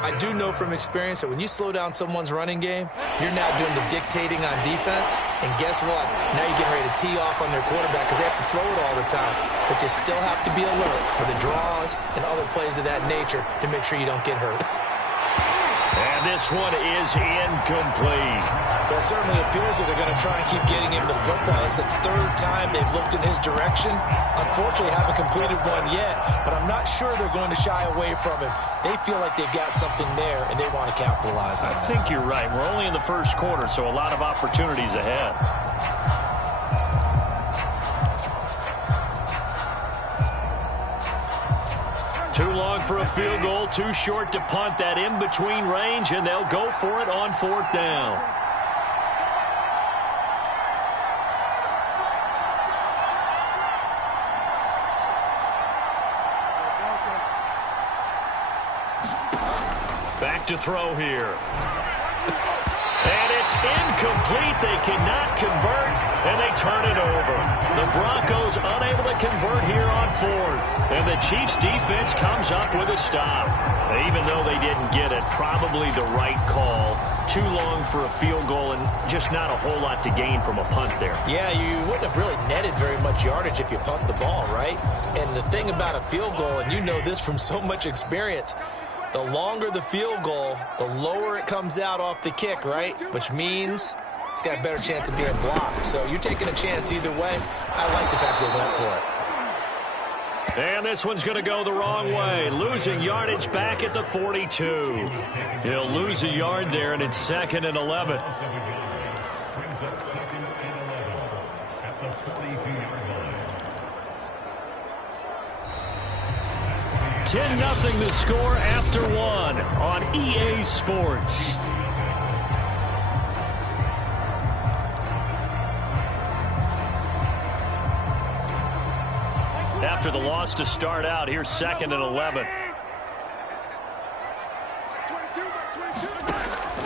I do know from experience that when you slow down someone's running game, you're now doing the dictating on defense. And guess what? Now you're getting ready to tee off on their quarterback because they have to throw it all the time. But you still have to be alert for the draws and other plays of that nature to make sure you don't get hurt. And this one is incomplete. Well, it certainly appears that they're going to try and keep getting him the football. It's the 3rd time they've looked in his direction. Unfortunately, haven't completed one yet, but I'm not sure they're going to shy away from him. They feel like they've got something there, and they want to capitalize on it. I think you're right. We're only in the first quarter, so a lot of opportunities ahead. Too long for a field goal, too short to punt. That in-between range, and they'll go for it on 4th down. Back to throw here. And it's incomplete. They cannot convert, and they turn it over. The Broncos unable to convert here on 4th. And the Chiefs' defense comes up with a stop. Even though they didn't get it, probably the right call. Too long for a field goal and just not a whole lot to gain from a punt there. Yeah, you wouldn't have really netted very much yardage if you punt the ball, right? And the thing about a field goal, and you know this from so much experience, the longer the field goal, the lower it comes out off the kick, right? Which means it's got a better chance of being blocked. So you're taking a chance either way. I like the fact they went for it. And this one's going to go the wrong way. Losing yardage back at the 42. He'll lose a yard there, and it's 2nd and 11. 10-0 the score after 1 on EA Sports. After the loss to start out, here's 2nd and 11.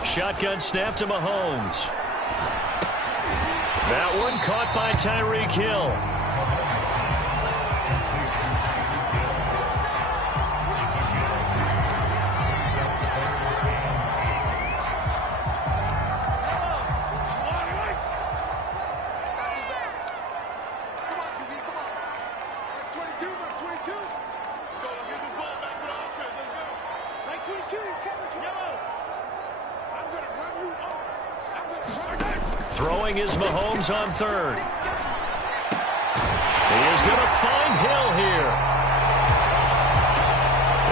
Shotgun snap to Mahomes. That one caught by Tyreek Hill. Throwing is Mahomes on 3rd. He is going to find Hill here.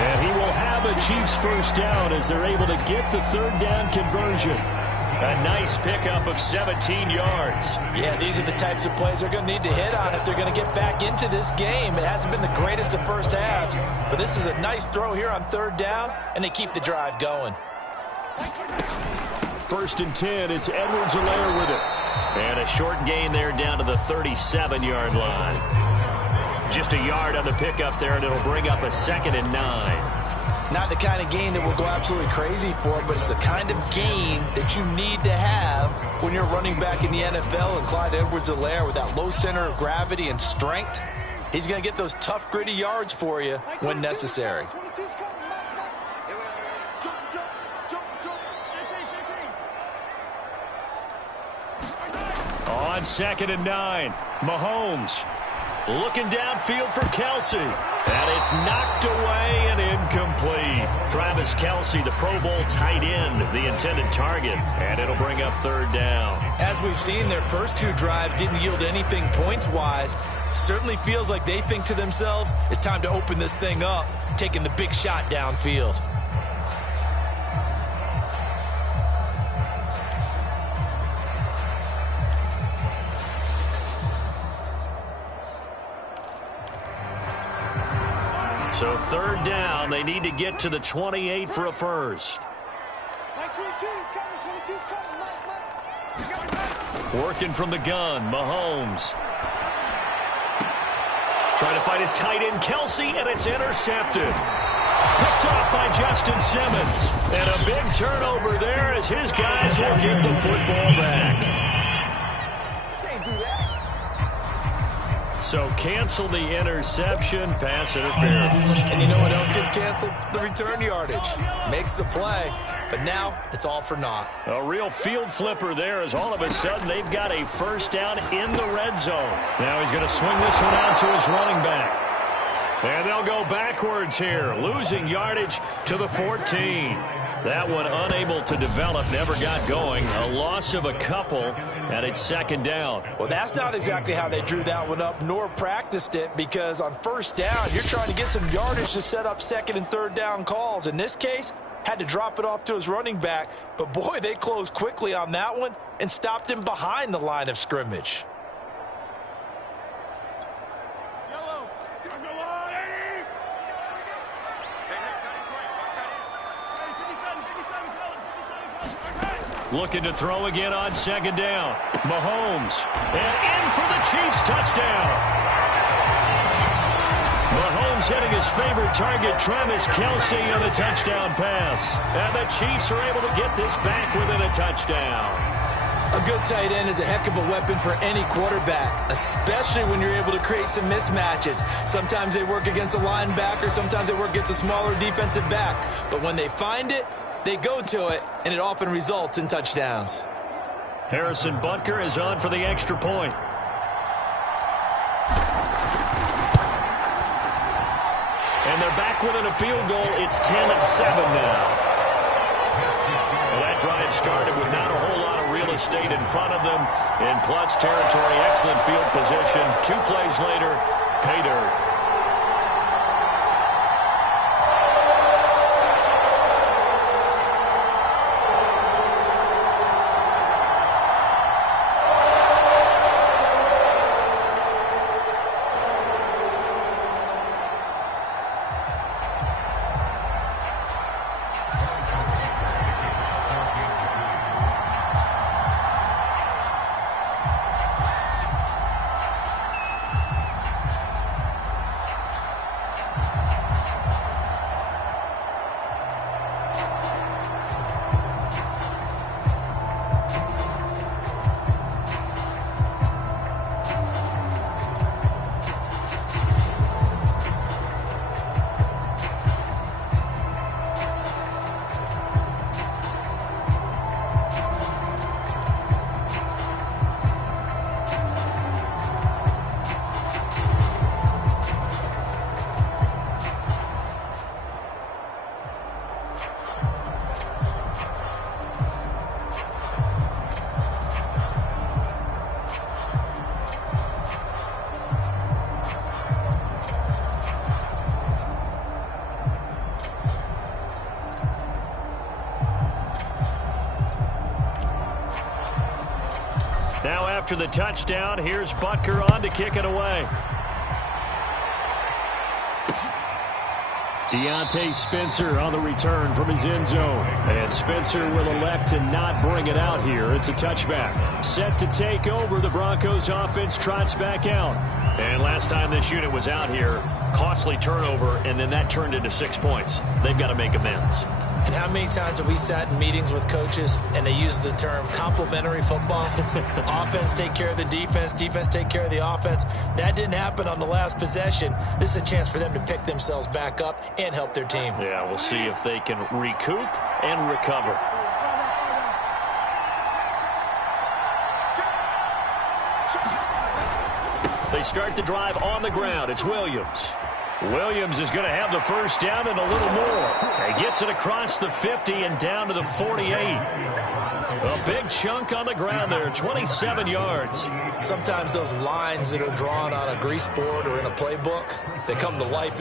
And he will have a Chiefs first down as they're able to get the 3rd down conversion. A nice pickup of 17 yards. Yeah, these are the types of plays they're going to need to hit on if they're going to get back into this game. It hasn't been the greatest of first halves, but this is a nice throw here on 3rd down, and they keep the drive going. 1st and 10, it's Edwards-Helaire with it. And a short gain there down to the 37-yard line. Just a yard on the pickup there, and it'll bring up a 2nd and 9. Not the kind of gain that will go absolutely crazy for, but it's the kind of gain that you need to have when you're running back in the NFL. And Clyde Edwards-Helaire, with that low center of gravity and strength, he's going to get those tough, gritty yards for you when necessary. On 2nd and 9, Mahomes looking downfield for Kelce. And it's knocked away and incomplete. Travis Kelce, the Pro Bowl tight end, the intended target. And it'll bring up 3rd down. As we've seen, their first 2 drives didn't yield anything points-wise. Certainly feels like they think to themselves, it's time to open this thing up, taking the big shot downfield. So third down, they need to get to the 28 for a first. Working from the gun, Mahomes. Trying to find his tight end, Kelsey, and it's intercepted. Picked off by Justin Simmons. And a big turnover there as his guys will get the football back. So cancel the interception, pass interference. And you know what else gets canceled? The return yardage. Makes the play, but now it's all for naught. A real field flipper there as all of a sudden they've got a first down in the red zone. Now he's going to swing this one out to his running back. And they'll go backwards here, losing yardage to the 14. That one unable to develop, never got going. A loss of a couple, and it's second down. Well, that's not exactly how they drew that one up, nor practiced it, because on first down, you're trying to get some yardage to set up second and third down calls. In this case, had to drop it off to his running back, but boy, they closed quickly on that one and stopped him behind the line of scrimmage. Looking to throw again on second down. Mahomes. And in for the Chiefs touchdown. Mahomes hitting his favorite target, Travis Kelsey, on the touchdown pass. And the Chiefs are able to get this back within a touchdown. A good tight end is a heck of a weapon for any quarterback, especially when you're able to create some mismatches. Sometimes they work against a linebacker, sometimes they work against a smaller defensive back. But when they find it, they go to it, and it often results in touchdowns. Harrison Butker is on for the extra point. And they're back within a field goal. It's 10-7 now. Well, that drive started with not a whole lot of real estate in front of them. In plus territory, excellent field position. 2 plays later, pay dirt. Now after the touchdown, here's Butker on to kick it away. Deontay Spencer on the return from his end zone. And Spencer will elect to not bring it out here. It's a touchback. Set to take over. The Broncos offense trots back out. And last time this unit was out here, costly turnover, and then that turned into 6 points. They've got to make amends. And how many times have we sat in meetings with coaches and they use the term complementary football? Offense take care of the defense, defense take care of the offense. That didn't happen on the last possession. This is a chance for them to pick themselves back up and help their team. Yeah, we'll see if they can recoup and recover. They start the drive on the ground. It's Williams. Williams is going to have the first down and a little more. He gets it across the 50 and down to the 48. A big chunk on the ground there, 27 yards. Sometimes those lines that are drawn on a grease board or in a playbook, they come to life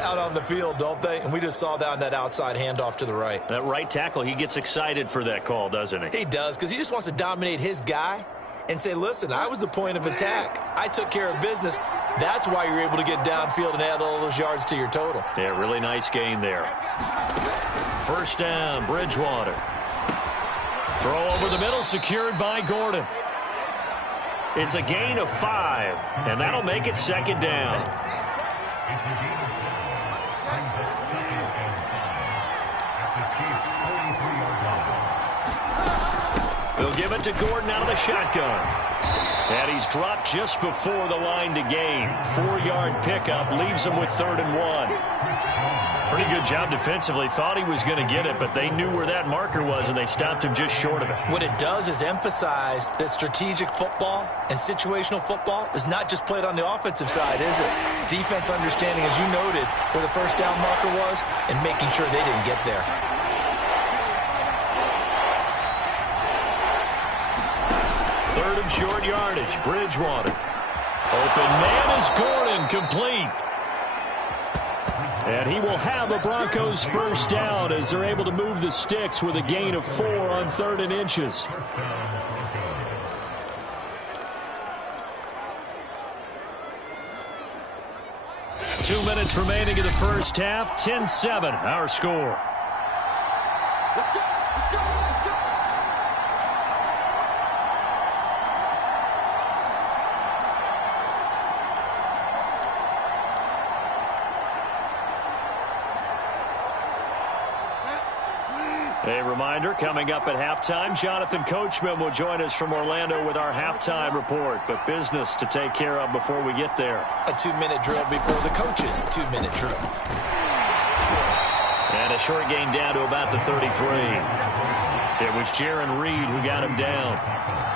out on the field, don't they? And we just saw that on that outside handoff to the right. That right tackle, he gets excited for that call, doesn't he? He does, because he just wants to dominate his guy and say, listen, I was the point of attack. I took care of business. That's why you're able to get downfield and add all those yards to your total. Yeah, really nice gain there. First down, Bridgewater. Throw over the middle, secured by Gordon. It's a gain of 5, and that'll make it second down. They'll give it to Gordon out of the shotgun. And he's dropped just before the line to gain. 4-yard pickup leaves him with 3rd and 1. Pretty good job defensively. Thought he was going to get it, but they knew where that marker was, and they stopped him just short of it. What it does is emphasize that strategic football and situational football is not just played on the offensive side, is it? Defense understanding, as you noted, where the first down marker was and making sure they didn't get there. Third and short yardage, Bridgewater. Open man is Gordon, complete. And he will have a Broncos first down as they're able to move the sticks with a gain of 4 on 3rd and inches. Two minutes remaining in the first half, 10-7, our score. Let's go. Let's go. Let's go. A reminder, coming up at halftime, Jonathan Coachman will join us from Orlando with our halftime report. But business to take care of before we get there. A 2-minute drill before the coach's 2-minute drill. And a short gain down to about the 33. It was Jaron Reed who got him down.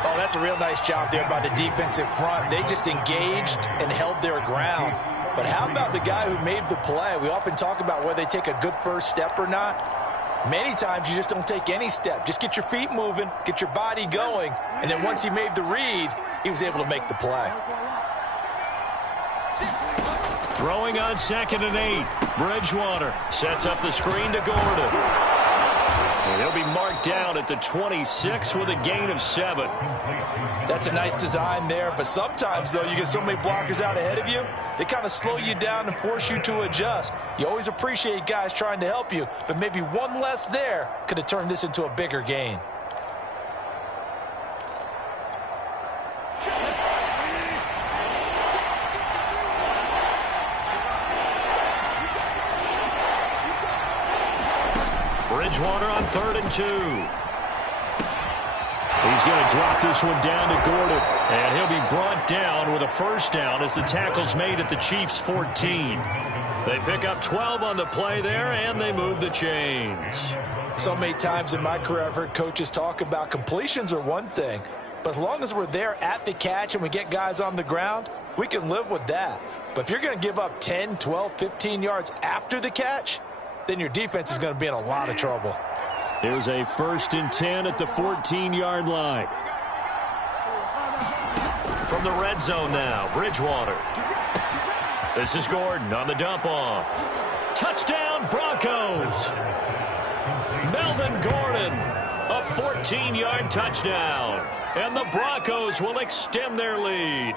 Oh, that's a real nice job there by the defensive front. They just engaged and held their ground. But how about the guy who made the play? We often talk about whether they take a good first step or not. Many times you just don't take any step. Just get your feet moving, get your body going, and then once he made the read, he was able to make the play. Throwing on 2nd and 8. Bridgewater sets up the screen to Gordon. And he'll be marked down at the 26 with a gain of 7. That's a nice design there, but sometimes, though, you get so many blockers out ahead of you, they kind of slow you down and force you to adjust. You always appreciate guys trying to help you, but maybe one less there could have turned this into a bigger gain. Bridgewater on 3rd and 2. He's going to drop this one down to Gordon. And he'll be brought down with a first down as the tackle's made at the Chiefs' 14. They pick up 12 on the play there, and they move the chains. So many times in my career I've heard coaches talk about completions are one thing, but as long as we're there at the catch and we get guys on the ground, we can live with that. But if you're going to give up 10, 12, 15 yards after the catch, then your defense is going to be in a lot of trouble. Here's a 1st and 10 at the 14-yard line. From the red zone now, Bridgewater. This is Gordon on the dump-off. Touchdown, Broncos! Melvin Gordon, a 14-yard touchdown. And the Broncos will extend their lead.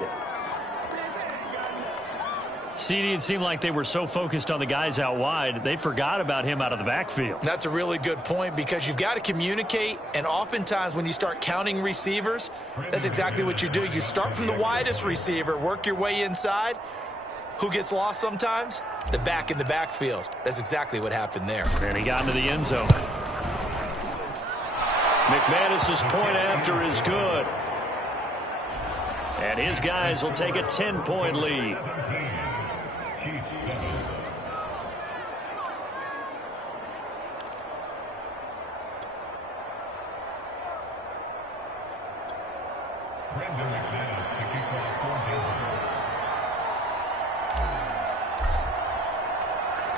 CD, it seemed like they were so focused on the guys out wide, they forgot about him out of the backfield. That's a really good point because you've got to communicate, and oftentimes when you start counting receivers, that's exactly what you do. You start from the widest receiver, work your way inside. Who gets lost sometimes? The back in the backfield. That's exactly what happened there. And he got into the end zone. McManus's point after is good. And his guys will take a 10-point lead.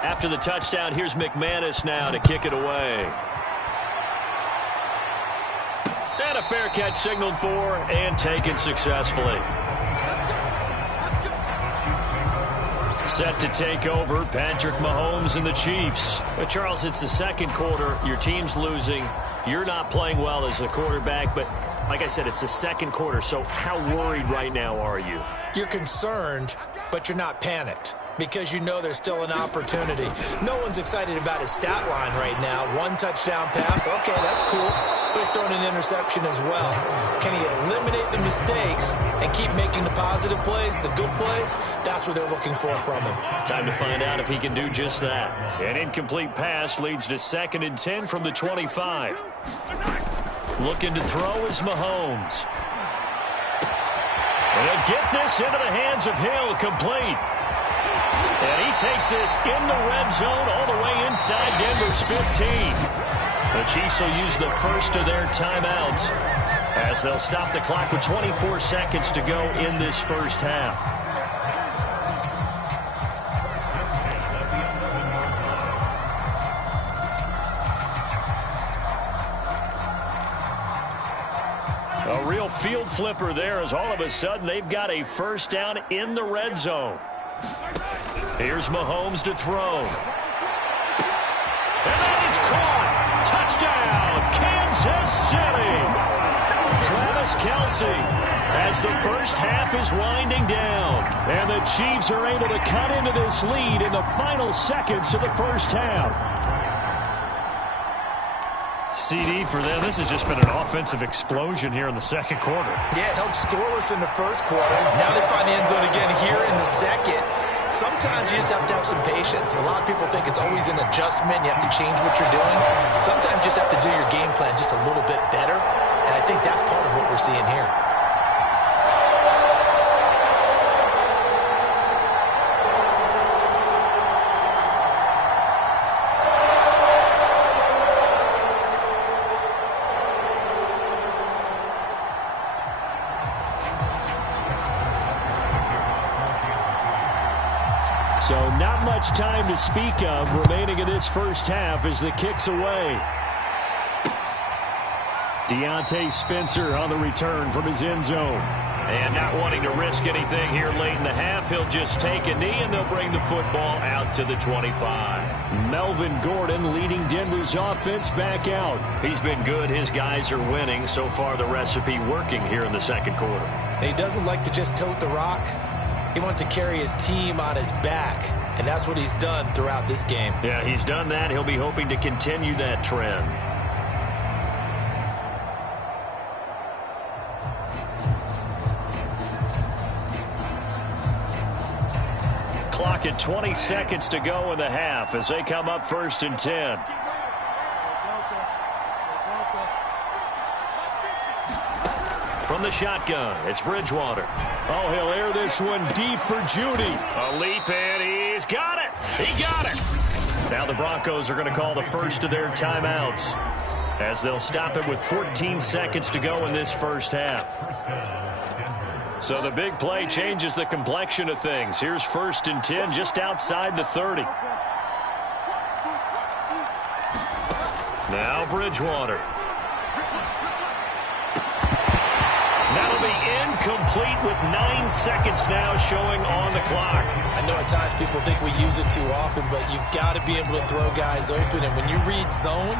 After the touchdown, here's McManus now to kick it away. And a fair catch signaled for and taken successfully. Set to take over, Patrick Mahomes and the Chiefs. But Charles, it's the second quarter. Your team's losing. You're not playing well as a quarterback, but like I said, it's the second quarter. So how worried right now are you? You're concerned but you're not panicked because you know there's still an opportunity. No one's excited about his stat line right now. 1 touchdown pass, okay, that's cool, but he's throwing an interception as well. Can he eliminate the mistakes and keep making the positive plays, the good plays? That's what they're looking for from him. Time to find out if he can do just that. An incomplete pass leads to 2nd and 10 from the 25. Looking to throw is Mahomes. And he'll get this into the hands of Hill, complete. And he takes this in the red zone all the way inside Denver's 15. The Chiefs will use the first of their timeouts as they'll stop the clock with 24 seconds to go in this first half. A real field flipper there as all of a sudden they've got a first down in the red zone. Here's Mahomes to throw. And that is caught. Touchdown, Kansas City. Travis Kelce as the first half is winding down. And the Chiefs are able to cut into this lead in the final seconds of the first half. CD for them. This has just been an offensive explosion here in the second quarter. Yeah, held scoreless in the first quarter. Now they find the end zone again here in the second. Sometimes you just have to have some patience. A lot of people think it's always an adjustment. You have to change what you're doing. Sometimes you just have to do your game plan just a little bit better. And I think that's part of what we're seeing here. So not much time to speak of remaining in this first half as the kick's away. Deontay Spencer on the return from his end zone. And not wanting to risk anything here late in the half, he'll just take a knee and they'll bring the football out to the 25. Melvin Gordon leading Denver's offense back out. He's been good. His guys are winning. So far the recipe working here in the second quarter. He doesn't like to just tote the rock. He wants to carry his team on his back, and that's what he's done throughout this game. Yeah, he's done that. He'll be hoping to continue that trend. Clock at 20 seconds to go in the half as they come up 1st and 10. From the shotgun, it's Bridgewater. Oh, he'll air this one deep for Judy. A leap, and he's got it. He got it. Now the Broncos are going to call the first of their timeouts as they'll stop it with 14 seconds to go in this first half. So the big play changes the complexion of things. Here's 1st and 10 just outside the 30. Now Bridgewater. That'll be incomplete with 9 seconds now showing on the clock. I know at times people think we use it too often, but you've got to be able to throw guys open. And when you read zone,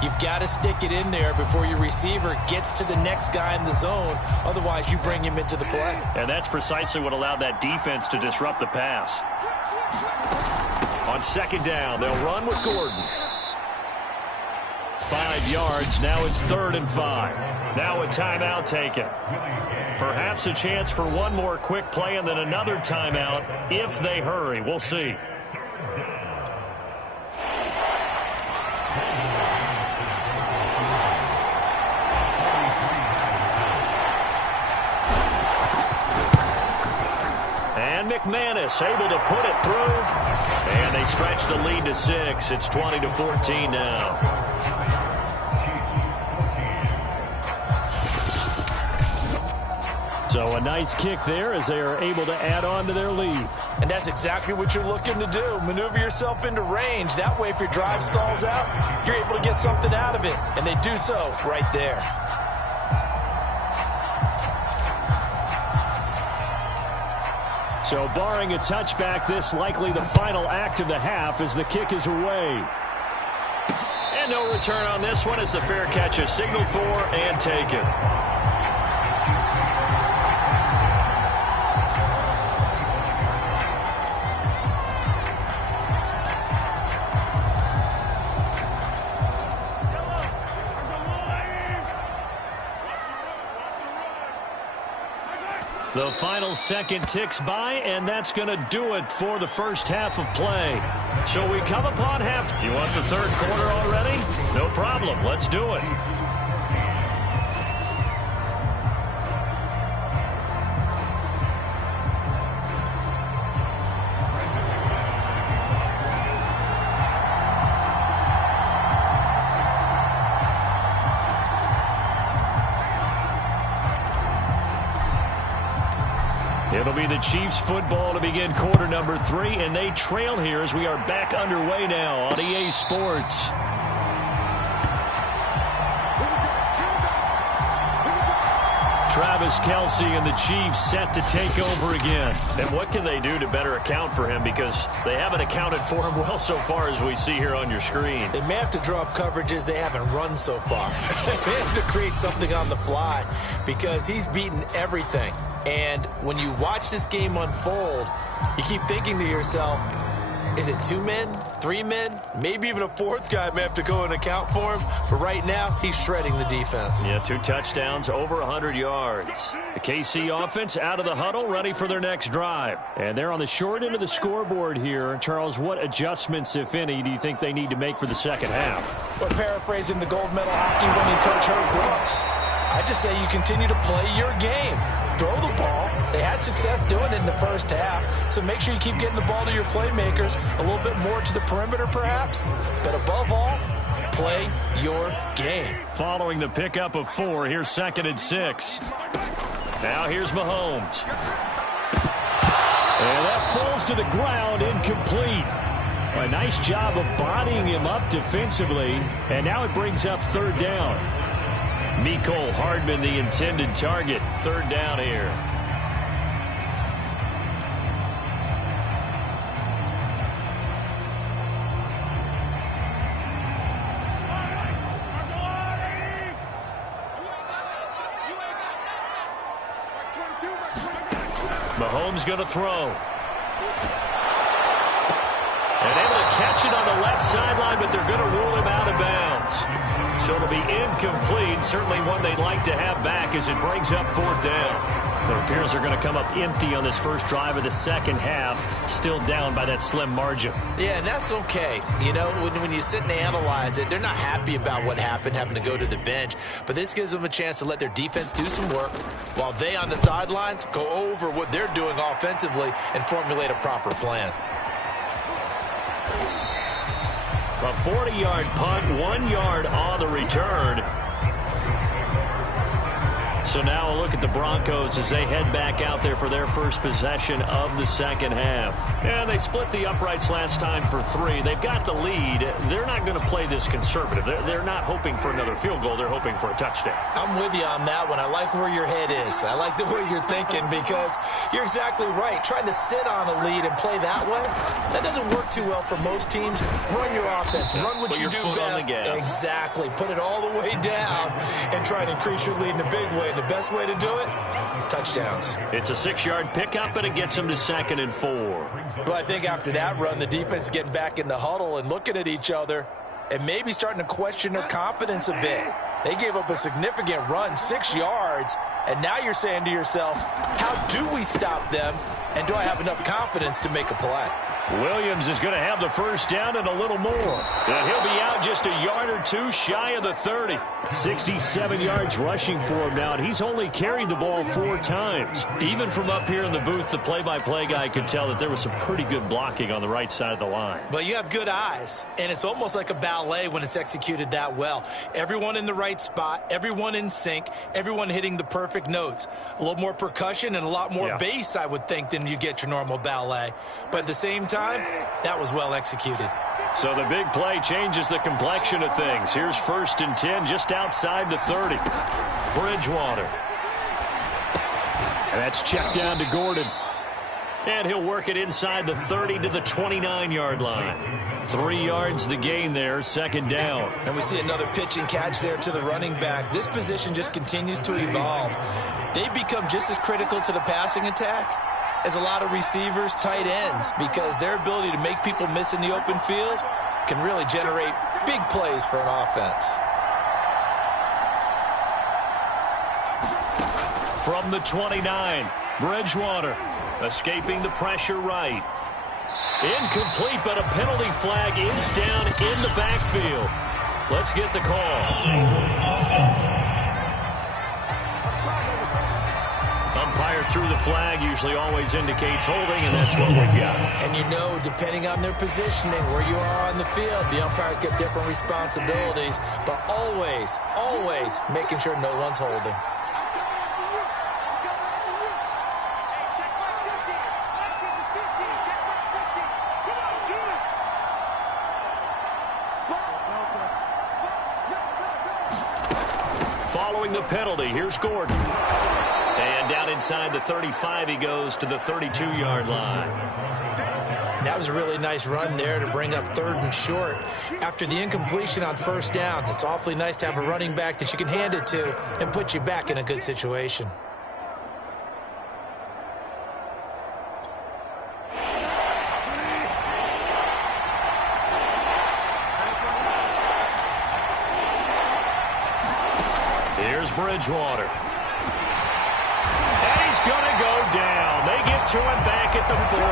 you've got to stick it in there before your receiver gets to the next guy in the zone. Otherwise, you bring him into the play. And that's precisely what allowed that defense to disrupt the pass. On 2nd down, they'll run with Gordon. 5 yards. Now it's 3rd and 5. Now a timeout taken. Perhaps a chance for one more quick play and then another timeout if they hurry. We'll see. And McManus able to put it through. And they stretch the lead to 6. It's 20-14 now. So a nice kick there as they are able to add on to their lead. And that's exactly what you're looking to do. Maneuver yourself into range. That way, if your drive stalls out, you're able to get something out of it. And they do so right there. So barring a touchback, this likely the final act of the half as the kick is away. And no return on this one as the fair catch is signaled for and taken. The final second ticks by, and that's going to do it for the first half of play. So we come upon half. You want the third quarter already? No problem. Let's do it. It'll be the Chiefs football to begin quarter number 3, and they trail here as we are back underway now on EA Sports. Travis Kelce and the Chiefs set to take over again. And what can they do to better account for him? Because they haven't accounted for him well so far, as we see here on your screen. They may have to draw up coverages they haven't run so far. They have to create something on the fly because he's beaten everything. And when you watch this game unfold, you keep thinking to yourself, is it 2 men, 3 men? Maybe even a 4th guy may have to go and account for him. But right now, he's shredding the defense. Yeah, 2 touchdowns, over 100 yards. The KC offense out of the huddle, ready for their next drive. And they're on the short end of the scoreboard here. Charles, what adjustments, if any, do you think they need to make for the second half? Well, paraphrasing the gold medal hockey winning coach Herb Brooks, I just say you continue to play your game. Throw the ball. They had success doing it in the first half, so make sure you keep getting the ball to your playmakers, a little bit more to the perimeter perhaps, but above all, play your game. Following the pickup of 4, here's 2nd and 6. Now here's Mahomes. And that falls to the ground, incomplete. A nice job of bodying him up defensively, and now it brings up 3rd down. Mecole Hardman, the intended target. 3rd down here. Mahomes going to throw. And able to catch it on the left sideline, but they're going to rule him out of bounds. So it'll be incomplete. Certainly one they'd like to have back as it brings up 4th down. It appears they're going to come up empty on this first drive of the second half, still down by that slim margin. Yeah, and that's okay. You know, when you sit and analyze it, they're not happy about what happened, having to go to the bench. But this gives them a chance to let their defense do some work while they on the sidelines go over what they're doing offensively and formulate a proper plan. A 40-yard punt, 1 yard on the return. So now a look at the Broncos as they head back out there for their first possession of the second half. And they split the uprights last time for 3. They've got the lead. They're not going to play this conservative. They're not hoping for another field goal. They're hoping for a touchdown. I'm with you on that one. I like where your head is. I like the way you're thinking because you're exactly right. Trying to sit on a lead and play that way, that doesn't work too well for most teams. Run your offense. Run what you do best. Exactly. Put it all the way down and try to increase your lead in a big way. The best way to do it, touchdowns. It's a 6-yard pickup, but it gets them to 2nd and 4. Well, I think after that run, the defense is getting back in the huddle and looking at each other and maybe starting to question their confidence a bit. They gave up a significant run, 6 yards, and now you're saying to yourself, how do we stop them, and do I have enough confidence to make a play? Williams is going to have the first down and a little more. And he'll be out just a yard or 2 shy of the 30. 67 yards rushing for him now, and he's only carried the ball 4 times. Even from up here in the booth, the play-by-play guy could tell that there was some pretty good blocking on the right side of the line. But you have good eyes, and it's almost like a ballet when it's executed that well. Everyone in the right spot, everyone in sync, everyone hitting the perfect notes. A little more percussion and a lot more bass, I would think, than you get your normal ballet. But at the same time, that was well executed. So the big play changes the complexion of things. Here's 1st and 10 just outside the 30. Bridgewater. And that's checked down to Gordon. And he'll work it inside the 30 to the 29-yard line. 3 yards the gain there, 2nd down. And we see another pitch and catch there to the running back. This position just continues to evolve. They've become just as critical to the passing attack as a lot of receivers, tight ends, because their ability to make people miss in the open field can really generate big plays for an offense. From the 29, Bridgewater escaping the pressure right. Incomplete, but a penalty flag is down in the backfield. Let's get the call. Umpire threw the flag, usually always indicates holding, and that's what we've got. And you know, depending on their positioning, where you are on the field, the umpires get different responsibilities, but always, always making sure no one's holding. Following the penalty, here's Gordon. And down inside the 35, he goes to the 32-yard line. That was a really nice run there to bring up 3rd and short. After the incompletion on 1st down, it's awfully nice to have a running back that you can hand it to and put you back in a good situation. Here's Bridgewater. And he's going to go down. They get to him back at the 40.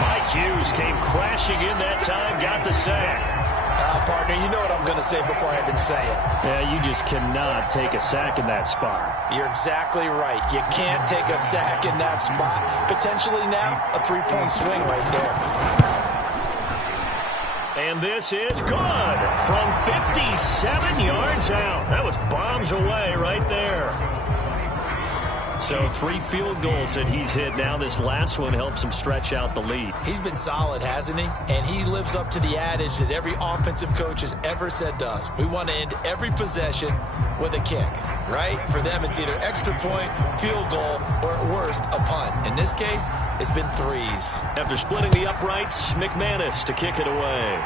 Mike Hughes came crashing in that time, got the sack. Partner, you know what I'm going to say before I even say it. Yeah, you just cannot take a sack in that spot. You're exactly right. You can't take a sack in that spot. Potentially now a 3-point swing right there. And this is good from 57 yards out. That was bombs away right there. So 3 field goals that he's hit. Now this last one helps him stretch out the lead. He's been solid, hasn't he? And he lives up to the adage that every offensive coach has ever said to us. We want to end every possession with a kick, right? For them, it's either extra point, field goal, or at worst, a punt. In this case, it's been 3s. After splitting the uprights, McManus to kick it away.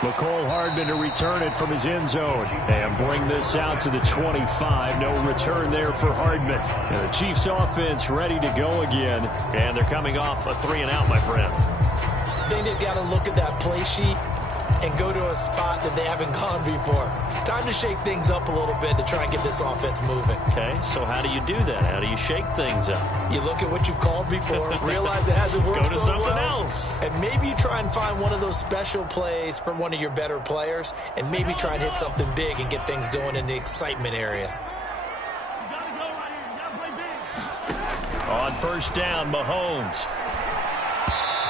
McCole Hardman to return it from his end zone and bring this out to the 25. No return there for Hardman. And the Chiefs offense ready to go again. And they're coming off a 3-and-out, my friend. I think they've got to look at that play sheet and go to a spot that they haven't gone before. Time to shake things up a little bit to try and get this offense moving. Okay, so how do you do that? How do you shake things up? You look at what you've called before, realize it hasn't worked Go to so something well, else. and maybe you try and find one of those special plays from one of your better players, and maybe try and hit something big and get things going in the excitement area. On 1st down, Mahomes.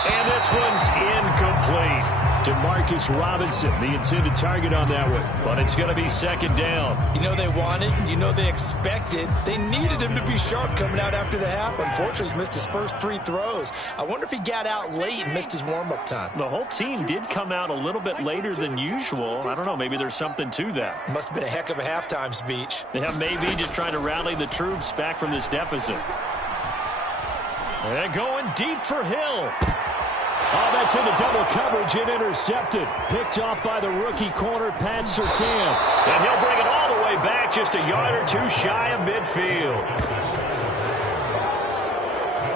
And this one's incomplete. DeMarcus Robinson, the intended target on that one. But it's going to be 2nd down. You know they wanted, you know they expected. They needed him to be sharp coming out after the half. Unfortunately, he's missed his first 3 throws. I wonder if he got out late and missed his warm-up time. The whole team did come out a little bit later than usual. I don't know, maybe there's something to that. Must have been a heck of a halftime speech. Yeah, maybe just trying to rally the troops back from this deficit. And going deep for Hill. Oh, that's into double coverage and intercepted. Picked off by the rookie corner, Pat Surtain. And he'll bring it all the way back, just a yard or 2 shy of midfield.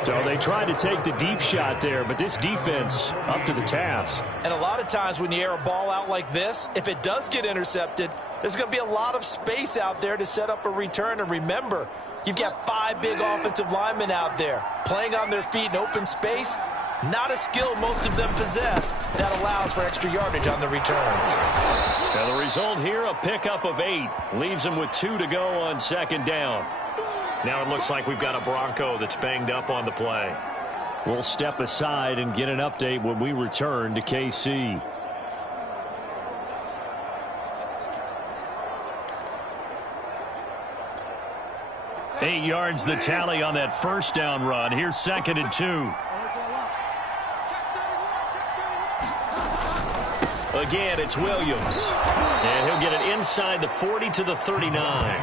So they tried to take the deep shot there, but this defense up to the task. And a lot of times when you air a ball out like this, if it does get intercepted, there's going to be a lot of space out there to set up a return. And remember, you've got 5 big offensive linemen out there playing on their feet in open space. Not a skill most of them possess that allows for extra yardage on the return. And the result here, a pickup of 8. Leaves them with 2 to go on 2nd down. Now it looks like we've got a Bronco that's banged up on the play. We'll step aside and get an update when we return to KC. Eight yards the tally on that 1st down run. Here's 2nd and 2. Again, it's Williams. And he'll get it inside the 40 to the 39.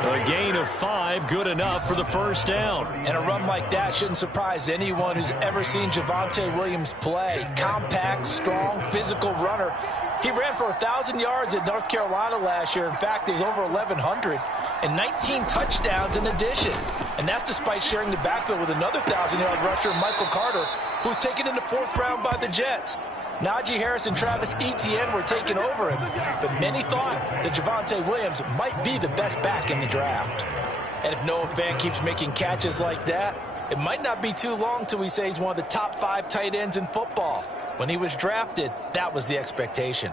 A gain of 5, good enough for the 1st down. And a run like that shouldn't surprise anyone who's ever seen Javonte Williams play. Compact, strong, physical runner. He ran for 1,000 yards at North Carolina last year. In fact, it was over 1,100. And 19 touchdowns in addition. And that's despite sharing the backfield with another 1,000-yard rusher, Michael Carter, who was taken in the 4th round by the Jets. Najee Harris and Travis Etienne were taking over him, but many thought that Javonte Williams might be the best back in the draft. And if Noah Fant keeps making catches like that, it might not be too long till we say he's one of the top 5 tight ends in football. When he was drafted, that was the expectation.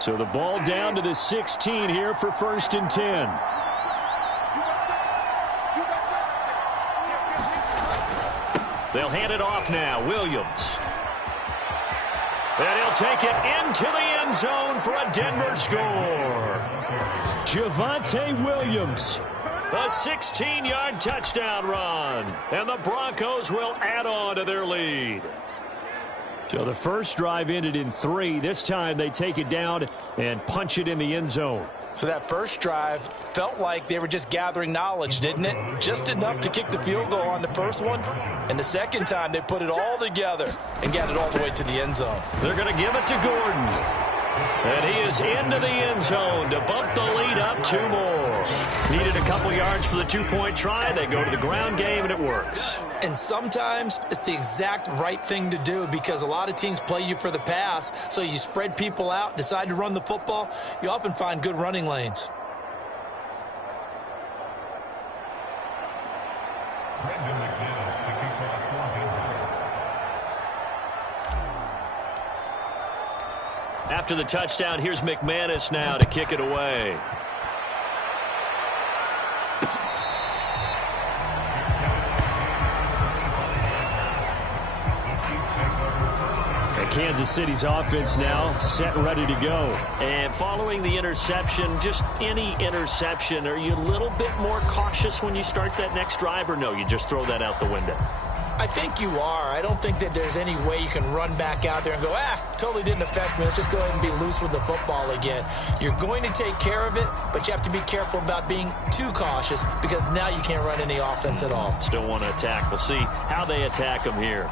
So the ball down to the 16 here for 1st and 10. They'll hand it off now. Williams. And he'll take it into the end zone for a Denver score. Javonte Williams. A 16-yard touchdown run. And the Broncos will add on to their lead. So the first drive ended in 3. This time they take it down and punch it in the end zone. So that first drive felt like they were just gathering knowledge, didn't it? Just enough to kick the field goal on the first one. And the second time, they put it all together and got it all the way to the end zone. They're going to give it to Gordon. And he is into the end zone to bump the lead up 2 more. Needed a couple yards for the 2-point try. They go to the ground game, and it works. And sometimes it's the exact right thing to do because a lot of teams play you for the pass, so you spread people out, decide to run the football. You often find good running lanes. After the touchdown, here's McManus now to kick it away. Kansas City's offense now set, ready to go. And following the interception, just any interception, are you a little bit more cautious when you start that next drive, or no, you just throw that out the window? I think you are. I don't think that there's any way you can run back out there and go, totally didn't affect me. Let's just go ahead and be loose with the football again. You're going to take care of it, but you have to be careful about being too cautious because now you can't run any offense at all. Still want to attack. We'll see how they attack them here.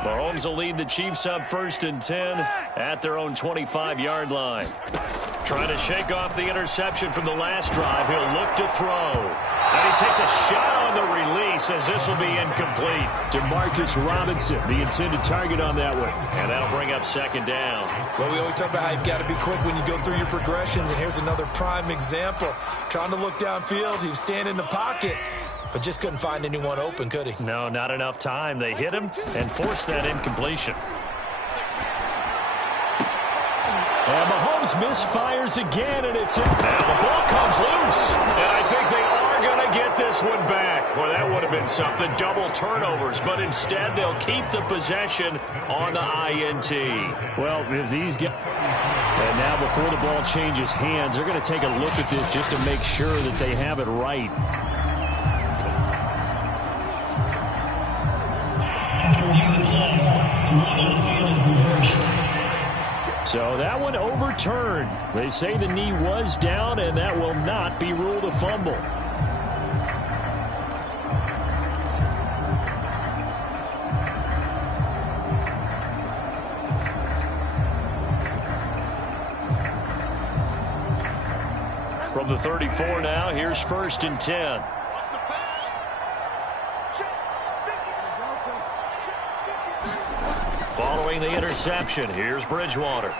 Mahomes will lead the Chiefs up 1st and 10 at their own 25-yard line. Trying to shake off the interception from the last drive. He'll look to throw. And he takes a shot on the release as this will be incomplete. Demarcus Robinson, the intended target on that one. And that'll bring up 2nd down. Well, we always talk about how you've got to be quick when you go through your progressions, and here's another prime example. Trying to look downfield, he was standing in the pocket, but just couldn't find anyone open, could he? No, not enough time. They hit him and forced that incompletion. And Mahomes misfires again, and it's in. Now the ball comes loose, and I think they are going to get this one back. Boy, that would have been something, double turnovers, but instead they'll keep the possession on the INT. Well, if these get... And now before the ball changes hands, they're going to take a look at this just to make sure that they have it right. So that one overturned. They say the knee was down, and that will not be ruled a fumble. From the 34 now, here's 1st and 10. Following the interception, here's Bridgewater.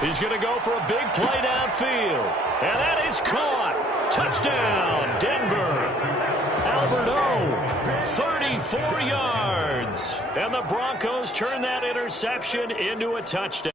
He's going to go for a big play downfield. And that is caught. Touchdown, Denver. Alberto, 34 yards. And the Broncos turn that interception into a touchdown.